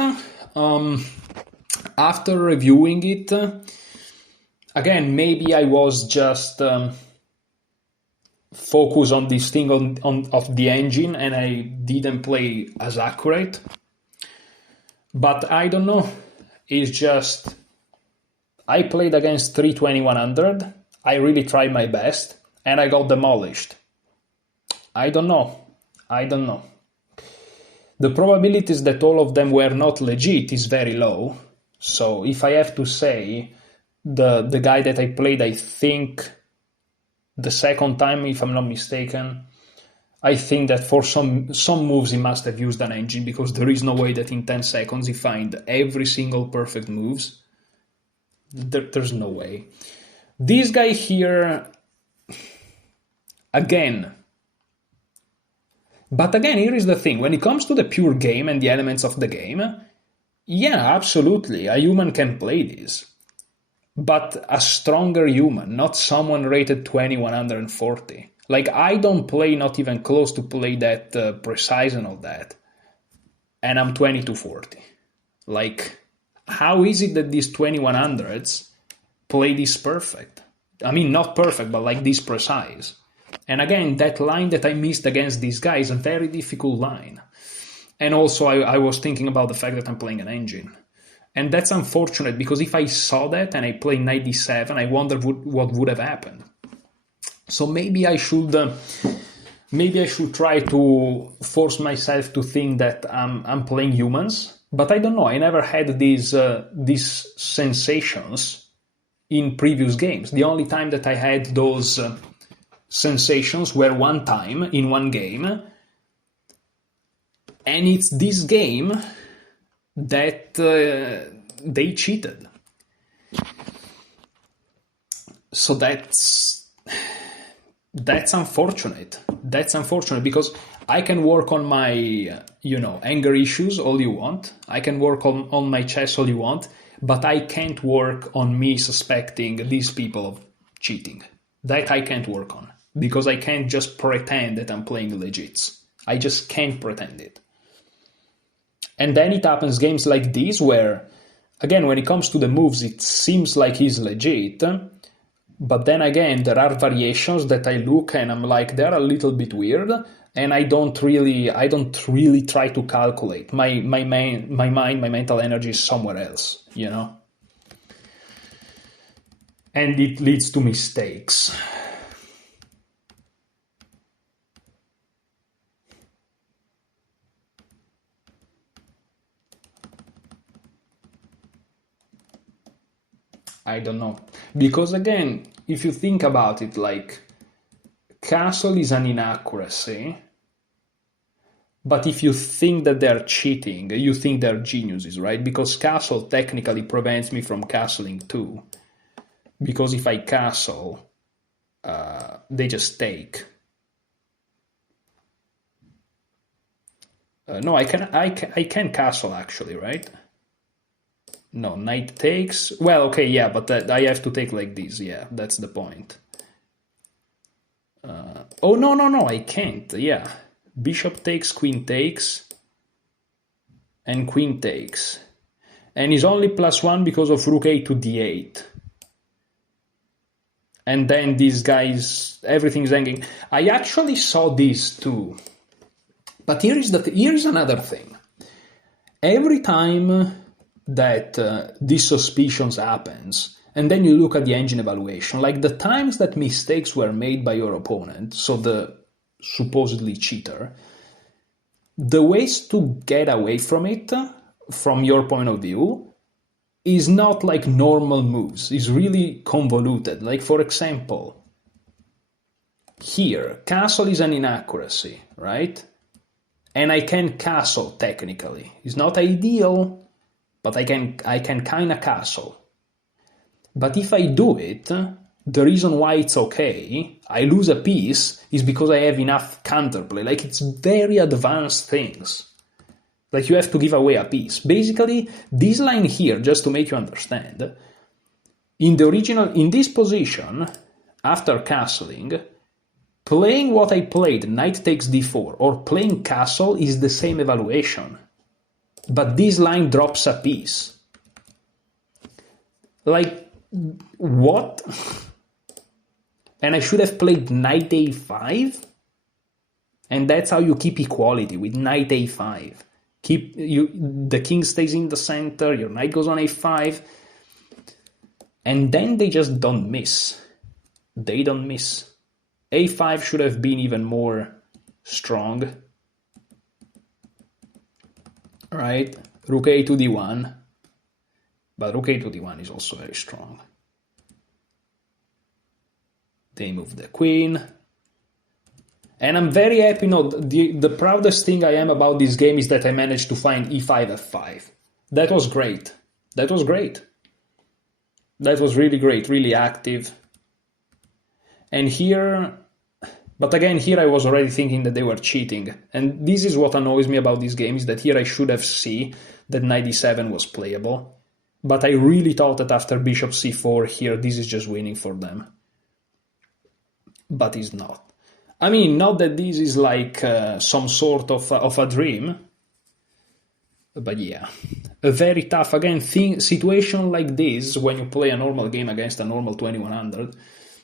After reviewing it, again, maybe I was just focused on this thing of the engine and I didn't play as accurate. But I don't know. It's just, I played against 32100. I really tried my best and I got demolished. I don't know. The probabilities that all of them were not legit is very low. So if I have to say, the guy that I played, I think the second time, if I'm not mistaken, I think that for some moves he must have used an engine, because there is no way that in 10 seconds he find every single perfect moves. There's no way. This guy here, again. But again, here is the thing. When it comes to the pure game and the elements of the game, yeah, absolutely, a human can play this. but a stronger human, not someone rated 2140. Like, I don't play not even close to play that precise and all that. And I'm 2240. Like, how is it that these 2100s play this perfect? I mean, not perfect, but like this precise. And again, that line that I missed against this guy is a very difficult line. And also, I was thinking about the fact that I'm playing an engine. And that's unfortunate, because if I saw that and I play 97, I wonder what would have happened. So maybe I should try to force myself to think that I'm playing humans. But I don't know. I never had these sensations in previous games. The only time that I had those sensations were one time in one game. And it's this game that they cheated. So that's unfortunate. That's unfortunate, because I can work on my, anger issues all you want. I can work on my chess all you want, but I can't work on me suspecting these people of cheating. That I can't work on, because I can't just pretend that I'm playing legits. I just can't pretend it. And then it happens games like this where, again, when it comes to the moves, it seems like he's legit. But then again, there are variations that I look and I'm like, they're a little bit weird. And I don't really try to calculate. My mind, my mental energy is somewhere else, And it leads to mistakes. I don't know. Because again, if you think about it, like, castle is an inaccuracy. But if you think that they're cheating, you think they're geniuses, right? Because castle technically prevents me from castling too. Because if I castle, they just take. No, I can castle actually, right? No, knight takes. Well, okay, yeah, but I have to take like this. Yeah, that's the point. Oh, no, I can't. Yeah. Bishop takes, queen takes, and queen takes. And he's only +1 because of rook a to d8. And then these guys, everything's hanging. I actually saw this too. But here is another thing. Every time that these suspicions happens, and then you look at the engine evaluation, like the times that mistakes were made by your opponent, so the supposedly cheater, the ways to get away from it, from your point of view, is not like normal moves. It's really convoluted. Like, for example, here, castle is an inaccuracy, right? And I can castle technically. It's not ideal, but I can kind of castle. But if I do it, the reason why it's okay, I lose a piece, is because I have enough counterplay. Like, it's very advanced things. Like, you have to give away a piece. Basically, this line here, just to make you understand, in this position, after castling, playing what I played, knight takes d4, or playing castle is the same evaluation. But this line drops a piece. Like, what? And I should have played knight a5? And that's how you keep equality, with knight a5. The king stays in the center, your knight goes on a5, and then they just don't miss. They don't miss. a5 should have been even more strong. Right? Rook a to d1. But rook a to d1 is also very strong. They move the queen. And I'm very happy. The proudest thing I am about this game is that I managed to find e5, f5. That was great. That was great. That was really great, really active. And here, but again, here I was already thinking that they were cheating. And this is what annoys me about this game, is that here I should have seen that knight d7 was playable. But I really thought that after bishop c4 here, this is just winning for them. But it's not. I mean, not that this is like some sort of a dream. But yeah, a very tough, again, situation like this, when you play a normal game against a normal 2100,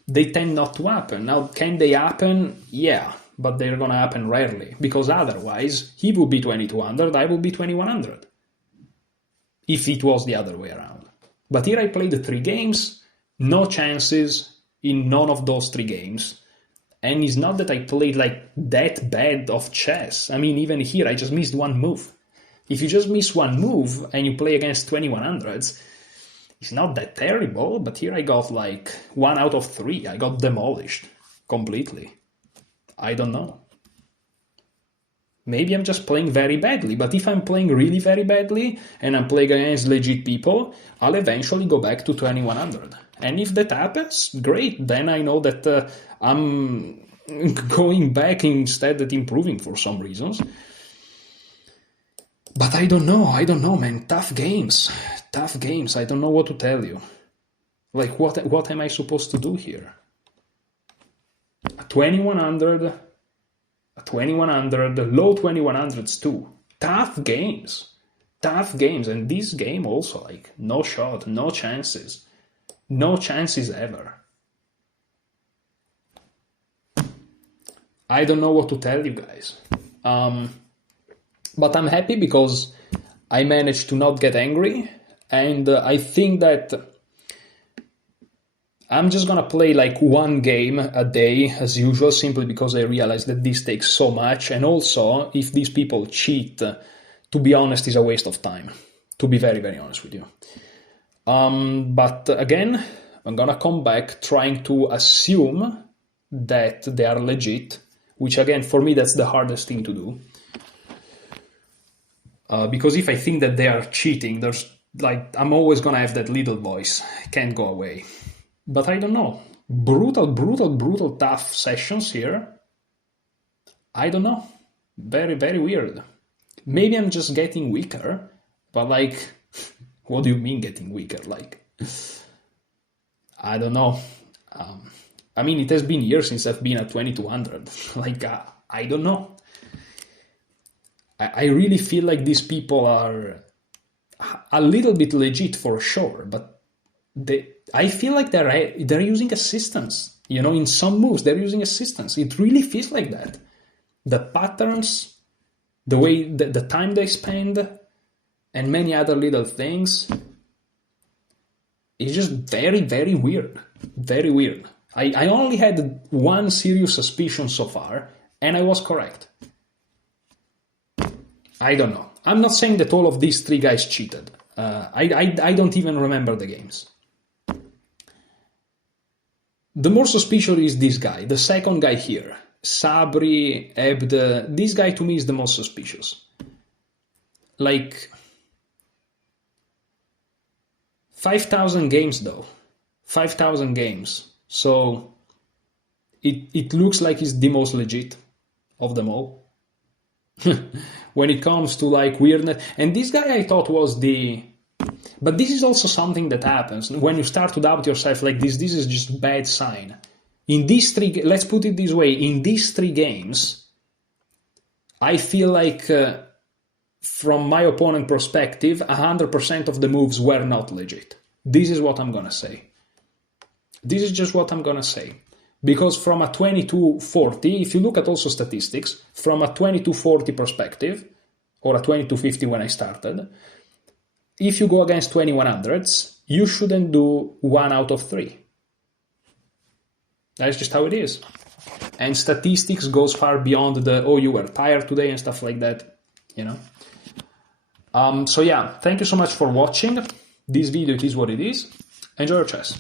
they tend not to happen. Now, can they happen? Yeah, but they're going to happen rarely, because otherwise, he would be 2200, I would be 2100. If it was the other way around. But here I played the 3 games, no chances in none of those 3 games. And it's not that I played like that bad of chess. I mean, even here, I just missed one move. If you just miss one move and you play against 2100s, it's not that terrible, but here I got like 1 out of 3. I got demolished completely. I don't know. Maybe I'm just playing very badly, but if I'm playing really very badly and I'm playing against legit people, I'll eventually go back to 2100. And if that happens, great. Then I know that I'm going back instead of improving for some reasons. But I don't know, man. Tough games. I don't know what to tell you. Like, what am I supposed to do here? A 2100, low 2100s too. Tough games. And this game also, like, no shot, no chances. No chances ever. I don't know what to tell you guys. But I'm happy because I managed to not get angry, and I think that I'm just gonna play like 1 game a day as usual, simply because I realize that this takes so much, and also if these people cheat, to be honest, is a waste of time, to be very, very honest with you. But again, I'm gonna come back trying to assume that they are legit, which again, for me, that's the hardest thing to do. Because if I think that they are cheating, there's like, I'm always gonna have that little voice, can't go away. But I don't know, brutal tough sessions here. I don't know, very, very weird. Maybe I'm just getting weaker, but like, what do you mean getting weaker? Like, I don't know. I mean, it has been years since I've been at 2200. Like, I don't know. I really feel like these people are a little bit legit for sure, but I feel like they're using assistance. You know, in some moves, they're using assistance. It really feels like that. The patterns, the way, the time they spend, and many other little things, it's just very, very weird. Very weird. I only had 1 serious suspicion so far, and I was correct. I don't know. I'm not saying that all of these 3 guys cheated. I don't even remember the games. The more suspicious is this guy, the second guy here. Sabri, Ebd, this guy to me is the most suspicious. Like, 5,000 games though. 5,000 games. So, it looks like he's the most legit of them all. When it comes to like weirdness. And this guy I thought was the... But this is also something that happens. When you start to doubt yourself like this is just bad sign. In these 3... Let's put it this way. In these 3 games, I feel like, from my opponent perspective, 100% of the moves were not legit. This is what I'm gonna say. This is just what I'm gonna say. Because from a 2240, if you look at also statistics, from a 2240 perspective, or a 2250 when I started, if you go against 2100s, you shouldn't do 1 out of 3. That's just how it is. And statistics goes far beyond the, oh, you were tired today and stuff like that, you know. So yeah, thank you so much for watching. This video, it is what it is. Enjoy your chess.